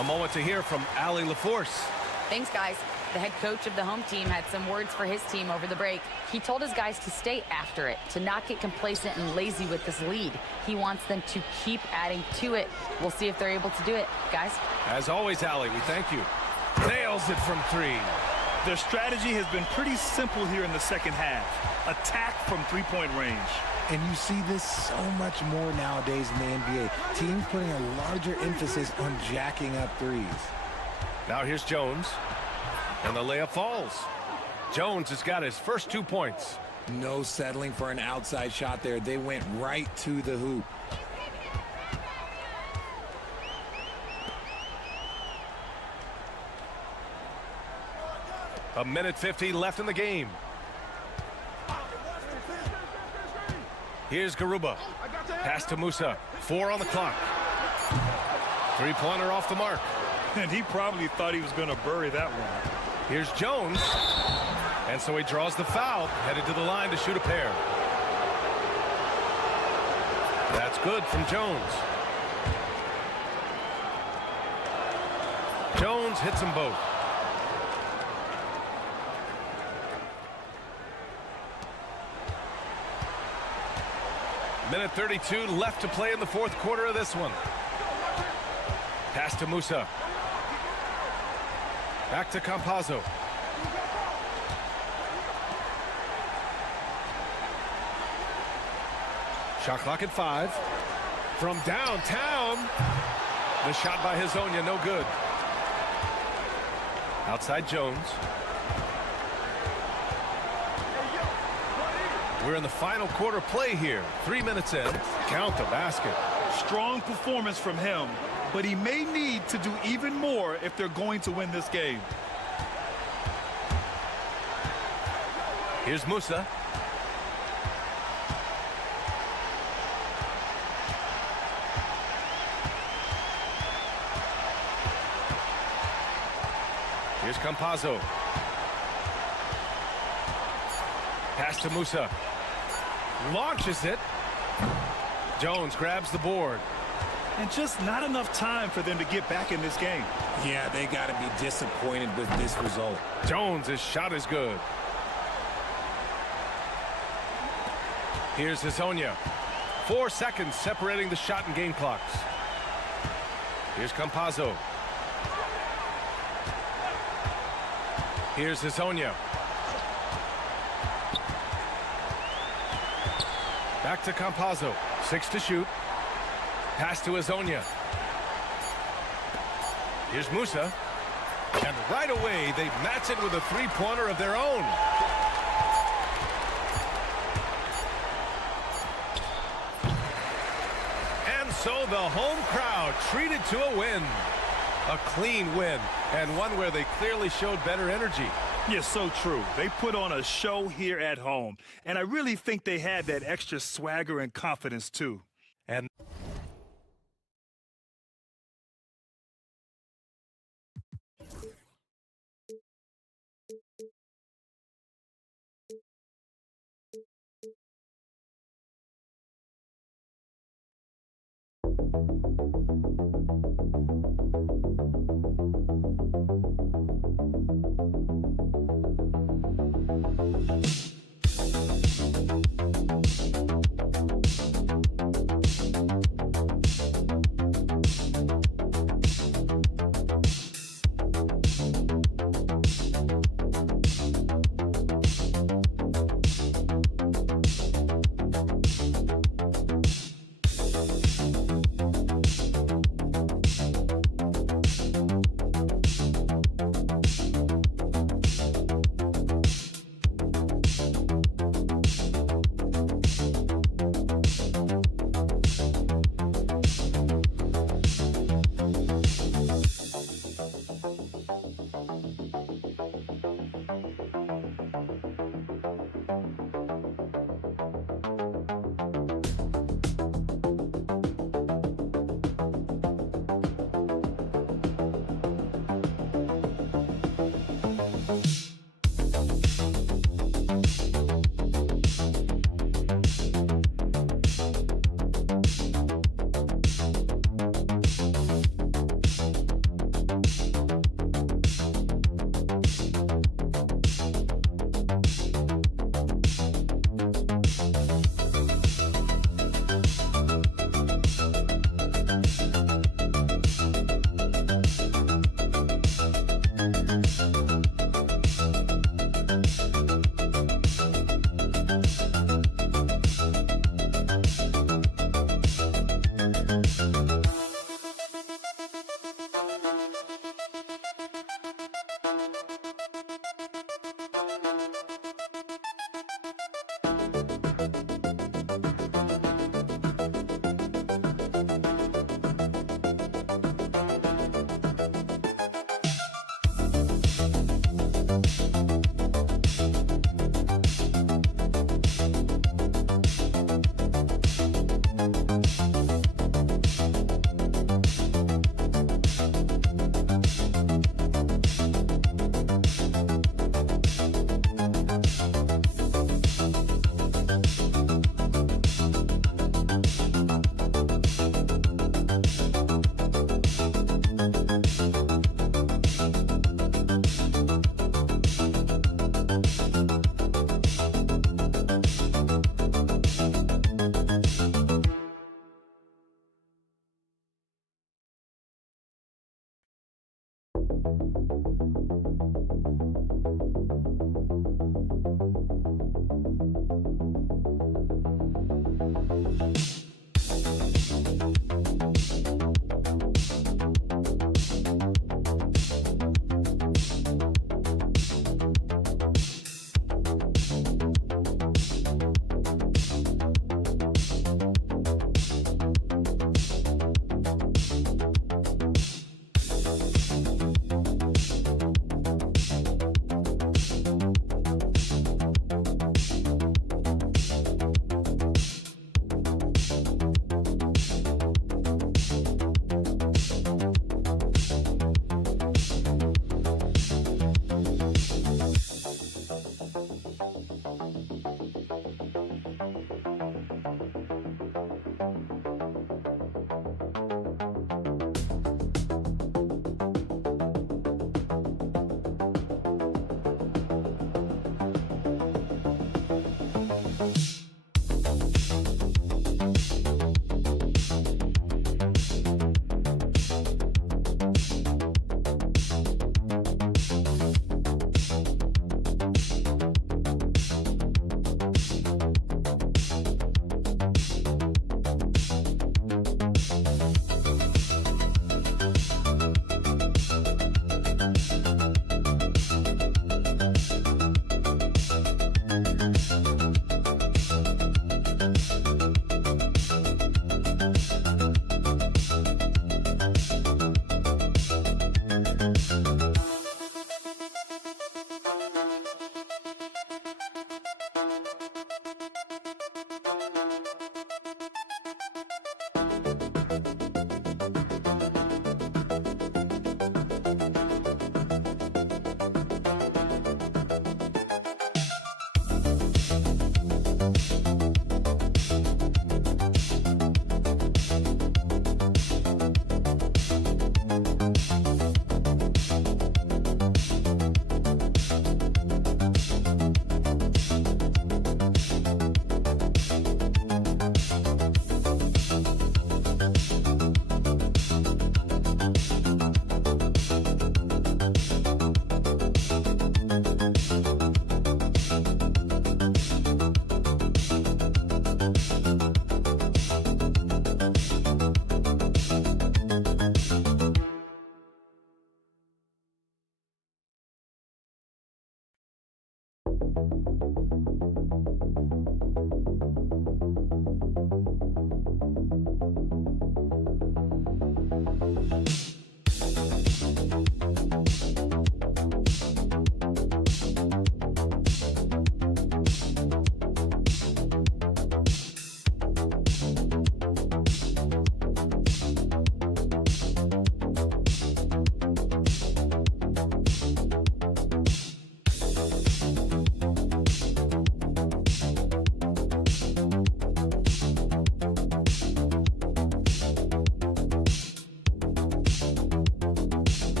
A moment to hear from Allie LaForce. Thanks, guys. The head coach of the home team had some words for his team over the break. He told his guys to stay after it, to not get complacent and lazy with this lead. He wants them to keep adding to it. We'll see if they're able to do it, guys. As always, Allie, we thank you. Nails it from three. Their strategy has been pretty simple here in the second half. Attack from three-point range. And you see this so much more nowadays in the NBA. Teams putting a larger emphasis on jacking up threes. Now here's Jones. And the layup falls. Jones has got his first 2 points. No settling for an outside shot there. They went right to the hoop. A minute 50 left in the game. Here's Garuba. Pass to Musa. 4 on the clock. Three-pointer off the mark. And he probably thought he was going to bury that one. Here's Jones. And so he draws the foul, headed to the line to shoot a pair. That's good from Jones. Jones hits them both. Minute 32 left to play in the fourth quarter of this one. Pass to Musa. Back to Campazzo. Shot clock at 5. From downtown. The shot by Hezonja, no good. Outside Jones. We're in the final quarter play here. 3 minutes in. Count the basket. Strong performance from him, but he may need to do even more if they're going to win this game. Here's Musa. Here's Campazzo. Pass to Musa. Launches it. Jones grabs the board. And just not enough time for them to get back in this game. Yeah, they got to be disappointed with this result. Jones' shot is good. Here's Hezonja. 4 seconds separating the shot and game clocks. Here's Campazzo. Here's Hezonja. Back to Campazzo. 6 to shoot. Pass to Azonia. Here's Musa. And right away, they match it with a three-pointer of their own. And so the home crowd treated to a win. A clean win, and one where they clearly showed better energy. Yes, so true. They put on a show here at home, and I really think they had that extra swagger and confidence, too. And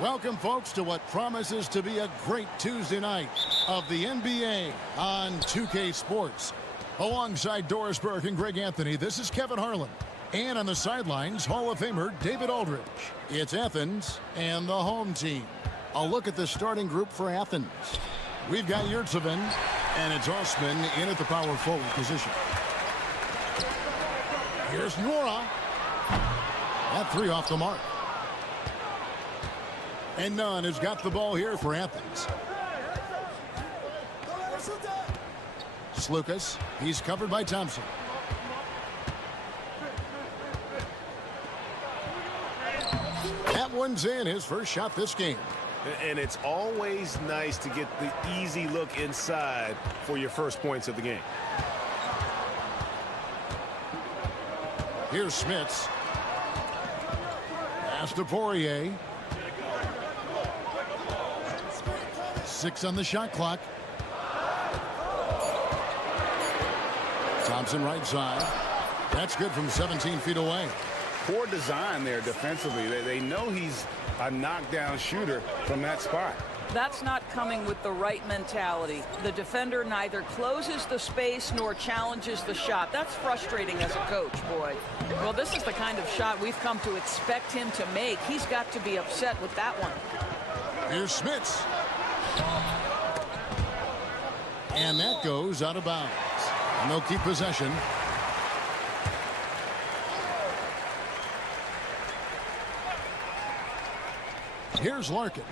Welcome, folks, to what promises to be a great Tuesday night of the NBA on 2K Sports. Alongside Doris Burke and Greg Anthony, this is Kevin Harlan. And on the sidelines, Hall of Famer David Aldridge. It's Athens and the home team. A look at the starting group for Athens. We've got Yurtsevin, and it's Osman in at the power forward position. Here's Nora. That three off the mark. And Nunn has got the ball here for Athens. Slukas, he's covered by Thompson. That one's in, his first shot this game. And it's always nice to get the easy look inside for your first points of the game. Here's Smits. Pass to Poirier. 6 on the shot clock. Thompson right side. That's good from 17 feet away. Poor design there defensively. They know he's a knockdown shooter from that spot. That's not coming with the right mentality. The defender neither closes the space nor challenges the shot. That's frustrating as a coach, boy. Well, this is the kind of shot we've come to expect him to make. He's got to be upset with that one. Here's Smits. And that goes out of bounds. And they'll keep possession. Here's Larkin.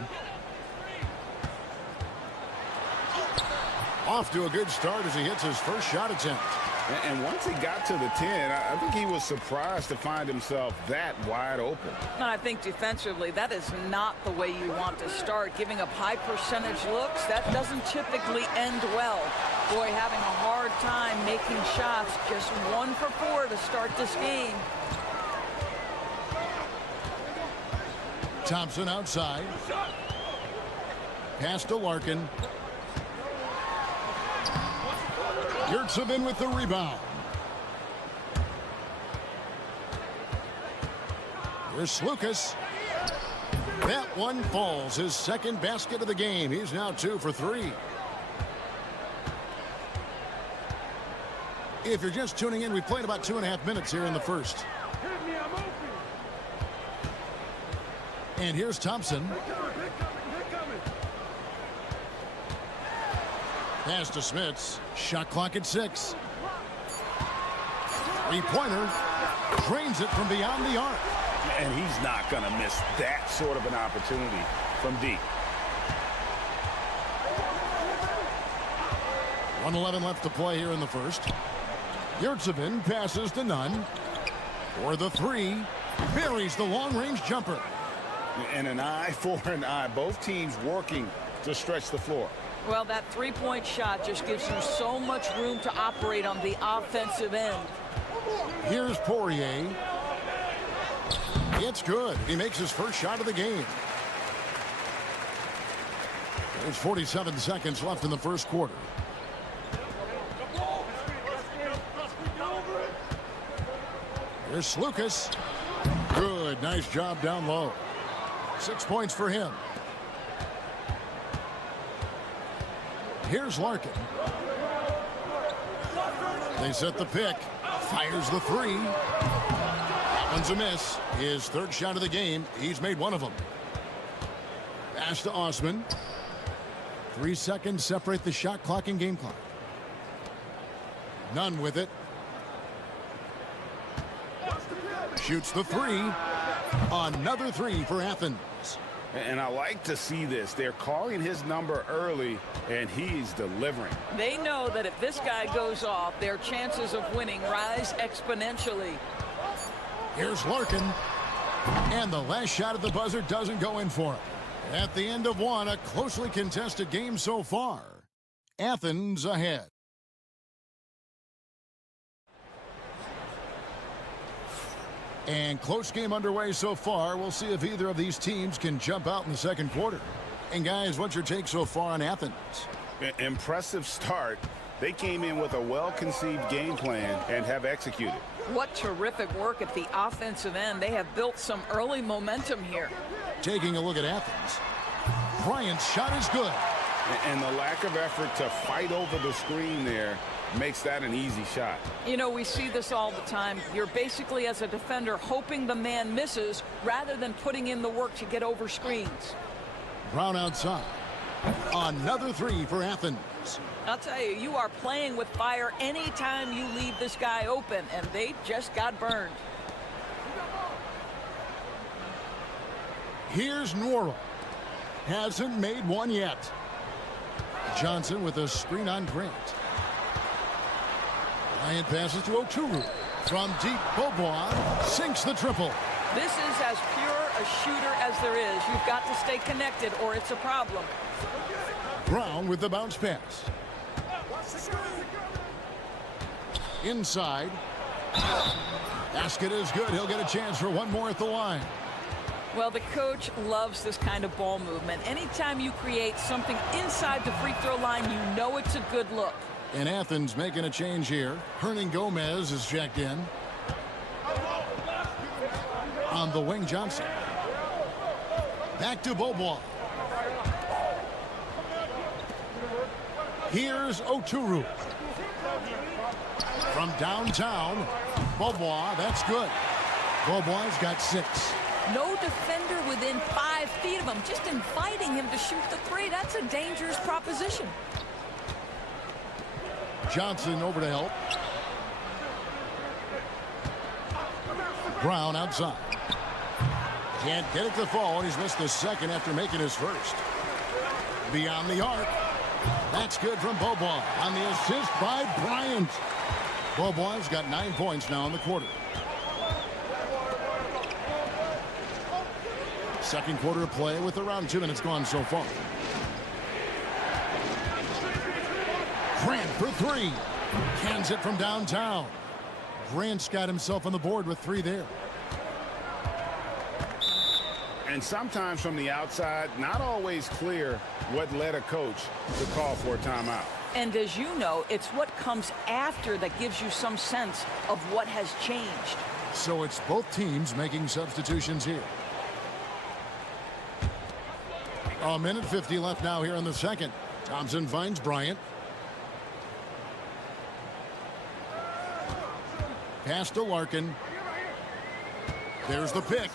Off to a good start as he hits his first shot attempt. And once he got to the 10, I think he was surprised to find himself that wide open. And I think defensively, that is not the way you want to start. Giving up high percentage looks, that doesn't typically end well. Boy, having a hard time making shots. Just 1 for 4 to start this game. Thompson outside. Pass to Larkin. Yurtsevin with the rebound. Here's Lucas. That one falls. His second basket of the game. He's now 2 for 3. If you're just tuning in, we played about 2.5 minutes here in the first. And here's Thompson. Pass to Smits. Shot clock at 6. Three-pointer. Drains it from beyond the arc. And he's not going to miss that sort of an opportunity from deep. 1:11 left to play here in the first. Yurtsevin passes to Nunn. For the 3. Buries the long-range jumper. And an eye for an eye. Both teams working to stretch the floor. Well, that three-point shot just gives you so much room to operate on the offensive end. Here's Poirier. It's good. He makes his first shot of the game. There's 47 seconds left in the first quarter. Here's Lucas. Good. Nice job down low. 6 points for him. Here's Larkin. They set the pick. Fires the 3. That one's a miss. His third shot of the game. He's made one of them. Pass to Osman. 3 seconds separate the shot clock and game clock. Nunn with it. Shoots the 3. Another 3 for Athens. And I like to see this. They're calling his number early, and he's delivering. They know that if this guy goes off, their chances of winning rise exponentially. Here's Larkin. And the last shot at the buzzer doesn't go in for him. At the end of one, a closely contested game so far. Athens ahead. And close game underway so far. We'll see if either of these teams can jump out in the second quarter. And guys, what's your take so far on Athens? Impressive start. They came in with a well-conceived game plan and have executed. What terrific work at the offensive end. They have built some early momentum here. Taking a look at Athens. Bryant's shot is good. And the lack of effort to fight over the screen there makes that an easy shot. You know, we see this all the time. You're basically, as a defender, hoping the man misses rather than putting in the work to get over screens. Brown outside. Another 3 for Athens. I'll tell you, you are playing with fire anytime you leave this guy open, and they just got burned. Here's Nora. Hasn't made one yet. Johnson with a screen on Grant. Bryant passes to Oturu. From deep, Bobois sinks the triple. This is as pure a shooter as there is. You've got to stay connected or it's a problem. Brown with the bounce pass. Inside. Basket is good. He'll get a chance for one more at the line. Well, the coach loves this kind of ball movement. Anytime you create something inside the free throw line, you know it's a good look. And Athens making a change here. Hernan Gomez is checked in. On the wing, Johnson. Back to Bobois. Here's Oturu. From downtown, Beaubois, that's good. Beaubois got 6. No defender within 5 feet of him. Just inviting him to shoot the three. That's a dangerous proposition. Johnson over to help. Brown outside. Can't get it to fall, and he's missed the second after making his first. Beyond the arc. That's good from Beaubois on the assist by Bryant. Beaubois got 9 points now in the quarter. Second quarter of play with around 2 minutes gone so far. Grant for 3. Cans it from downtown. Grant's got himself on the board with 3 there. And sometimes from the outside, not always clear what led a coach to call for a timeout. And as you know, it's what comes after that gives you some sense of what has changed. So it's both teams making substitutions here. A minute 50 left now here in the second. Thompson finds Bryant. Pass to Larkin. There's the pick.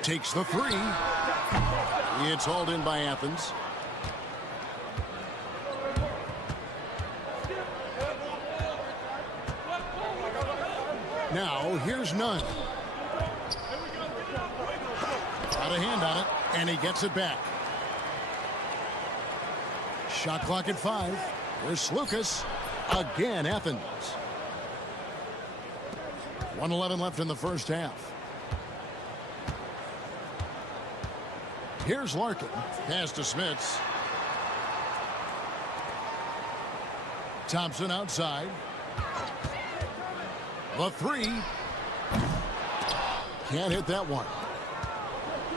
Takes the 3. It's hauled in by Athens. Now, here's Nunn. Got a hand on it, and he gets it back. Shot clock at 5. Here's Lucas. Again, Athens. 1:11 left in the first half. Here's Larkin. Pass to Smits. Thompson outside. The 3. Can't hit that one.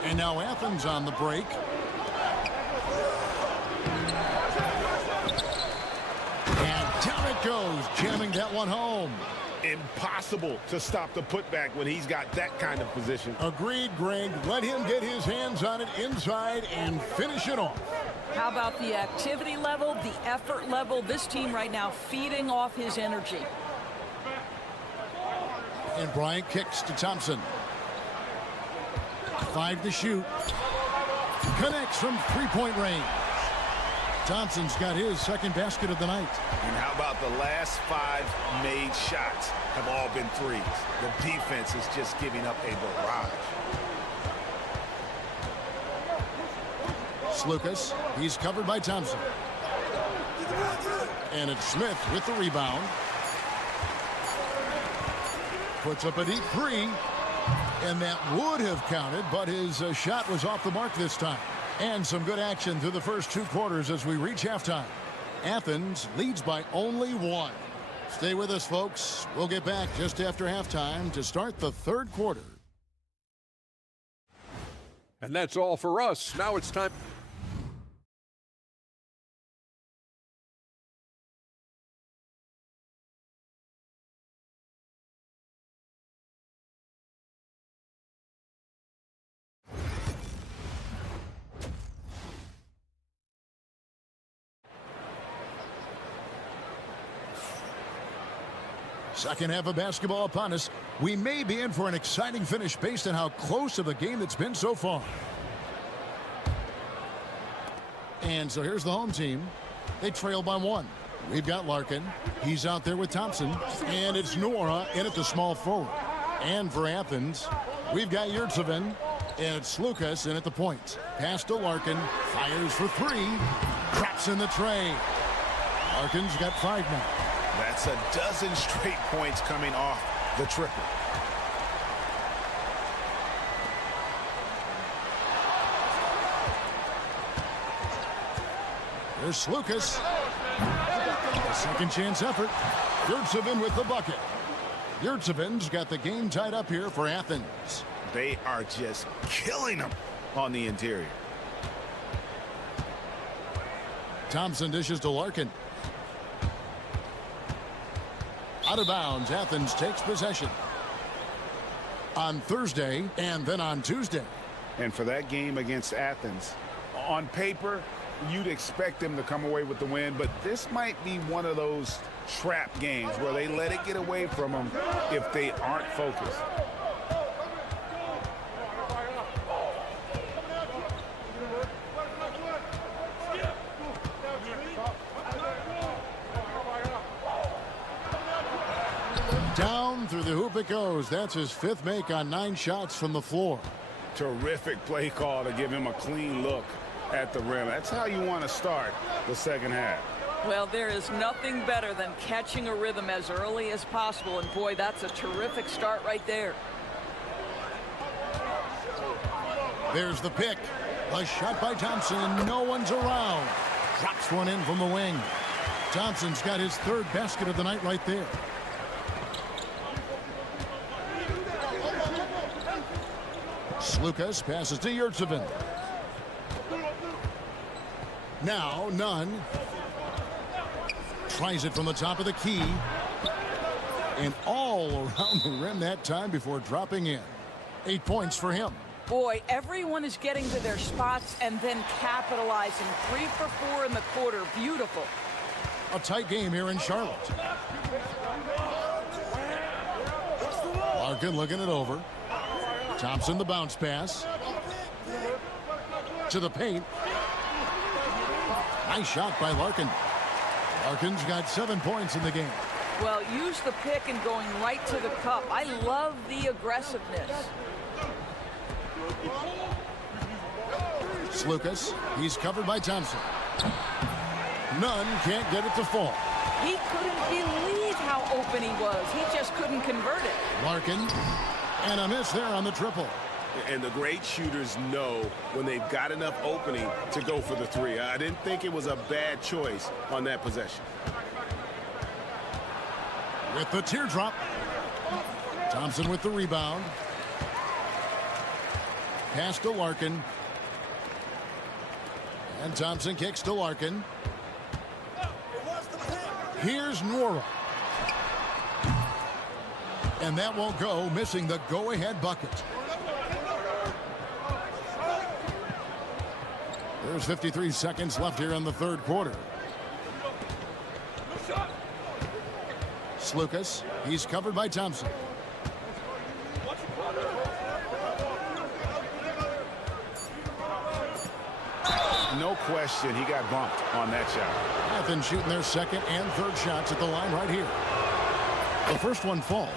And now Athens on the break. And down it goes, jamming that one home. Impossible to stop the putback when he's got that kind of position. Agreed, Greg. Let him get his hands on it inside and finish it off. How about the activity level, the effort level? This team right now feeding off his energy. And Bryant kicks to Thompson. 5 to shoot. Connects from 3-point range. Thompson's got his second basket of the night. And how about the last 5 made shots have all been threes? The defense is just giving up a barrage. Lucas, he's covered by Thompson. And it's Smith with the rebound. Puts up a deep 3. And that would have counted, but his shot was off the mark this time. And some good action through the first 2 quarters as we reach halftime. Athens leads by only 1. Stay with us, folks. We'll get back just after halftime to start the third quarter. And that's all for us. Now it's time. Second half of basketball upon us. We may be in for an exciting finish based on how close of a game it's been so far. And so here's the home team. They trail by 1. We've got Larkin. He's out there with Thompson. And it's Nora in at the small forward. And for Athens, we've got Yurtsevin. And it's Lucas in at the point. Pass to Larkin. Fires for 3. Drops in the tray. Larkin's got 5 now. That's a dozen straight points coming off the triple. There's Lucas. A second chance effort. Yurtsevin with the bucket. Yurtsevin's got the game tied up here for Athens. They are just killing them on the interior. Thompson dishes to Larkin. Out of bounds, Athens takes possession. On Thursday and then on Tuesday. And for that game against Athens, on paper, you'd expect them to come away with the win, but this might be one of those trap games where they let it get away from them if they aren't focused. Down through the hoop it goes. That's his 5th make on 9 shots from the floor. Terrific play call to give him a clean look at the rim. That's how you want to start the second half. Well, there is nothing better than catching a rhythm as early as possible, and boy, that's a terrific start right there. There's the pick. A shot by Thompson. No one's around. Drops one in from the wing. Thompson's got his 3rd basket of the night right there. Lucas passes to Yurtsevin. Now Nunn tries it from the top of the key and all around the rim that time before dropping in. 8 points for him. Boy, everyone is getting to their spots and then capitalizing. 3 for 4 in the quarter. Beautiful. A tight game here in Charlotte. Larkin looking it over. Thompson the bounce pass to the paint. Nice shot by Larkin. Larkin's got 7 points in the game. Well, use the pick and going right to the cup. I love the aggressiveness. Lucas, he's covered by Thompson. Nunn can't get it to fall. He couldn't believe how open he was. He just couldn't convert it. Larkin. And a miss there on the triple. And the great shooters know when they've got enough opening to go for the 3. I didn't think it was a bad choice on that possession. With the teardrop. Thompson with the rebound. Pass to Larkin. And Thompson kicks to Larkin. Here's Nwora. And that won't go, missing the go-ahead bucket. There's 53 seconds left here in the 3rd quarter. Lucas, he's covered by Thompson. No question, he got bumped on that shot. Athens shooting their 2nd and 3rd shots at the line right here. The first one falls.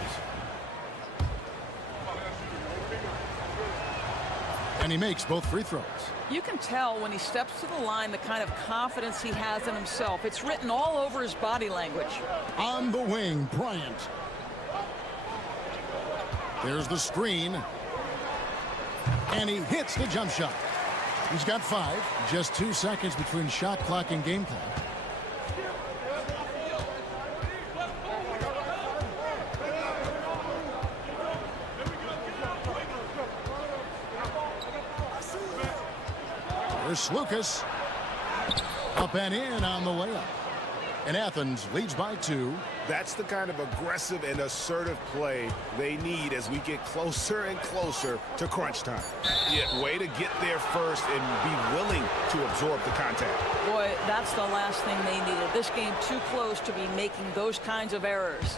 And he makes both free throws. You can tell when he steps to the line the kind of confidence he has in himself. It's written all over his body language. On the wing, Bryant. There's the screen. And he hits the jump shot. He's got 5. Just 2 seconds between shot clock and game clock. There's Lucas. Up and in on the layup. And Athens leads by 2. That's the kind of aggressive and assertive play they need as we get closer and closer to crunch time. Yeah, way to get there first and be willing to absorb the contact. Boy, that's the last thing they needed. This game too close to be making those kinds of errors.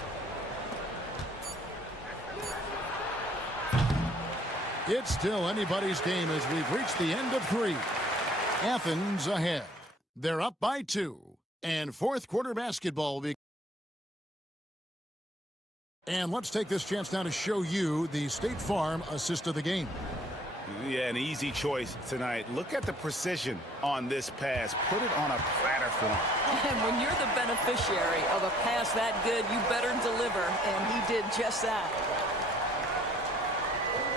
It's still anybody's game as we've reached the end of 3. Athens ahead. They're up by 2. And 4th quarter basketball will be. And let's take this chance now to show you the State Farm assist of the game. Yeah, an easy choice tonight. Look at the precision on this pass. Put it on a platter for him. And when you're the beneficiary of a pass that good, you better deliver. And he did just that.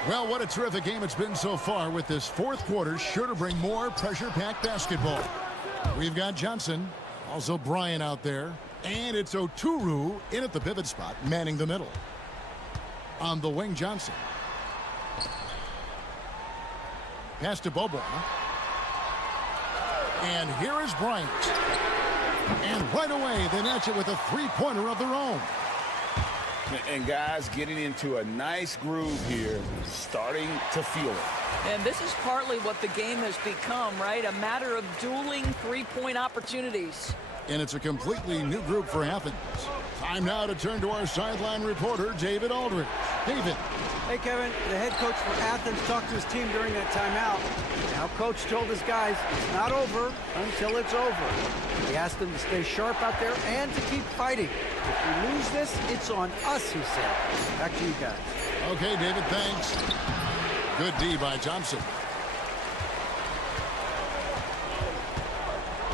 Well, what a terrific game it's been so far, with this 4th quarter sure to bring more pressure-packed basketball. We've got Johnson, also Bryan out there, and it's Oturu in at the pivot spot, manning the middle. On the wing, Johnson. Pass to Bobo. And here is Bryant. And right away, they match it with a 3-pointer of their own. And guys getting into a nice groove here, starting to feel it. And this is partly what the game has become, right? A matter of dueling three-point opportunities. And it's a completely new group for Athens. Time now to turn to our sideline reporter, David Aldridge. David. Hey, Kevin, the head coach for Athens talked to his team during that timeout. Now, coach told his guys it's not over until it's over. He asked them to stay sharp out there and to keep fighting. If we lose this, it's on us, he said. Back to you guys. Okay, David, thanks. Good D by Thompson.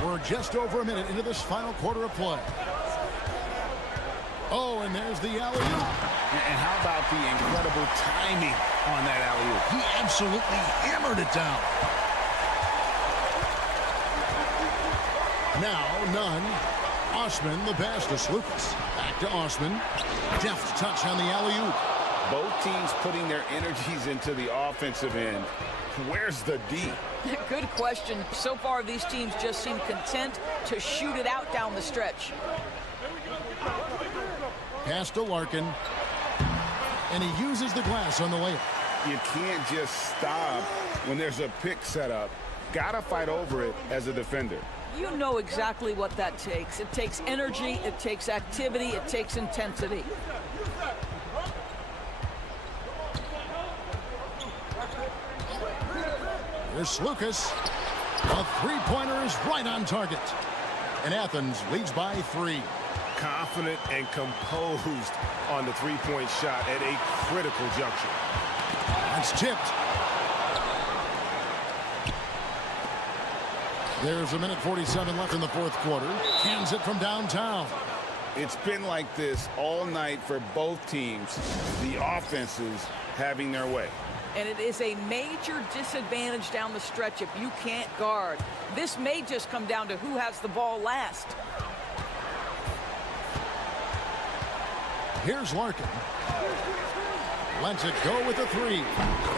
We're just over a minute into this final quarter of play. Oh, and there's the alley-oop. And how about the incredible timing on that alley-oop? He absolutely hammered it down. Now, none. Osman, the pass to Slukas. Back to Osman. Deft touch on the alley-oop. Both teams putting their energies into the offensive end. Where's the D? Good question. So far, these teams just seem content to shoot it out down the stretch. Pass to Larkin. And he uses the glass on the layup. You can't just stop when there's a pick set up. Gotta fight over it as a defender. You know exactly what that takes. It takes energy, it takes activity, it takes intensity. Here's Slukas. A three-pointer is right on target. And Athens leads by 3. Confident and composed on the three-point shot at a critical juncture. That's tipped. There's a minute 47 left in the fourth quarter. Cans it from downtown. It's been like this all night for both teams. The offenses having their way. And it is a major disadvantage down the stretch if you can't guard. This may just come down to who has the ball last. Here's Larkin. Lets it go with a 3.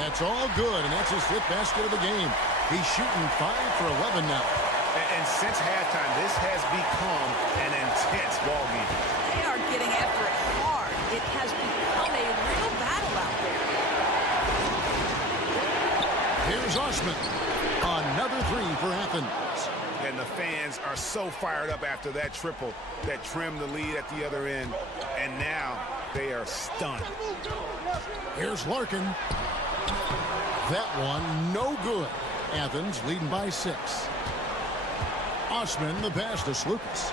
That's all good, and that's his 5th basket of the game. He's shooting 5 for 11 now. And since halftime, this has become an intense ball game. They are getting after it hard. It has become a real battle out there. Here's Osman. Another 3 for Athens. And the fans are so fired up after that triple that trimmed the lead at the other end. And now they are stunned. Here's Larkin. That one, no good. Athens leading by 6. Osman, the pass to Slukas.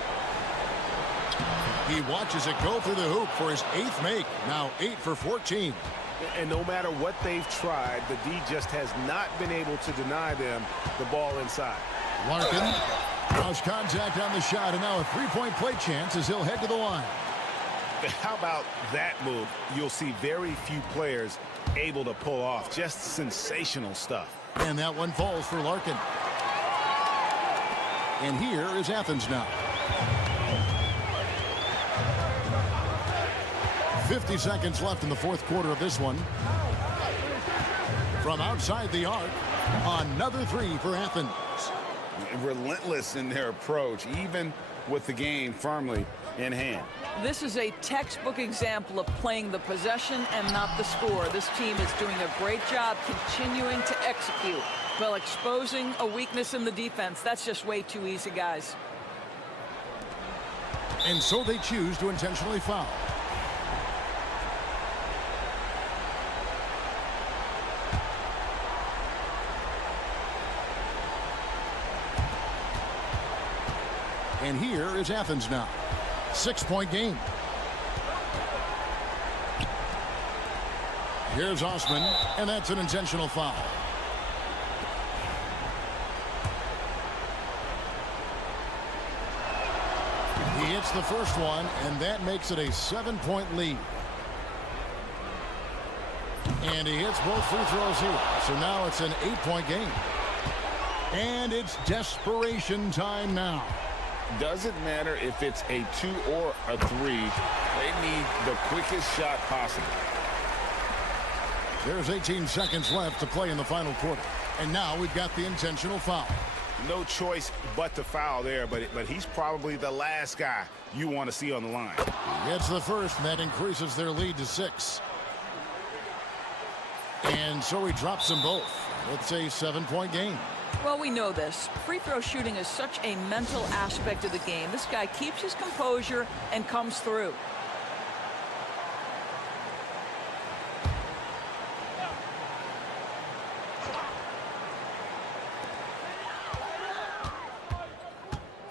He watches it go through the hoop for his 8th make. Now 8 for 14. And no matter what they've tried, the D just has not been able to deny them the ball inside. Larkin draws contact on the shot, and now a three-point play chance as he'll head to the line. How about that move? You'll see very few players able to pull off. Just sensational stuff. And that one falls for Larkin. And here is Athens now. 50 seconds left in the fourth quarter of this one. From outside the arc, another 3 for Athens. Relentless in their approach, even with the game firmly in hand. This is a textbook example of playing the possession and not the score. This team is doing a great job continuing to execute while exposing a weakness in the defense. That's just way too easy, guys. And so they choose to intentionally foul. And here is Athens now. 6-point game. Here's Osman, and that's an intentional foul. He hits the first one, and that makes it a 7-point lead. And he hits both free throws here. So now it's an 8-point game. And it's desperation time now. Doesn't matter if it's a 2 or a 3. They need the quickest shot possible. There's 18 seconds left to play in the final quarter. And now we've got the intentional foul. No choice but to foul there, but he's probably the last guy you want to see on the line. He gets the first, and that increases their lead to 6. And so he drops them both. It's a 7-point game. Well, we know this. Free throw shooting is such a mental aspect of the game. This guy keeps his composure and comes through.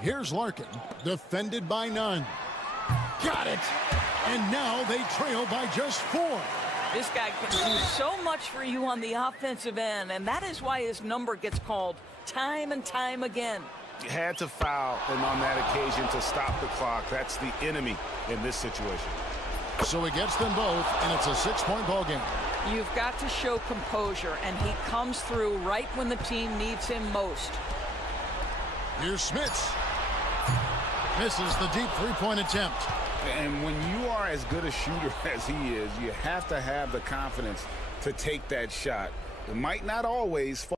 Here's Larkin, defended by none. Got it! And now they trail by just 4. This guy can do so much for you on the offensive end, and that is why his number gets called time and time again. You had to foul, and on that occasion to stop the clock. That's the enemy in this situation. So he gets them both, and it's a 6-point ball game. You've got to show composure, and he comes through right when the team needs him most. Here's Smits. Misses the deep 3-point attempt. And when you are as good a shooter as he is, you have to have the confidence to take that shot. It might not always fall.